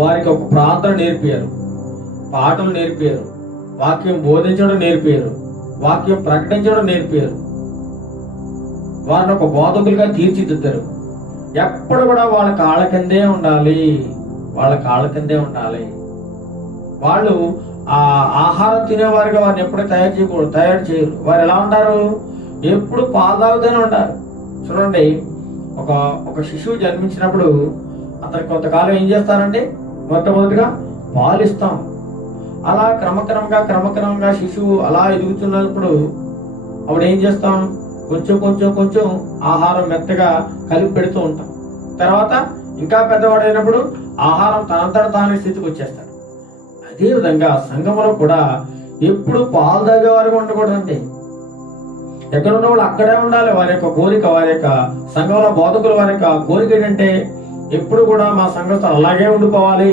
వారికి ఒక ప్రార్థన నేర్పారు, పాటలు నేర్పారు, వాక్యం బోధించడం నేర్పారు, వాక్యం ప్రకటించడం నేర్పారు. వారిని ఒక బోధకులుగా తీర్చిదిద్దారు. ఎప్పుడు కూడా వాళ్ళ కాళ్ళ కిందే ఉండాలి. వాళ్ళు ఆ ఆహారం తినేవారిగా వారిని ఎప్పుడూ తయారు చేయరు. వారు ఎలా ఉంటారు? ఎప్పుడు పాలు తాగుతూనే ఉంటారు. చూడండి, ఒక శిశువు జన్మించినప్పుడు అతనికి కొంతకాలం ఏం చేస్తారంటే మొట్టమొదటిగా పాలు ఇస్తాం. అలా క్రమక్రమంగా శిశువు అలా ఎదుగుతున్నప్పుడు అప్పుడు ఏం చేస్తాం? కొంచెం ఆహారం మెత్తగా కలిపి పెడుతూ ఉంటాం. తర్వాత ఇంకా పెద్దవాడైనప్పుడు ఆహారం తనంతట తానే స్థితికి వచ్చేస్తాడు. అదే విధంగా సంఘంలో కూడా ఎప్పుడు పాలు తాగే వారిగా ఉండకూడదండి. ఎక్కడ ఉన్న వాళ్ళు అక్కడే ఉండాలి. వారి యొక్క కోరిక, వారి యొక్క సంఘంలో బోధకుల వారి యొక్క కోరిక ఏంటంటే ఎప్పుడు కూడా మా సంఘస్థలు అలాగే ఉండిపోవాలి.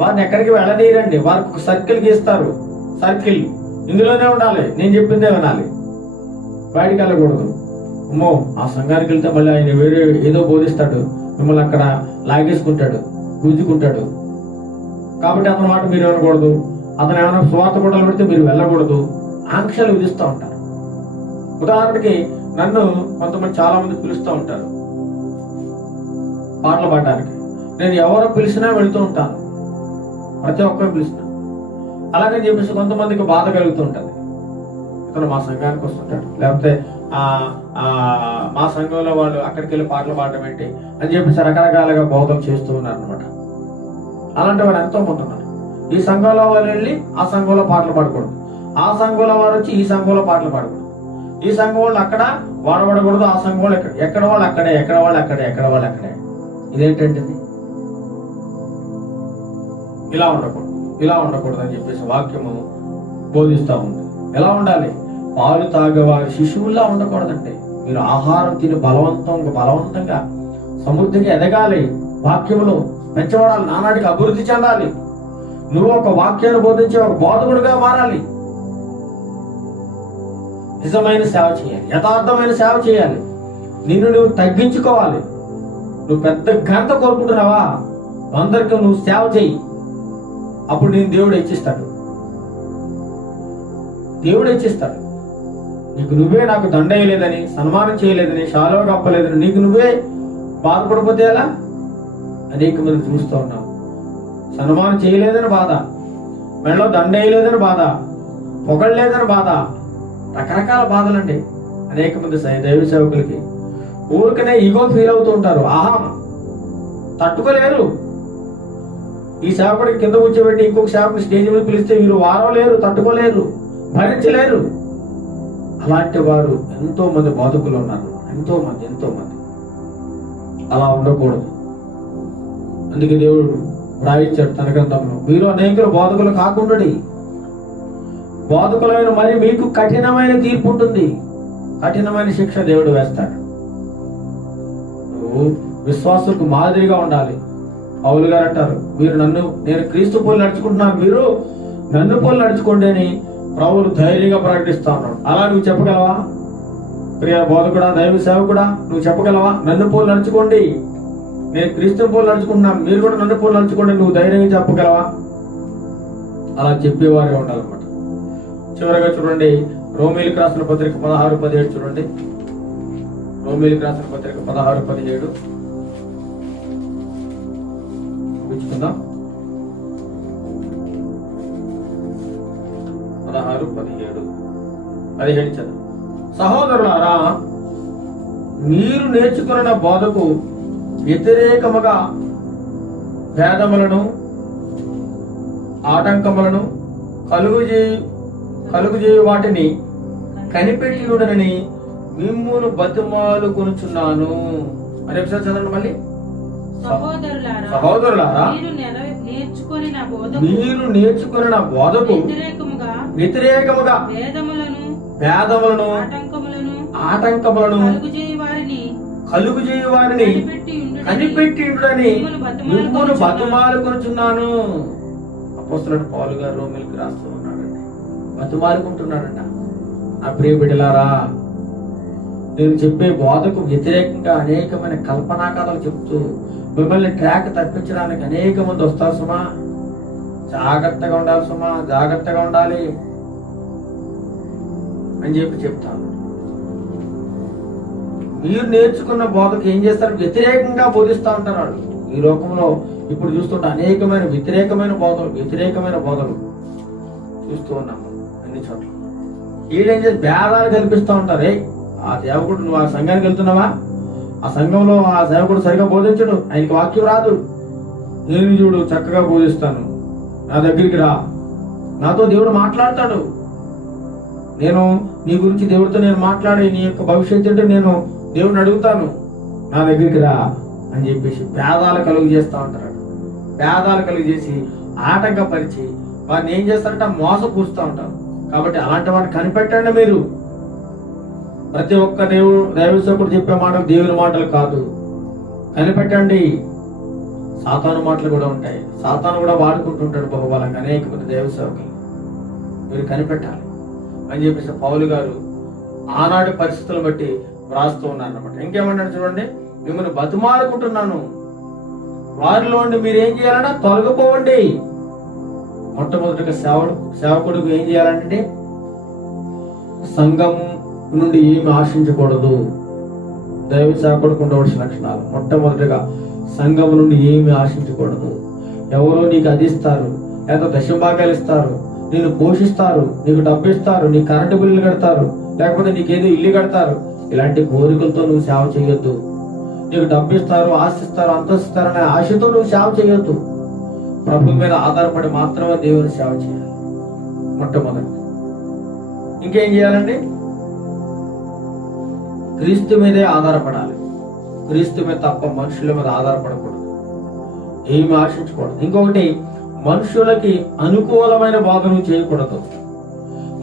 వారిని ఎక్కడికి వెళ్ళనీయరండి. వారికి ఒక సర్కిల్ గీస్తారు. సర్కిల్ ఇందులోనే ఉండాలి, నేను చెప్పిందే వినాలి, బయటికి వెళ్ళకూడదు. అమ్మో, ఆ సంఘానికి వెళ్తే మళ్ళీ ఆయన వేరే ఏదో బోధిస్తాడు, మిమ్మల్ని అక్కడ లాగేసుకుంటాడు, గుంజుకుంటాడు. కాబట్టి అతని మాట మీరు వినకూడదు. అతను ఏమైనా స్వార్థ కూడలు పెడితే మీరు వెళ్ళకూడదు. ఆంక్షలు విధిస్తూ ఉంటారు. ఉదాహరణకి నన్ను కొంతమంది చాలా మంది పిలుస్తూ ఉంటారు పాటలు పాడడానికి. నేను ఎవరు పిలిచినా వెళుతూ ఉంటాను, ప్రతి ఒక్కరు పిలుస్తున్నా. అలాగని చెప్పేసి కొంతమందికి బాధ కలుగుతూ ఉంటుంది. ఇతను మా సంఘానికి వస్తుంటాడు, లేకపోతే మా సంఘంలో వాళ్ళు అక్కడికి వెళ్ళి పాటలు పాడడం ఏంటి అని చెప్పేసి రకరకాలుగా బోధలు చేస్తూ ఉన్నారు అనమాట. అలాంటి వారు ఎంతో మంది ఉన్నారు. ఈ సంఘంలో వాళ్ళు వెళ్ళి ఆ సంఘంలో పాటలు పాడకూడదు, ఆ సంఘంలో వారు వచ్చి ఈ సంఘంలో పాటలు పాడకూడదు, ఈ సంఘం వాళ్ళు అక్కడ వాడబడకూడదు, ఆ సంఘం వాళ్ళు ఎక్కడ వాళ్ళు అక్కడే, ఎక్కడ వాళ్ళు అక్కడే, ఎక్కడ వాళ్ళు అక్కడే. ఇదేంటంటే ఇలా ఉండకూడదు, ఇలా ఉండకూడదు అని చెప్పేసి వాక్యము బోధిస్తూ ఉంది. ఎలా ఉండాలి? పాలు తాగేవారి శిశువుల్లా ఉండకూడదంటే మీరు ఆహారం తిని బలవంతంగా సమృద్ధిగా ఎదగాలి, వాక్యములో పెంచబడాలి, నానాటికి అభివృద్ధి చెందాలి. నువ్వు ఒక వాక్యాన్ని బోధించే ఒక బోధకుడిగా మారాలి. నిజమైన సేవ చేయాలి, యథార్థమైన సేవ చేయాలి. నిన్ను నువ్వు తగ్గించుకోవాలి. నువ్వు పెద్ద ఘనత కోరుకుంటున్నావా? అందరికీ నువ్వు సేవ చేయి, అప్పుడు నేను దేవుడు హెచ్చిస్తాడు. దేవుడు హెచ్చిస్తాడు. నీకు నువ్వే నాకు దండ వేయలేదని, సన్మానం చేయలేదని, షాలో కప్పలేదని నీకు నువ్వే బాధపడిపోతే ఎలా? అనేక మంది చూస్తూ ఉన్నావు. సన్మానం చేయలేదని బాధ, మెడలో దండ వేయలేదని బాధ, పొగడలేదని బాధ, రకరకాల బాధలండి అనేక మంది దైవ సేవకులకి. ఊరికనే ఈగో ఫీల్ అవుతూ ఉంటారు, ఆహా తట్టుకోలేరు. ఈ సేవకుడికి కింద కూర్చోబెట్టి ఇంకొక సేవకుని స్టేజ్ మీద పిలిస్తే వీరు వారం లేరు, తట్టుకోలేరు, భరించలేరు. అలాంటి వారు ఎంతో మంది బాధకులు ఉన్నారు, ఎంతో మంది. అలా ఉండకూడదు. అందుకే దేవుడు రాయించాడు తన గ్రంథంలో, మీరు అనేకులు బోధకులు కాకుండా బోధకులైన మరి మీకు కఠినమైన తీర్పు ఉంటుంది, కఠినమైన శిక్ష దేవుడు వేస్తాడు. నువ్వు విశ్వాసులకు మాదిరిగా ఉండాలి. పౌలు గారు అంటారు, నేను క్రీస్తు పోలి నడుచుకుంటున్నాను, మీరు నన్ను పోలి నడుచుకోండి అని ప్రభువులు ధైర్యంగా ప్రకటిస్తా ఉన్నాడు. అలా నువ్వు చెప్పగలవా? ప్రియ బోధకుడా, దైవ సేవకుడా, నువ్వు చెప్పగలవా? నన్ను పోలి నడుచుకోండి, నేను క్రీస్తు పోలి నడుచుకుంటున్నాను, మీరు కూడా నన్ను పోలి నడుచుకోండి, నువ్వు ధైర్యంగా చెప్పగలవా? అలా చెప్పేవారే ఉండాలన్నమాట. చివరగా చూడండి, రోమీలకు రాసిన పత్రిక 16:17 చూడండి. రోమీలకు రాసిన పత్రిక 16:17 చూసుకుందాం. 16:17 చదువు. సహోదరులారా, మీరు నేర్చుకున్న బోధకు వ్యతిరేకముగా భేదములను, ఆటంకములను కలుగుజేయు వాటిని కనిపెట్టియుడనని మిమ్మును బతిమాలు కొనుచున్నాను అని ఒకసారి చదవండి మళ్ళీ. సహోదరులారా, మీరు నేర్చుకుని నా బోధకు వ్యతిరేకముగా భేదములను, ఆటంకములను కలుగుజేయు వారిని కనిపెట్టియుడని మిమ్మును బతిమాలు కొనుచున్నాను. అపోస్తలుడైన పౌలు గారు రోమీయులకు రాస్తూ ఉన్నాడండి, బతిమాలుకుంటున్నాడంట. నా ప్రియ బిడ్డలారా, నేను చెప్పే బోధకు వ్యతిరేకంగా అనేకమైన కల్పనా కథలు చెప్తూ మిమ్మల్ని ట్రాక్ తప్పించడానికి అనేక మంది వస్తారు సుమా. జాగ్రత్తగా ఉండాలి సుమా, జాగ్రత్తగా ఉండాలి అని చెప్తాను. మీరు నేర్చుకున్న బోధకు ఏం చేస్తారు? వ్యతిరేకంగా బోధిస్తూ ఉంటారు వాళ్ళు. ఈ లోకంలో ఇప్పుడు చూస్తుంటే అనేకమైన వ్యతిరేకమైన బోధలు చూస్తూ ఉన్నాము అన్ని చోట్ల. వీళ్ళేం చేసి భేదాలు కల్పిస్తూ ఉంటారు. ఆ సేవకుడు, నువ్వు ఆ సంఘానికి వెళ్తున్నావా? ఆ సంఘంలో ఆ సేవకుడు సరిగా బోధించడు, ఆయనకి వాక్యం రాదు. నేను చూడు చక్కగా బోధిస్తాను, నా దగ్గరికి రా, నాతో దేవుడు మాట్లాడతాడు, నేను నీ గురించి దేవుడితో నేను మాట్లాడి నీ యొక్క భవిష్యత్తు అంటే నేను దేవుడిని అడుగుతాను, నా దగ్గరికి రా అని చెప్పేసి భేదాలు కలుగు చేస్తూ ఉంటారు. భేదాలు కలుగు చేసి ఆటంకపరిచి వారిని ఏం చేస్తారంటే మోసపూస్తూ ఉంటారు. కాబట్టి అలాంటి వాటిని కనిపెట్టండి. మీరు ప్రతి ఒక్క దైవ సేవకుడు చెప్పే మాటలు దేవుని మాటలు కాదు, కనిపెట్టండి. సాతాను మాటలు కూడా ఉంటాయి, సాతాను కూడా వాడుకుంటుంటాడు బహుబలంగా అనేక మంది దైవ సేవకులు. మీరు కనిపెట్టాలి అని చెప్పేసి పౌలు గారు ఆనాటి పరిస్థితులను బట్టి వ్రాస్తూ ఉన్నారు అన్నమాట. ఇంకేమన్నాడు చూడండి, మిమ్మల్ని బతిమాలుకుంటున్నాను, వారిలో మీరు ఏం చేయాలంటే తొలగిపోవండి. మొట్టమొదటిగా సేవకుడికి ఏం చేయాలంటే సంఘము నుండి ఏమి ఆశించకూడదు. దైవ సేవకుడికి ఉండవలసిన లక్షణాలు మొట్టమొదటిగా సంఘము నుండి ఏమి ఆశించకూడదు. ఎవరో నీకు అది ఇస్తారు, లేదా దశభాగాలు ఇస్తారు, నిన్ను పోషిస్తారు, నీకు డబ్బు ఇస్తారు, నీ కరెంటు బిల్లులు కడతారు, లేకపోతే నీకేదో ఇల్లు కడతారు. ఇలాంటి కోరికలతో నువ్వు సేవ చేయొద్దు. నీకు డబ్బు ఇస్తారు, ఆశిస్తారు, అంతస్తుస్తారు అనే ఆశతో నువ్వు సేవ చేయొద్దు. ప్రభు మీద ఆధారపడి మాత్రమే దేవుని సేవ చేయాలి. మొట్టమొదటి ఇంకేం చేయాలండి? క్రీస్తు మీదే ఆధారపడాలి. క్రీస్తు మీద తప్ప మనుషుల మీద ఆధారపడకూడదు, ఏమి ఆశించకూడదు. ఇంకొకటి, మనుషులకి అనుకూలమైన బోధను చేయకూడదు,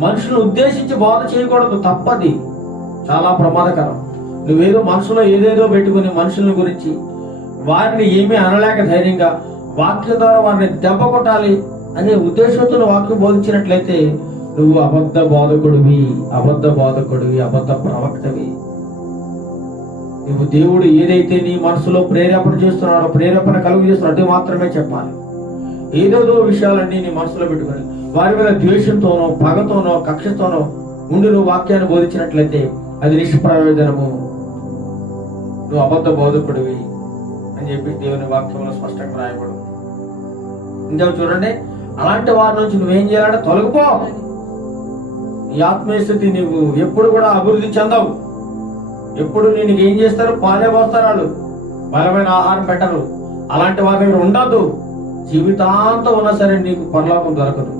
మనుషులను ఉద్దేశించి బోధ చేయకూడదు. తప్పది, చాలా ప్రమాదకరం. నువ్వేదో మనసులో ఏదేదో పెట్టుకుని మనుషుల గురించి వారిని ఏమీ అనలేక ధైర్యంగా వాక్యం ద్వారా వారిని దెబ్బ కొట్టాలి అనే ఉద్దేశంతో వాక్యం బోధించినట్లయితే నువ్వు అబద్ధ బోధకుడివి, అబద్ధ ప్రవక్తవి. నువ్వు దేవుడు ఏదైతే నీ మనసులో ప్రేరేపణ చేస్తున్నాడో, ప్రేరేపణ కలుగు చేస్తున్నాడో అది మాత్రమే చెప్పాలి. ఏదేదో విషయాలన్నీ నీ మనసులో పెట్టుకుని వారి మీద ద్వేషంతోనో, పగతోనో, కక్షతోనో ఉండి నువ్వు వాక్యాన్ని బోధించినట్లయితే అది నిష్ప్రయోజనము, నువ్వు అబద్ధ బోధకుడివి అని చెప్పి దేవుని వాక్యంలో స్పష్టంగా రాయబడు. ఇంకా చూడండి, అలాంటి వారి నుంచి నువ్వేం చేయాలంటే తొలగిపో. ఈ ఆత్మీయ స్థితి నువ్వు ఎప్పుడు కూడా అభివృద్ధి చెందవు. ఎప్పుడు నేను ఏం చేస్తారు? పాలే పోస్తారు, వాళ్ళు బలమైన ఆహారం పెట్టరు. అలాంటి వారి దగ్గర ఉండదు. జీవితాంతం ఉన్నా సరే నీకు పరలోకం దొరకదు.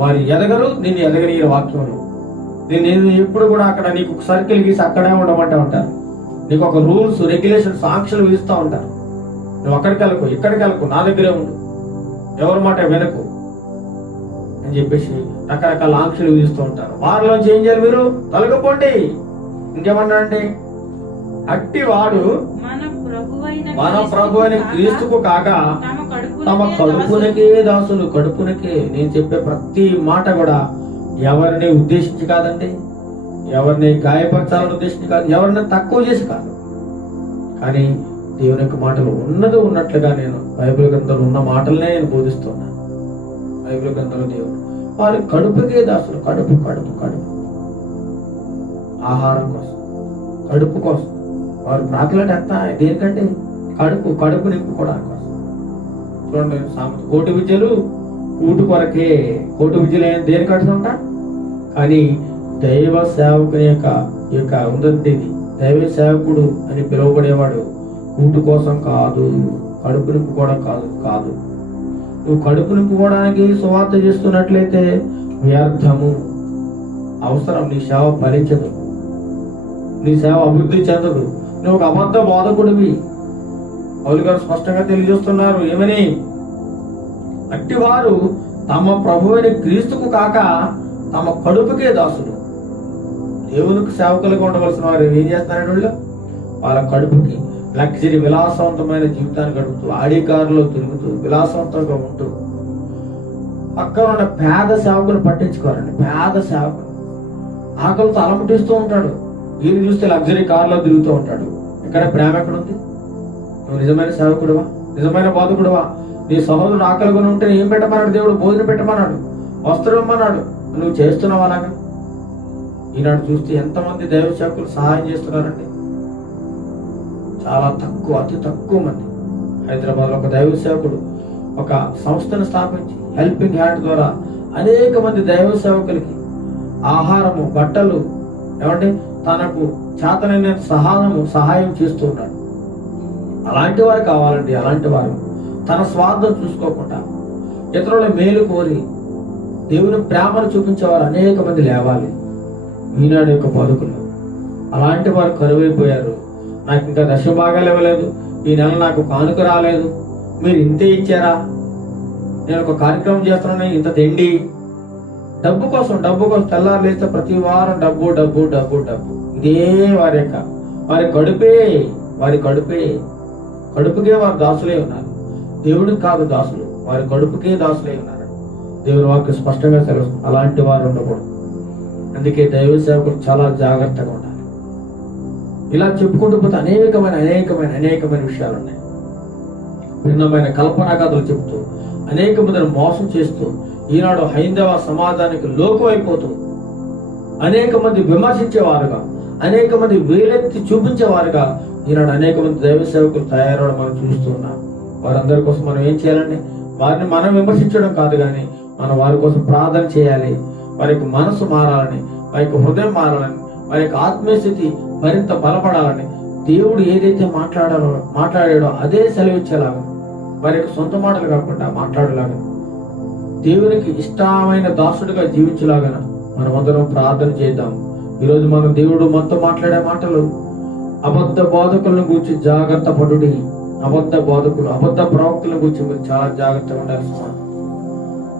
వారు ఎదగరు, నేను ఎదగని వాక్యంలో నేను ఎప్పుడు కూడా అక్కడ నీకు సర్కిల్ గీసి అక్కడే ఉండమంటే ఉంటారు. నీకు ఒక రూల్స్, రెగ్యులేషన్స్, ఆంక్షలు విధిస్తూ ఉంటారు. నువ్వు అక్కడికి వెళ్ళకు, ఇక్కడికి వెళ్ళకు, నా దగ్గరే ఉండు, ఎవరి మాట వినకు అని చెప్పేసి రకరకాల ఆంక్షలు విధిస్తూ ఉంటారు. వారిలోంచి ఏం చేయాలి? మీరు తొలగిపోండి. ఇంకేమన్నాడంటే, అట్టి వాడు మన ప్రభు అయిన క్రీస్తుకు కాక తమ కడుపునకే దాసులు. కడుపునకే. నేను చెప్పే ప్రతి మాట కూడా ఎవరిని ఉద్దేశించి కాదండి, ఎవరిని గాయపరచాలని ఉద్దేశించి కాదు, ఎవరిని తక్కువ చేసి కాదు. కానీ దేవుని యొక్క మాటలు ఉన్నది ఉన్నట్లుగా నేను బైబిల్ గ్రంథంలో ఉన్న మాటలనే నేను బోధిస్తున్నాను. బైబిల్ గ్రంథంలో దేవుడు వారి కడుపుకే దాసులు. కడుపు ఆహారం కోసం, కడుపు కోసం వారు ప్రాకులాట ఎంత దేనికంటే కడుపు నింపుకోవడానికి కోసం. చూడండి, కోటి విద్యలు కూటు కొరకే. కోటి విద్యలు దేనికి కడుతుంటా? కానీ దైవ సేవకుని యొక్క ఉందంటే ఇది, దైవ సేవకుడు అని పిలువబడేవాడు కూటు కోసం కాదు, కడుపు నింపుకోవడం కాదు. నువ్వు కడుపు నింపుకోవడానికి సువార్త చేస్తున్నట్లయితే వ్యర్థము, అవసరం. నీ సేవ ఫలించదు, నీ సేవ అభివృద్ధి చెందదు. నువ్వు ఒక అబద్ధ బోధకుడివి. పౌలు గారు స్పష్టంగా తెలియజేస్తున్నారు. ఏమని? అట్టివారు తమ ప్రభువైన క్రీస్తుకు కాక తమ కడుపుకే దాసులు. దేవునికి సేవకులుగా ఉండవలసిన వారు ఏం చేస్తున్నారంటే వాళ్ళు వాళ్ళ కడుపుకి లగ్జరీ, విలాసవంతమైన జీవితాన్ని గడుపుతూ, ఆడి కారులో తిరుగుతూ, విలాసవంతంగా ఉంటూ పక్కన ఉన్న పేద సేవకులు పట్టించుకోరండి. పేద సేవకులు ఆకలితో అలమటిస్తూ ఉంటాడు. వీళ్ళు చూస్తే లగ్జరీ కారులో తిరుగుతూ ఉంటాడు. ఇక్కడ ప్రేమ ఎక్కడుంది? నువ్వు నిజమైన సేవకుడువా? నిజమైన బోధకుడువా? నీ సహోదరుడు ఆకలిగా ఉంటే ఏం పెట్టమన్నాడు? దేవుడు భోజనం పెట్టమన్నాడు, వస్త్రం ఇమ్మన్నాడు. నువ్వు చేస్తున్నావు అలాగా? ఈనాడు చూస్తే ఎంతమంది దైవ సేవకులు సహాయం చేస్తున్నారండి? చాలా తక్కువ, అతి తక్కువ మంది. హైదరాబాద్ లో ఒక దైవ సేవకుడు ఒక సంస్థను స్థాపించి హెల్పింగ్ హ్యాండ్ ద్వారా అనేక మంది దైవ సేవకులకి ఆహారము, బట్టలు, ఏమంటే తనకు చేతనైన సహాయం చేస్తూ ఉన్నాడు. అలాంటి వారు కావాలండి. అలాంటి వారు తన స్వార్థం చూసుకోకుండా ఇతరుల మేలు కోరి దేవుని ప్రేమను చూపించేవారు అనేక మంది లేవాలి ఈనాడు యొక్క బతుకులు. అలాంటి వారు కరువైపోయారు. నాకు ఇంకా దశభాగాలు ఇవ్వలేదు, ఈ నెల నాకు కానుక రాలేదు, మీరు ఇంతే ఇచ్చారా, నేను ఒక కార్యక్రమం చేస్తున్నాను, ఇంత తిండి, డబ్బు కోసం తెల్లారు లేస్తే ప్రతి వారం డబ్బు. ఇదే వారి కడుపుకే వారు దాసులే ఉన్నారు. దేవుడికి కాదు దాసులు, వారి కడుపుకే దాసులే ఉన్నారు. దేవుని వాక్యం స్పష్టంగా తెలుసు. అలాంటి వారు ఉండకూడదు. అందుకే దైవ సేవకులు చాలా జాగ్రత్తగా ఉండాలి. ఇలా చెప్పుకుంటూ పోతే అనేకమైన విషయాలు ఉన్నాయి. భిన్నమైన కల్పనా కథలు చెప్తూ అనేక మందిని మోసం చేస్తూ ఈనాడు హైందవ సమాజానికి లోకమైపోతూ అనేక మంది విమర్శించేవారుగా, అనేక మంది వేలెత్తి చూపించేవారుగా ఈనాడు అనేక మంది దైవ సేవకులు తయారవడం మనం చూస్తున్నాం. వారందరి కోసం మనం ఏం చేయాలండి? వారిని మనం విమర్శించడం కాదు, కానీ మనం వారి కోసం ప్రార్థన చేయాలి. వారి యొక్క మనసు మారాలని, వారి యొక్క హృదయం మారాలని, వారి యొక్క ఆత్మీయ స్థితి మరింత బలపడాలని, దేవుడు ఏదైతే మాట్లాడాడో అదే సెలవిచ్చేలాగా, వారి యొక్క సొంత మాటలు కాకుండా మాట్లాడేలాగా, దేవునికి ఇష్టమైన దాసుడిగా జీవించేలాగా మనమందరం ప్రార్థన చేద్దాం. ఈరోజు మన దేవుడు మనతో మాట్లాడే మాటలు, అబద్ధ బోధకులను గురించి జాగ్రత్త పడుడి. అబద్ధ బోధకులు, అబద్ధ ప్రవక్తలను గురించి మీరు చాలా జాగ్రత్తగా ఉండాలి.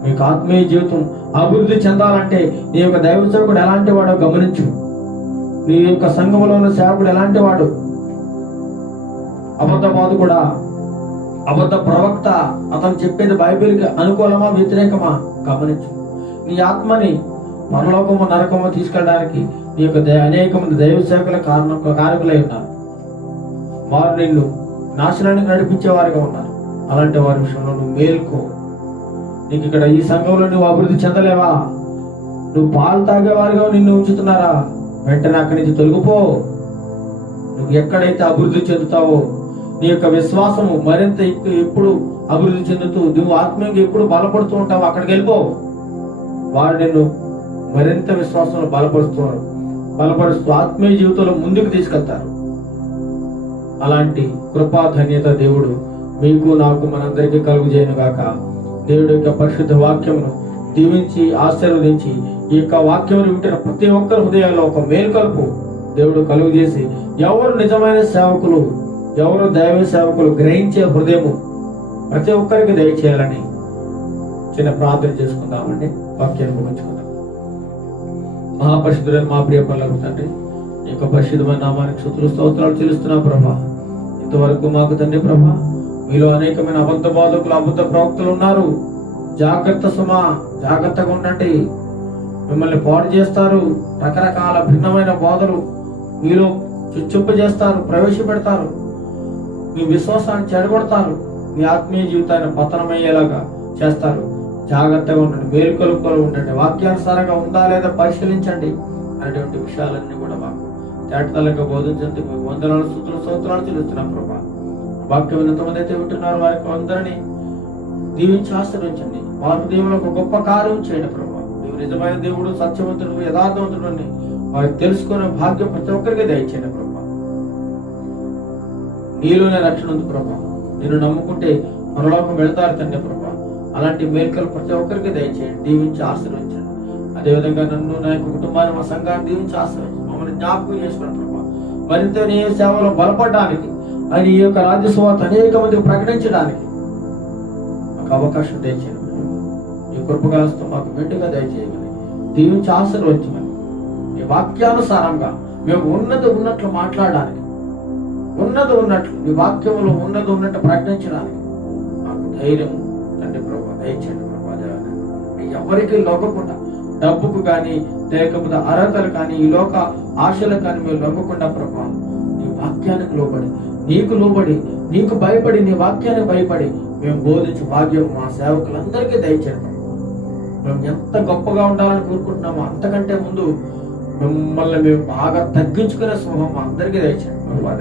మీకు ఆత్మీయ జీవితం అభివృద్ధి చెందాలంటే నీ యొక్క దైవ సేవకుడు ఎలాంటి వాడో గమనించు. నీ యొక్క సంఘంలో ఉన్న సేవకుడు ఎలాంటి వాడు? అబద్ధ బోధకుడా, అబద్ధ ప్రవక్త, అతను చెప్పేది బైబిల్కి అనుకూలమా వ్యతిరేకమా గమనించు. నీ ఆత్మని పరలోకము నరకము తీసుకెళ్ళడానికి నీ యొక్క అనేక మంది దైవ సేవకుల కారకులై ఉన్నారు. వారు నిన్ను నాశనానికి నడిపించే వారిగా ఉన్నారు. అలాంటి వారి విషయంలో నువ్వు మేల్కో. నీకు ఇక్కడ ఈ సంఘంలో నువ్వు అభివృద్ధి చెందలేవా? నువ్వు పాలు తాగేవారిగా నిన్ను ఉంచుతున్నారా? వెంటనే అక్కడి నుంచి తొలగిపో. నువ్వు ఎక్కడైతే అభివృద్ధి చెందుతావో, నీ యొక్క విశ్వాసము మరింత ఎప్పుడు అభివృద్ధి చెందుతూ నువ్వు ఆత్మీయంగా ఎప్పుడు బలపడుతూ ఉంటావు, అక్కడికి వెళ్ళిపో. వారు నిన్ను మరింత విశ్వాసంలో బలపరుస్తూ ఆత్మీయ జీవితంలో ముందుకు తీసుకెళ్తారు. అలాంటి కృపా ధన్యత దేవుడు మీకు నాకు మనందరికీ కలుగు చేయను గాక. దేవుడి యొక్క పరిశుద్ధ వాక్యమును దీవించి ఆశీర్వదించి ఈ యొక్క వాక్యమును వింటున్న ప్రతి ఒక్కరి హృదయాల్లో ఒక మేలుకలుపు దేవుడు కలుగు చేసి, ఎవరు నిజమైన సేవకులు, ఎవరు దైవ సేవకులు గ్రహించే హృదయము ప్రతి ఒక్కరికి దయచేయాలని చిన్న ప్రార్థన చేసుకుందామండి. వాక్యాన్ని ముగించుకుందాం. మహాపరిశుద్ధుడైన మా ప్రియ పరలోకపు తండ్రి, ఈ యొక్క పరిశుద్ధమైన నామానికి స్తుతులు స్తోత్రాలు చెల్లిస్తున్నాం ప్రభా. ఇంతవరకు మాకు తండ్రి ప్రభా, మీలో అనేకమైన అబద్ధ బోధకులు, అబద్ధ ప్రవక్తలు ఉన్నారు. జాగ్రత్త సుమా, జాగ్రత్తగా ఉండండి. మిమ్మల్ని పాడు చేస్తారు. రకరకాల భిన్నమైన బోధలు మీలో చుచ్చుంపు చేస్తారు, ప్రవేశపెడతారు. మీ విశ్వాసాన్ని చెడగొడతారు. మీ ఆత్మీయ జీవితాన్ని పతనమయ్యేలాగా చేస్తారు. జాగ్రత్తగా ఉండండి, మేలుకొలుపులు ఉండండి. వాక్యానుసారంగా ఉందా లేదా పరిశీలించండి. అనేటువంటి విషయాలన్నీ కూడా మాకు తేటతలంగా బోధించండి. మీకు వందనాలు స్తుతులు స్తోత్రాలు చెల్లిస్తున్నాం ప్రభా. వాక్యం ఎంతమంది అయితే వింటున్నారు వారికి అందరినీ దీవించి ఆశ్రయించండి. వారి దేవుడు ఒక గొప్ప కార్యం చేయండి ప్రభా. నీవు నిజమైన దేవుడు, సత్యవంతుడు, యథార్థవంతుడు అని వారికి తెలుసుకునే భాగ్యం ప్రతి ఒక్కరికి దయచేయండి ప్రభా. నీలోనే రక్షణ ఉంది ప్రభా. నేను నమ్ముకుంటే పరలోకం వెళ్తారు తండ్రి ప్రభా. అలాంటి మేలుకలు ప్రతి ఒక్కరికి దయచేయండి, దీవించి ఆశ్రయించండి. అదేవిధంగా నన్ను, నా యొక్క కుటుంబాన్ని, మా సంఘాన్ని దీవించి ఆశ్రయించండి. మమ్మల్ని జ్ఞాపకం చేసుకున్న ప్రభా, మరింత నీ సేవలో బలపడడానికి, ఆయన ఈ యొక్క రాజ్య సువార్త అనేక మందికి ప్రకటించడానికి మాకు అవకాశం దయచేయండి. ఈ కృపగలస్తో మాకు మెండుగా దయచేయమని, దీవించి ఆశీర్వదించమని, ఈ వాక్యానుసారంగా మేము ఉన్నట్లు మాట్లాడడానికి, ఉన్నట్లు నీ వాక్యంలో ఉన్నట్టు ప్రకటించడానికి మాకు ధైర్యం తండ్రి ప్రభా దయచేయండి ప్రభా. ఎవరికి లొంగకుండా, డబ్బుకు కానీ లేకపోతే అర్హతలు కానీ ఈ లోక ఆశలకు కానీ మేము లొంగకుండా ప్రభా, నీ వాక్యానికి లోబడి, నీకు లోబడి, నీకు భయపడి, నీ వాక్యానికి భయపడి మేము బోధించే భాగ్యం మా సేవకులందరికీ దయచేయండి. మేము ఎంత గొప్పగా ఉండాలని కోరుకుంటున్నామో అంతకంటే ముందు మిమ్మల్ని మేము బాగా తగ్గించుకునే స్వభావం మా అందరికీ దయచేయండి ప్రభా.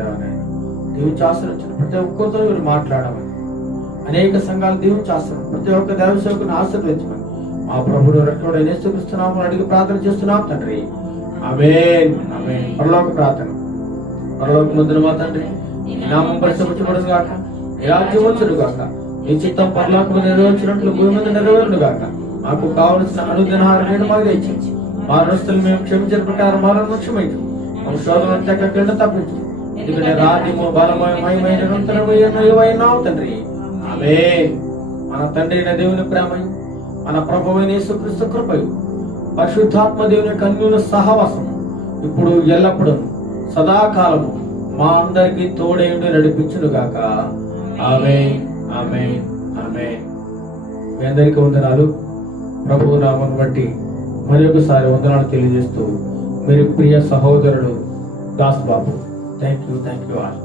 దీవించి ఆశ్రయించండి. ప్రతి ఒక్కరితో మీరు మాట్లాడమని, అనేక సంఘాలు దీవించి ఆశ్రయించండి. ప్రతి ఒక్క దైవ సేవకుని ఆశీర్వదించమని మా ప్రభుడు రక్షకుడు యేసుక్రీస్తునామమున అడిగి ప్రార్థన చేస్తున్నాం తండ్రి. ఆమేన్, ఆమేన్. పరలోక ప్రార్థన. పరలోకమందున మా తండ్రి, నీ నామం పరిశుద్ధపరచబడును గాక, నీ రాజ్యం వచ్చును గాక, నీ చిత్తం పరలోకములో నెరవేర్చినట్లు భూమి మీద నెరవేరును గాక. మాకు కావలసిన అనుదినాహారం నేడు మాకు దయచేయండి. మా రుణస్తులు మేము క్షమించిన ప్రకారం మాలను క్షమించు. మా శోధన చెడ్డ తప్పించు. ఎందుకంటే రాజ్యము, బలము, మహిమ నిరంతరమైనవి తండ్రి. ఆమేన్. మన తండ్రి అయిన దేవుని ప్రేమయు, మన ప్రభువైన యేసుక్రీస్తు కృపయు, పరిశుద్ధాత్మ దేవుని యొక్క అన్యోన్య సహవాసము ఇప్పుడు ఎల్లప్పుడూ సదాకాలము మా అందరికి తోడేయుడు నడిపించును గాక. ఆమేన్, ఆమేన్, ఆమేన్. మీ అందరికీ వందనాలు. ప్రభువు నామం బట్టి మరి ఒకసారి వందనాలు తెలియజేస్తూ మీరు ప్రియ సహోదరుడు Das Babu. Thank you all.